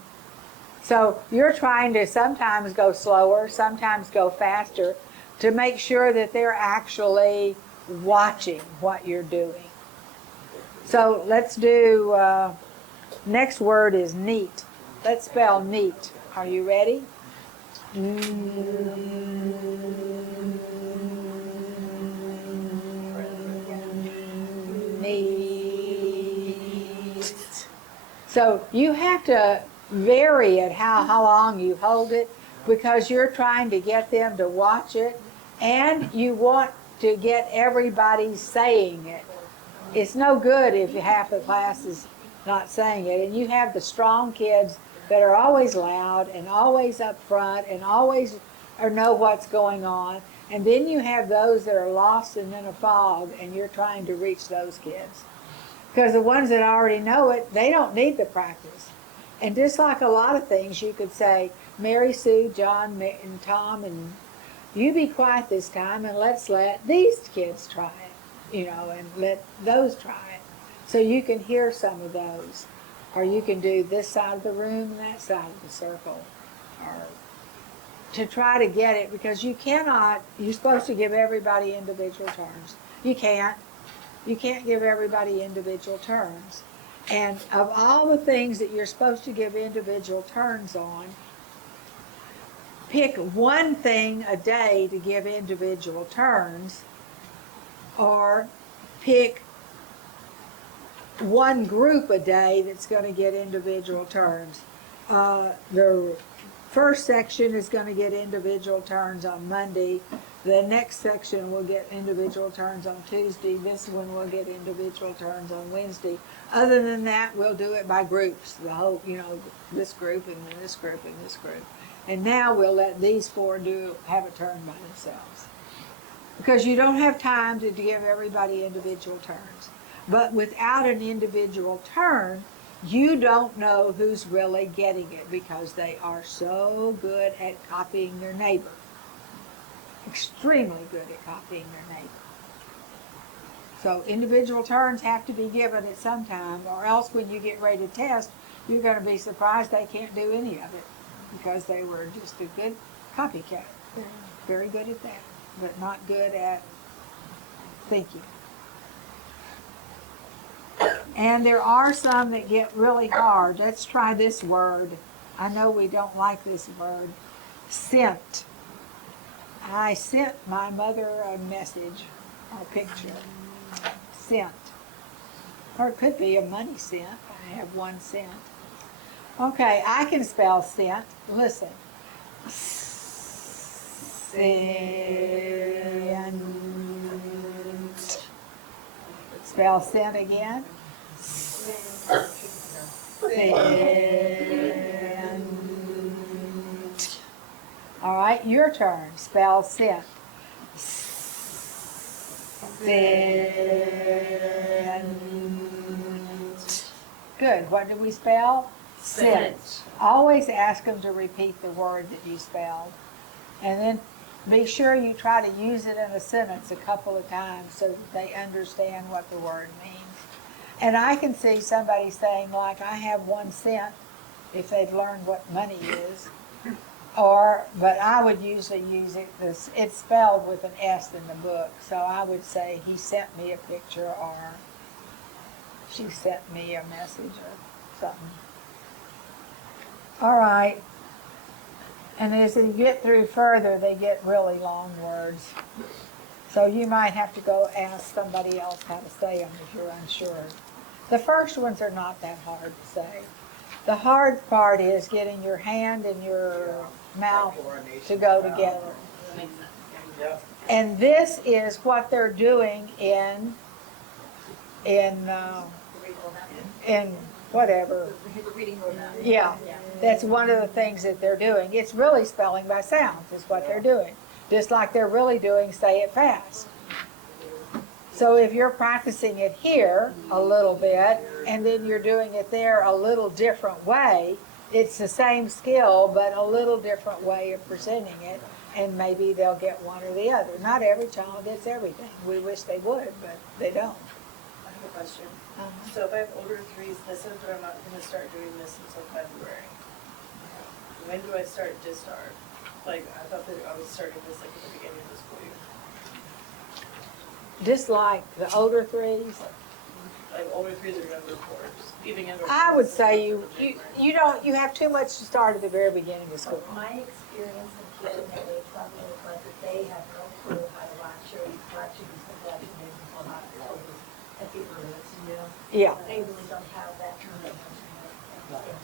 So you're trying to sometimes go slower, sometimes go faster to make sure that they're actually watching what you're doing. So let's do, next word is neat. Let's spell neat. Are you ready? Neat. So you have to vary it how long you hold it because you're trying to get them to watch it and you want to get everybody saying it. It's no good if half the class is not saying it. And you have the strong kids that are always loud and always up front and always know what's going on. And then you have those that are lost and in a fog and you're trying to reach those kids. Because the ones that already know it, they don't need the practice. And just like a lot of things, you could say, Mary, Sue, John, and Tom, and you be quiet this time and let's let these kids try it. And let those try it. So you can hear some of those. Or you can do this side of the room and that side of the circle. Or to try to get it, because you're supposed to give everybody individual turns. You can't give everybody individual turns. And of all the things that you're supposed to give individual turns on, pick one thing a day to give individual turns, or pick one group a day that's going to get individual turns. The first section is going to get individual turns on Monday. The next section will get individual turns on Tuesday. This one will get individual turns on Wednesday. Other than that, we'll do it by groups. The whole, this group and then this group and this group. And now we'll let these 4 have a turn by themselves. Because you don't have time to give everybody individual turns. But without an individual turn, you don't know who's really getting it because they are so good at copying their neighbor. Extremely good at copying their neighbor. So individual turns have to be given at some time, or else when you get ready to test, you're going to be surprised they can't do any of it. because they were just a good copycat. Very good at that, but not good at thinking. And there are some that get really hard. Let's try this word. I know we don't like this word. Sent. I sent my mother a message or picture. Sent. Or it could be a money cent. I have 1 cent. Okay, I can spell sent. Listen. Sent. Spell sent again. Sent. All right, your turn. Spell sent. Sent. Good. What did we spell? Sent. Always ask them to repeat the word that you spelled. And then be sure you try to use it in a sentence a couple of times so that they understand what the word means. And I can see somebody saying, like, I have 1 cent, if they've learned what money is. But I would usually use it, it's spelled with an S in the book, so I would say, he sent me a picture, or she sent me a message, or something. All right. And as you get through further, they get really long words. So you might have to go ask somebody else how to say them if you're unsure. The first ones are not that hard to say. The hard part is getting your hand and your mouth to go together. And this is what they're doing in whatever. Yeah, that's one of the things that they're doing. It's really spelling by sounds is what they're doing. Just like they're really doing say it fast. So if you're practicing it here a little bit, and then you're doing it there a little different way, it's the same skill, but a little different way of presenting it, and maybe they'll get one or the other. Not every child gets everything. We wish they would, but they don't. I have a question. So if I have older threes, this is, but I'm not gonna start doing this until February. When do I start DISTAR? Like, I thought that I was starting this like at the beginning of the school year. Just like the older threes, Like older threes are younger fours, even younger. I would fours. say you have too much to start at the very beginning of school. My experience in teaching at age level is like that they have no clue how to watch or at the earliest, you know? Yeah, They really don't have that kind of understanding.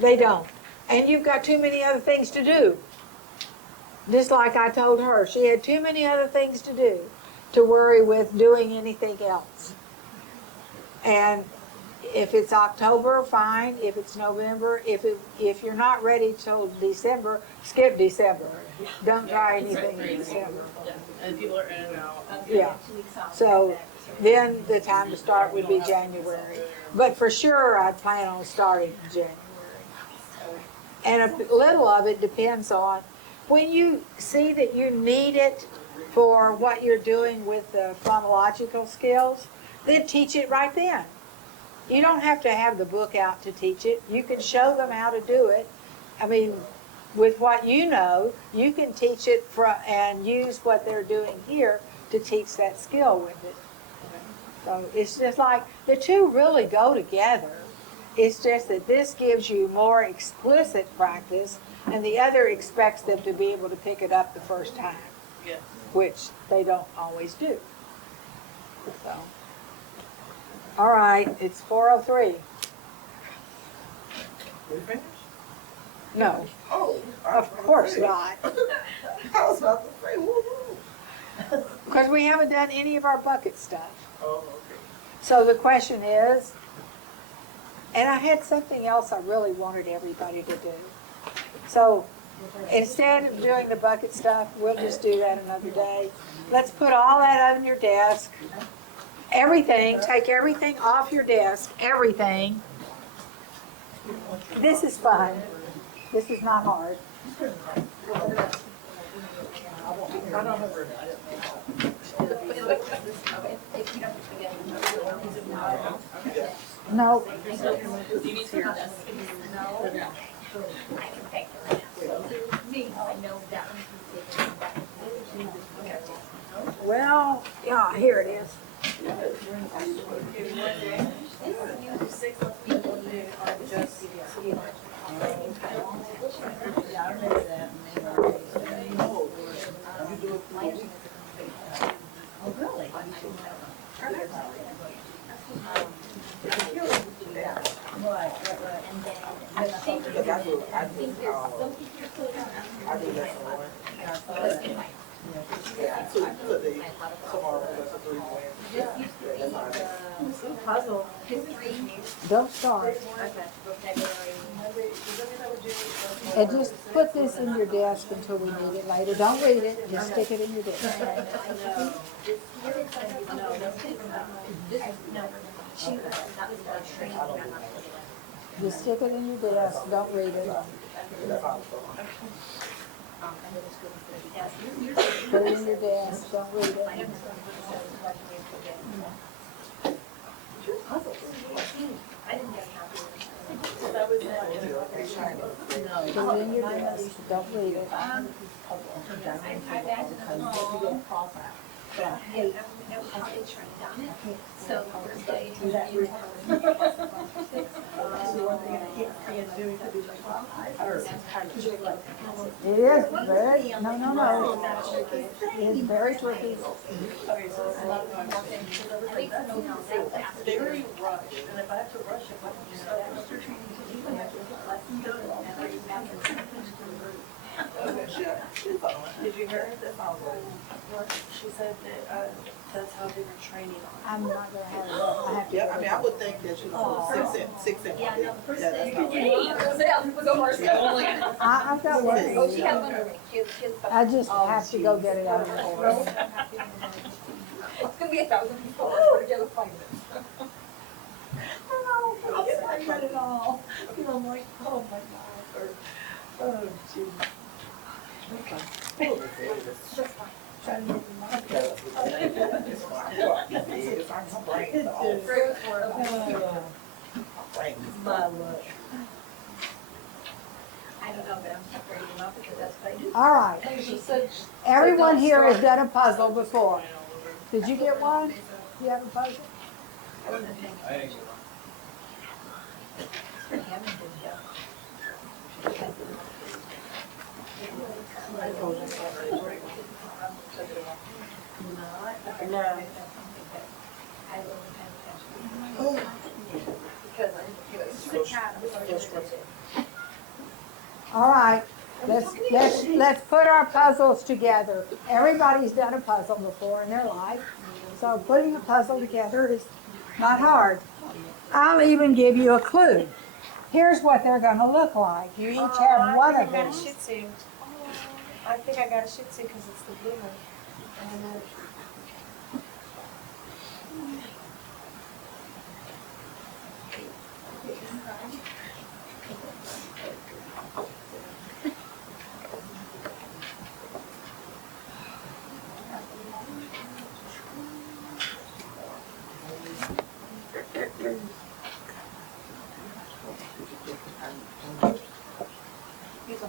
they don't. And you've got too many other things to do. Just like I told her, she had too many other things to do to worry with doing anything else. And if it's October, fine. If it's November, if you're not ready till December, skip December. Don't try anything in December. Yeah, and people are in and out. Yeah. So then the time to start would be January. But for sure, I'd plan on starting in January. And a little of it depends on, when you see that you need it for what you're doing with the phonological skills, then teach it right then. You don't have to have the book out to teach it. You can show them how to do it. I mean, with what you know, you can teach it and use what they're doing here to teach that skill with it. So it's just like, the two really go together. It's just that this gives you more explicit practice, and the other expects them to be able to pick it up the first time, Yeah. which they don't always do. So, all right, it's 4:03. We finished? No, Oh. of course not, I was about to say, woo-hoo. because we haven't done any of our bucket stuff. Oh, okay. So the question is, and I had something else I really wanted everybody to do. So instead of doing the bucket stuff, we'll just do that another day. Let's put all that on your desk. Everything, take everything off your desk, everything. This is fun. This is not hard. No. I can thank her right now. So, me, I know that one's been taken, that one's been. Well, yeah, here it is. Oh, really? And then I think Because I do there's something here put on. I do lesson one. Tomorrow, that's a 3 Puzzle. History. Don't start. And just put this in your desk until we need it later. Don't read it, just stick it in your desk. Just stick it in your desk, don't read it. Put it in your desk, don't read it. I didn't get a copy. Put it in your desk, don't read it. So first day. It is very, no. It's very tricky. Very rushed, and if I have to rush it, I can start Mr. Did you hear it? She said that, that's how they were training on I'm not gonna have it. I have to. Yeah, I mean, I would think that you know, six and Yeah, no, first yeah, day. that's not I've got one. Oh, she has one already. She has I just have to go get it out of the drawer. It's gonna be 1,000 people. We're gonna find it. I read it all, and I'm like, oh my God, or, oh gee. That's fine. My luck. I don't know, but I'm separating them up because that's what I do. All right, She said, everyone here has done a puzzle before. Did you get one? You have a puzzle? No. All right, let's put our puzzles together. Everybody's done a puzzle before in their life, so putting a puzzle together is not hard. I'll even give you a clue. Here's what they're gonna look like. You each have one of I these. think I got a Shih Tzu because it's the blue one. And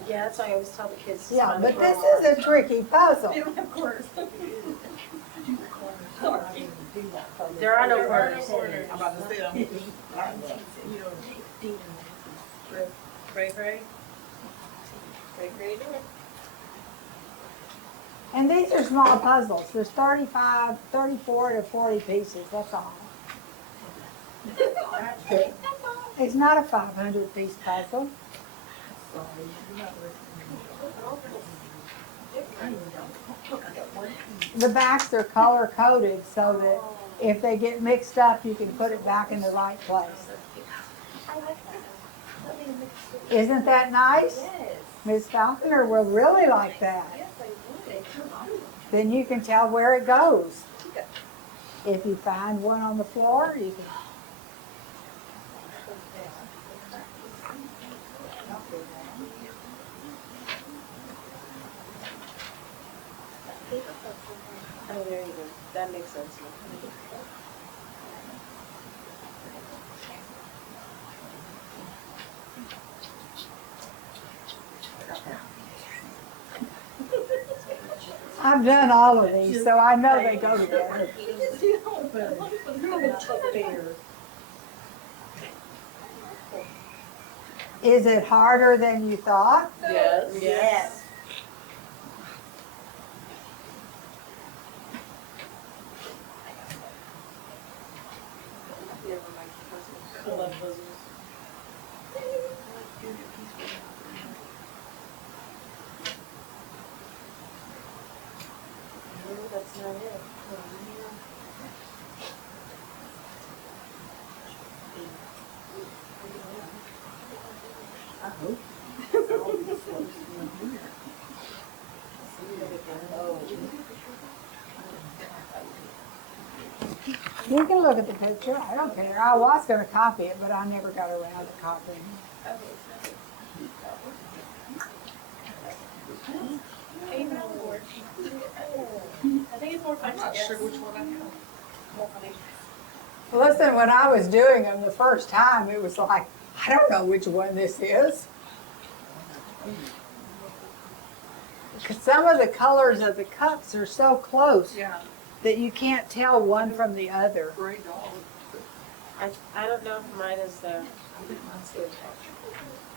yeah, that's why I always tell the kids. Yeah, but this is a tricky puzzle. Of course. There are no words. I'm about to say, Ray Ray? And these are small puzzles. There's 35, 34 to 40 pieces, that's all. It's not a 500-piece puzzle. The backs are color coded so that if they get mixed up, you can put it back in the right place. Isn't that nice? Ms. Falconer will really like that. Then you can tell where it goes. If you find one on the floor, you can. Oh, there you go. That makes sense. I've done all of these, so I know they go together. Is it harder than you thought? Yes. Yes. I love puzzles. No, that's not it. You can look at the picture, I don't care. I was gonna copy it, but I never got around to copying it. I think it's more fun. I'm not sure which one I have. Listen, when I was doing them the first time, it was like, I don't know which one this is. Because some of the colors of the cups are so close Yeah. that you can't tell one from the other. Great dog. I don't know if mine is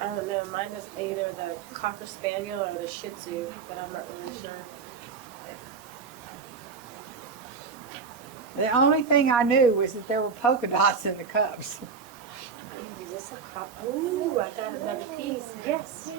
I don't know, mine is either the Cocker Spaniel or the Shih Tzu, but I'm not really sure. The only thing I knew was that there were polka dots in the cups. Is this a cop? Ooh, I got another piece. Yes.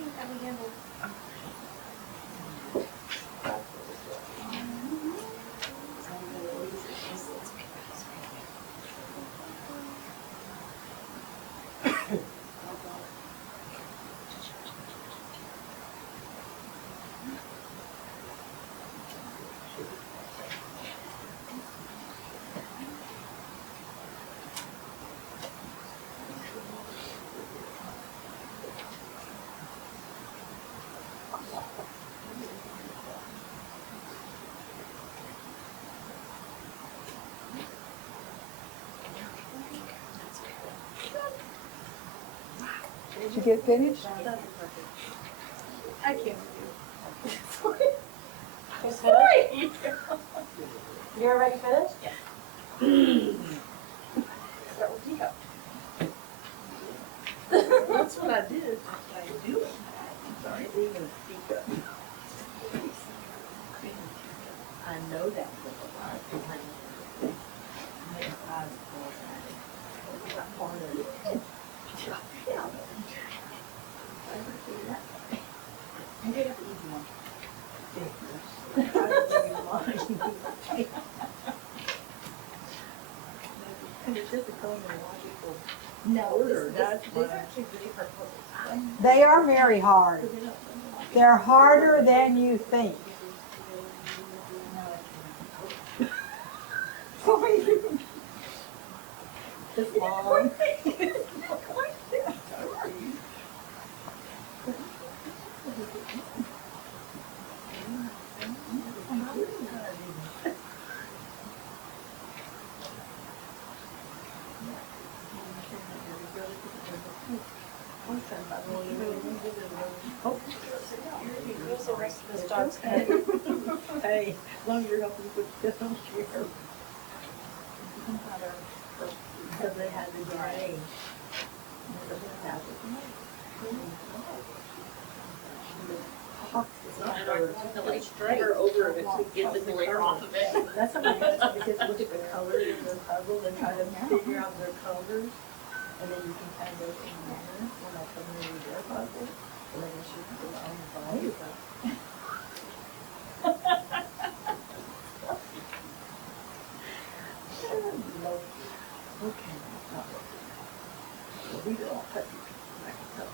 Did you get finished? I can't. You already finished? That's what I did. I do it. Sorry, even speak up. I know that. They are very hard. They're harder than you think. Where's the rest of this dog's head? Hey, as long as you're helping put this on here. Because they had the gray. I don't know, like straight over it to get the glare off of it. That's what I asked, because look at the colors in the puzzle and try to figure out their colors. And then you can kind of go from there when I come in with their puzzle. And then you should go on the side. Okay. Well, these are all puppies. I can tell them.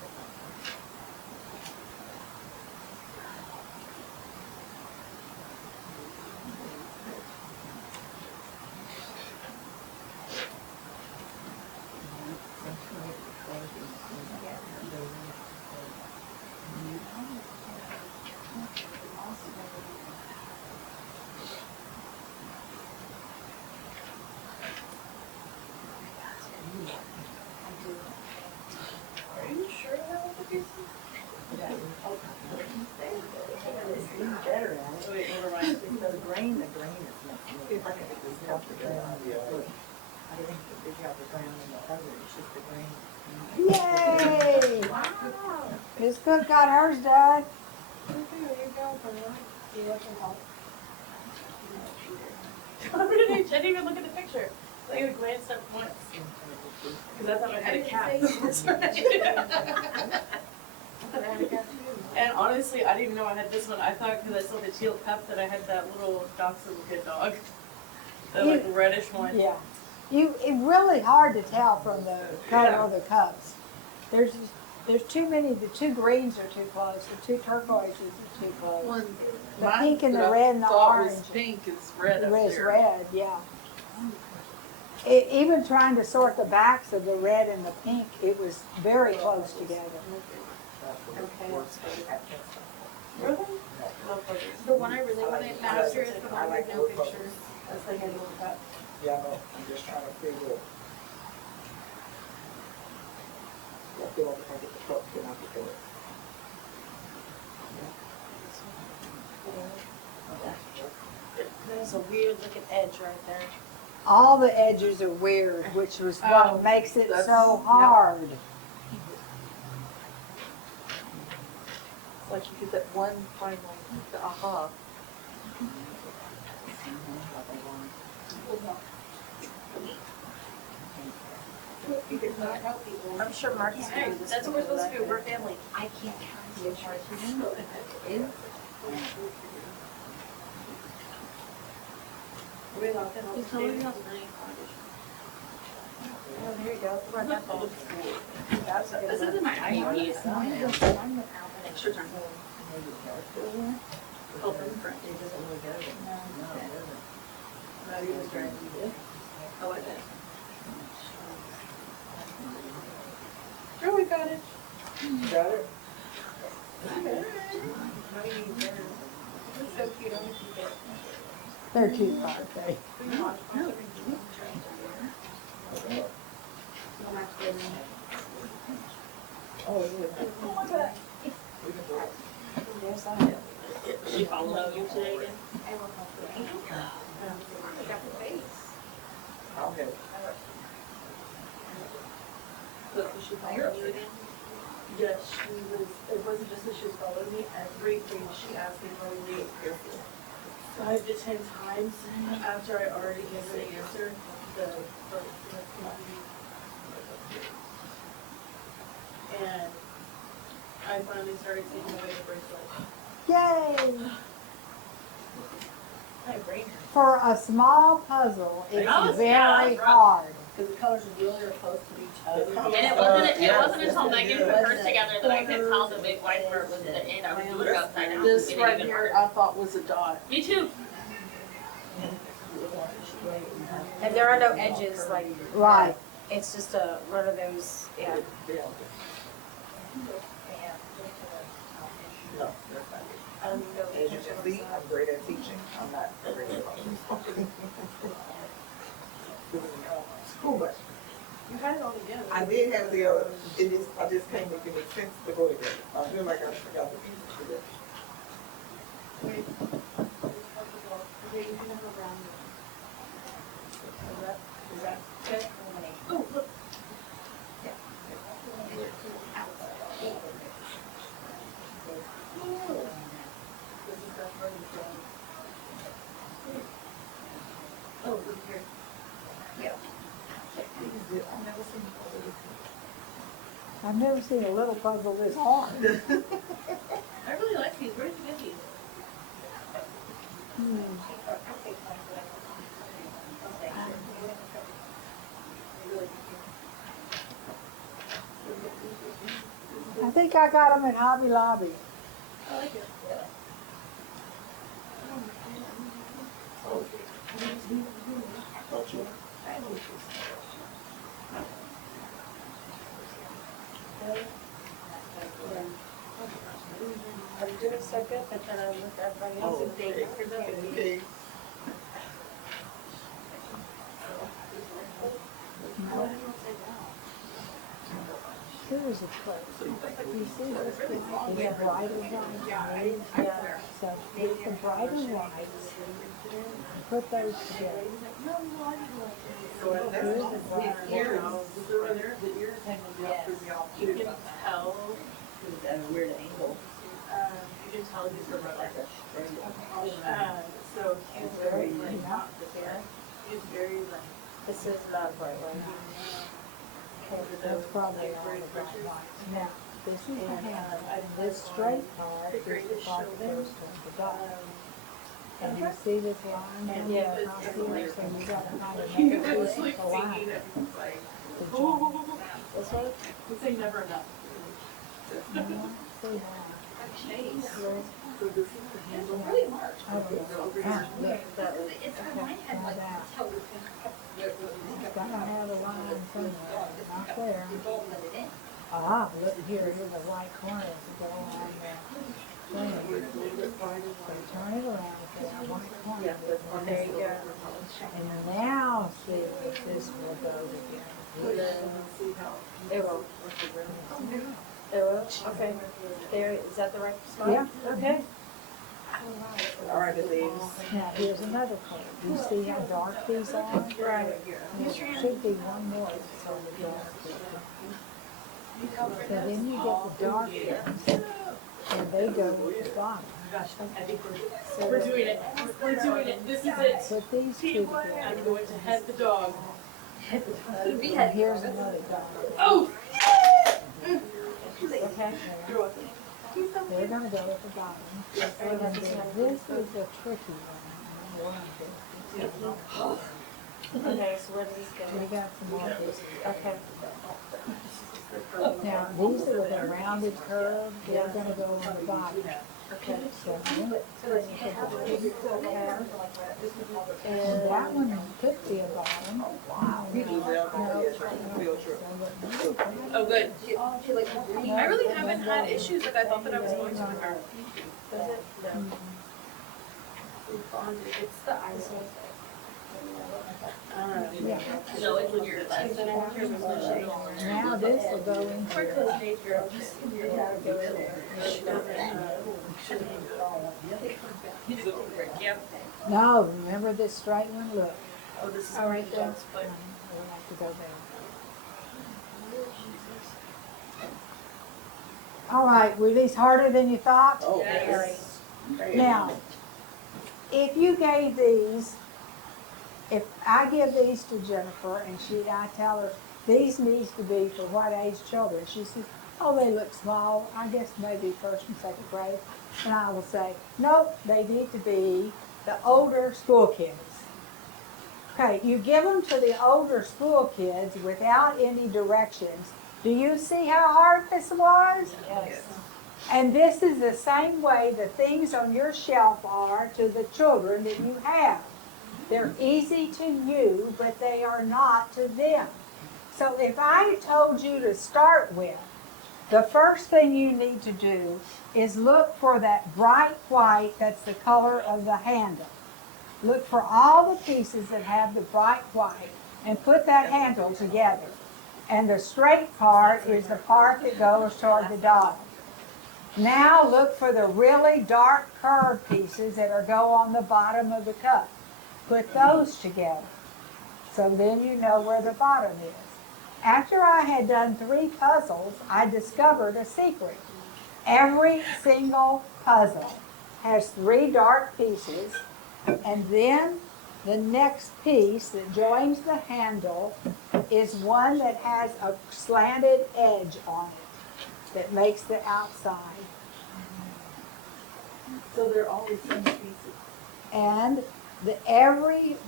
Yay! Miss Cook got hers done. I didn't even look at the picture. I glanced up once. Because I thought I had a cat. That's right. I thought I had a cat too. And honestly, I didn't even know I had this one. I thought because I saw the teal cup that I had that little Dachshund good dog. The like reddish one. Yeah. It's really hard to tell from the color of the cups. There's too many, the two greens are too close, the two turquoises are too close. One, The mine pink and that the I red and the thought was orange. pink is red up Red's there. red, yeah. Even trying to sort the backs of the red and the pink, it was very close together. Really? The one I really want to master is the one with no pictures. That's like a little cup. Yeah, I know, I'm just trying to figure. I feel like if I get the cup, then I get it. There's a weird looking edge right there. All the edges are weird, which was Oh, what makes it that's- so yeah. hard. It's like you get that one final, the aha. I'm sure Marcus can do this. That's what we're supposed to do. We're family. I can't count the charts. We locked in all the Somebody days. else. Oh, there you go. Run that ball. That's a good This one. isn't my IEP. Extra time. Open front. Oh, I did. Oh, we got it. Got it? It's so cute. I'm gonna keep it. They're cute, aren't they? Oh, it is. Oh my God. We can do it. Yes, I am. She followed you today again? I will help you. I got the face. I'll have it. Look, was she following you again? Yes, she was, it wasn't just that she was following me, everything she asked me for me. 5 to 10 times after I already gave her the answer, and I finally started taking away the bracelet. Yay! My brain For a small puzzle, it's Oh, yeah, very that's rough. hard. because the colors really are close to each other. And it wasn't until Megan put hers together that I could tell the big white part was the end. I was doing it upside down. This It didn't right even here, work. I thought was a dot. Me too. And there are no edges, like, Right. it's just a, one of those, yeah. I don't know. As you can see, I'm great at teaching. I'm not great at talking. School bus. You had it all together. I did have the other, I just can't make any sense to go together. I feel like I forgot the pieces together. Wait. Okay, you can have a brown. Is that good? Oh, look. Oh, look here. I've never seen a little puzzle this hard. I really like these. Where did you get these? I think I got them at Hobby Lobby. I like it. I'm doing so good, but then I look at everybody else and they for them. Okay. Here's a place. You see this is the brighter light. So with the brighter lights, put those together. So that's the ears. The ears hanging down through the That's probably all the bright lights. Now, this is the handle, and this straight part is the part that goes toward the dog. And you see this line down Yeah. there, across here, so you got to kind of He make it was look like a line. singing it, he was like, to join. this one? We say never enough. No, see that. So this is the handle. Really hard. I don't know. Ah, look, That was, it's when mine had like, Now that. tell the. It's gotta have a line somewhere, not there. Let it in. Ah, look here, here's the white corners that go on there. So turn it around, so that white corner. There you go. And now see if this will go together. It will. It will, okay. There, is that the right spot? Yeah. Okay. All right, it leaves. Now, here's another color. You see how dark these are? Right. There should be one more so the dark. So then you get the dark ones, and they go with the bottom. Gosh, I think we're doing it. We're doing it. This is it. Put these two together. I'm going to head the dog. And here's another dog. Oh! Okay? You're welcome. They're gonna go at the bottom. And then this is a tricky one. Okay, so where does this We go? got some more pieces. Okay. Now, these are with a rounded curve, they're gonna go on the bottom. Okay. So, and And that one could be a bottom. Wow. Oh, good. I really haven't had issues like I thought that I was going to with her. does it? No. We bonded. It's the ISO. Yeah. No, it's when you're left. Now this will go We're into, close age girls. You gotta go in there. Yep. no, remember this straight one? Look. Oh, this is All right, then. We'll have to go there. All right, were these harder than you thought? Oh, Yes. Now, if you gave these, if I give these to Jennifer and I tell her, these needs to be for what age children? She says, oh, they look small, I guess maybe first and second grade. And I will say, nope, they need to be the older school kids. Okay, you give them to the older school kids without any directions. Do you see how hard this was? Yes. And this is the same way the things on your shelf are to the children that you have. They're easy to you, but they are not to them. So if I told you to start with, the first thing you need to do is look for that bright white that's the color of the handle. Look for all the pieces that have the bright white and put that handle together. And the straight part is the part that goes toward the dog. Now look for the really dark curved pieces that go on the bottom of the cup. Put those together. So then you know where the bottom is. After I had done 3 puzzles, I discovered a secret. Every single puzzle has 3 dark pieces, and then the next piece that joins the handle is one that has a slanted edge on it that makes the outside. So they're all the same pieces. And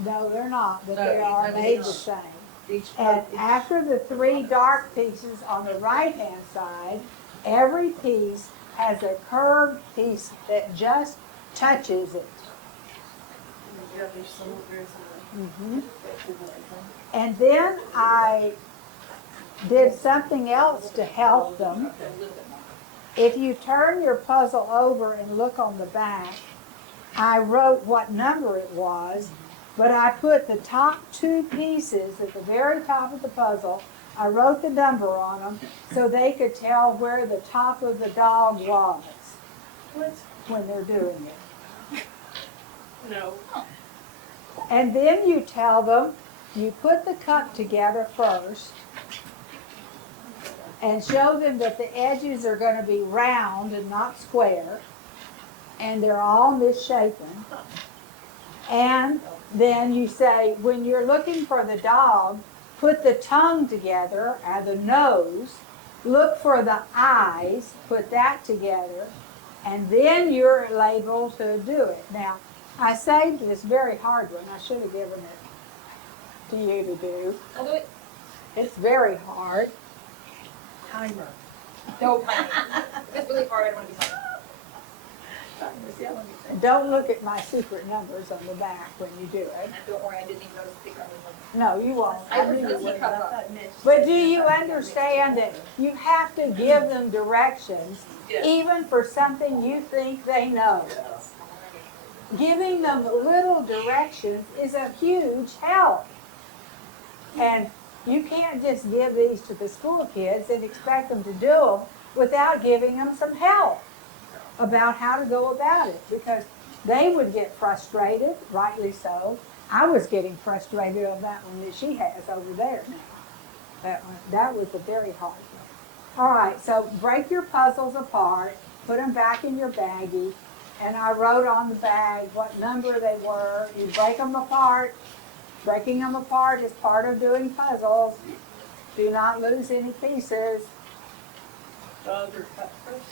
no, they're not, but they No, are I mean, made the same. Each And after the 3 dark pieces on the right-hand side, every piece has a curved piece that just touches it. Yeah, they're so very similar. And then I did something else to help them. If you turn your puzzle over and look on the back, I wrote what number it was, but I put the top 2 pieces at the very top of the puzzle. I wrote the number on them so they could tell where the top of the dog was when they're doing it. No. And then you tell them, you put the cup together first and show them that the edges are going to be round and not square, and they're all misshapen. And then you say, when you're looking for the dog, put the tongue together and the nose, look for the eyes, put that together, and then you're able to do it. Now, I saved this very hard one. I should have given it to you to do. I'll do it. It's very hard. Timer. Don't mind. If it's really hard, I don't want to be tired. Don't look at my secret numbers on the back when you do it. Don't worry, I didn't even notice the secret. No, you won't. I knew was you the wouldn't. secret. But do you understand that you have to give them directions, Yes. even for something you think they know? Giving them little directions is a huge help. And you can't just give these to the school kids and expect them to do them without giving them some help about how to go about it, because they would get frustrated, rightly so. I was getting frustrated on that one that she has over there now. That was a very hard one. All right, so break your puzzles apart, put them back in your baggie, and I wrote on the bag what number they were. You break them apart. Breaking them apart is part of doing puzzles. Do not lose any pieces. Dog or cut first?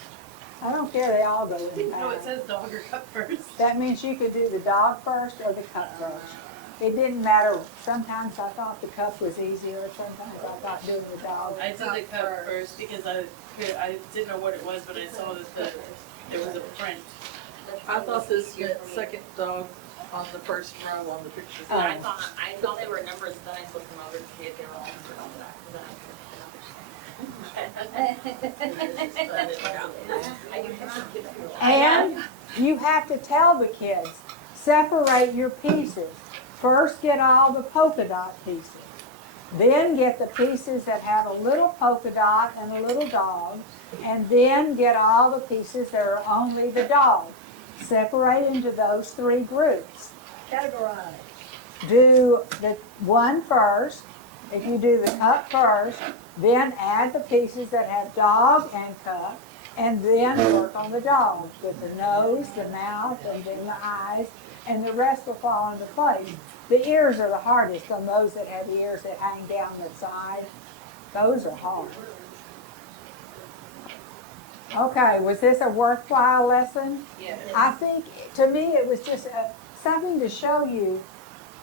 I don't care, they all go in the No, it bag. says dog or cut first. That means you could do the dog first or the cup first. It didn't matter. Sometimes I thought the cup was easier, sometimes I thought doing the dog. I did the cup first because I didn't know what it was, but I saw that there was a print. I thought this meant second dog on the first row on the picture. Oh. I thought they were numbers, and then I flipped them over to see if they were all numbered on the back. And you have to tell the kids, separate your pieces. First get all the polka dot pieces. Then get the pieces that have a little polka dot and a little dog. And then get all the pieces that are only the dog. Separate into those three groups. Categorize. Do the one first. If you do the cup first, then add the pieces that have dog and cup, and then work on the dog with the nose, the mouth, and then the eyes, and the rest will fall into place. The ears are the hardest on those that have ears that hang down the side. Those are hard. Okay, was this a worthwhile lesson? Yes. I think, to me, it was just something to show you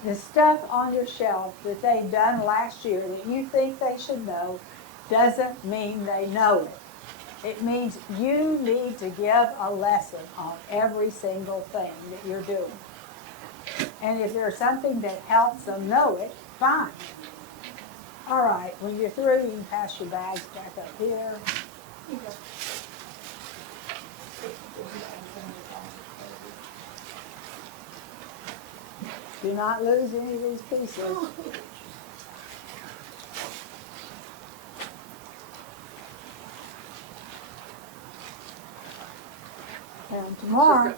the stuff on your shelf that they've done last year that you think they should know doesn't mean they know it. It means you need to give a lesson on every single thing that you're doing. And if there's something that helps them know it, fine. All right, when you're through, you can pass your bags back up here. Do not lose any of these pieces. And tomorrow,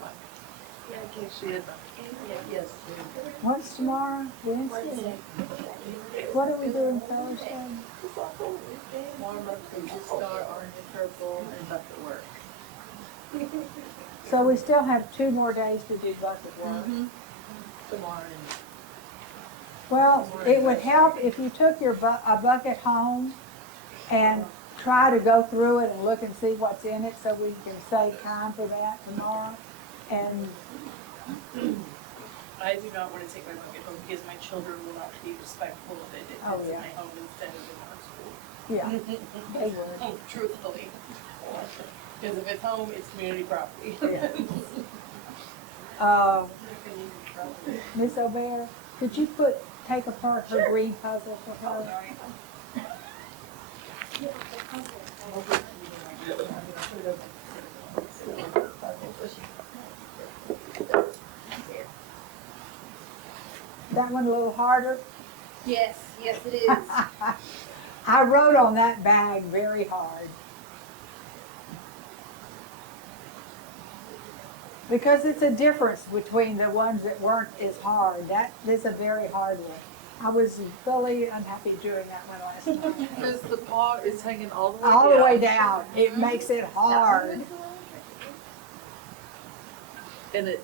what's tomorrow? Wednesday? What are we doing Thursday? Warm up from just star, orange and purple, and bucket work. So we still have 2 more days to do bucket work. Tomorrow and Well, it would help if you took your a bucket home and try to go through it and look and see what's in it so we can save time for that tomorrow. And I do not want to take my bucket home because my children will not be respectful of it if Oh, it's yeah. in my home instead of in our school. yeah, they would. Oh, truthfully. Because if it's home, it's community property. Miss O'Bear, could you take apart her green puzzle for her? That one a little harder? Yes, yes it is. I wrote on that bag very hard. Because it's a difference between the ones that weren't as hard. That is a very hard one. I was fully unhappy doing that one last night. because the paw is hanging all the way down. All the way down. It makes it hard. And the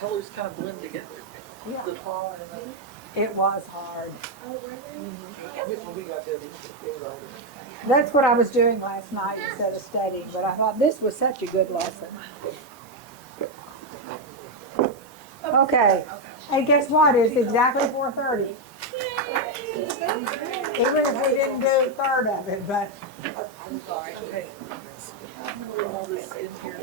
colors kind of blend together. Yeah. The paw and It was hard. Oh, were they? That's what I was doing last night instead of studying, but I thought this was such a good lesson. Okay, and guess what? It's exactly 4:30. Even if we didn't do a third of it, but All this in here.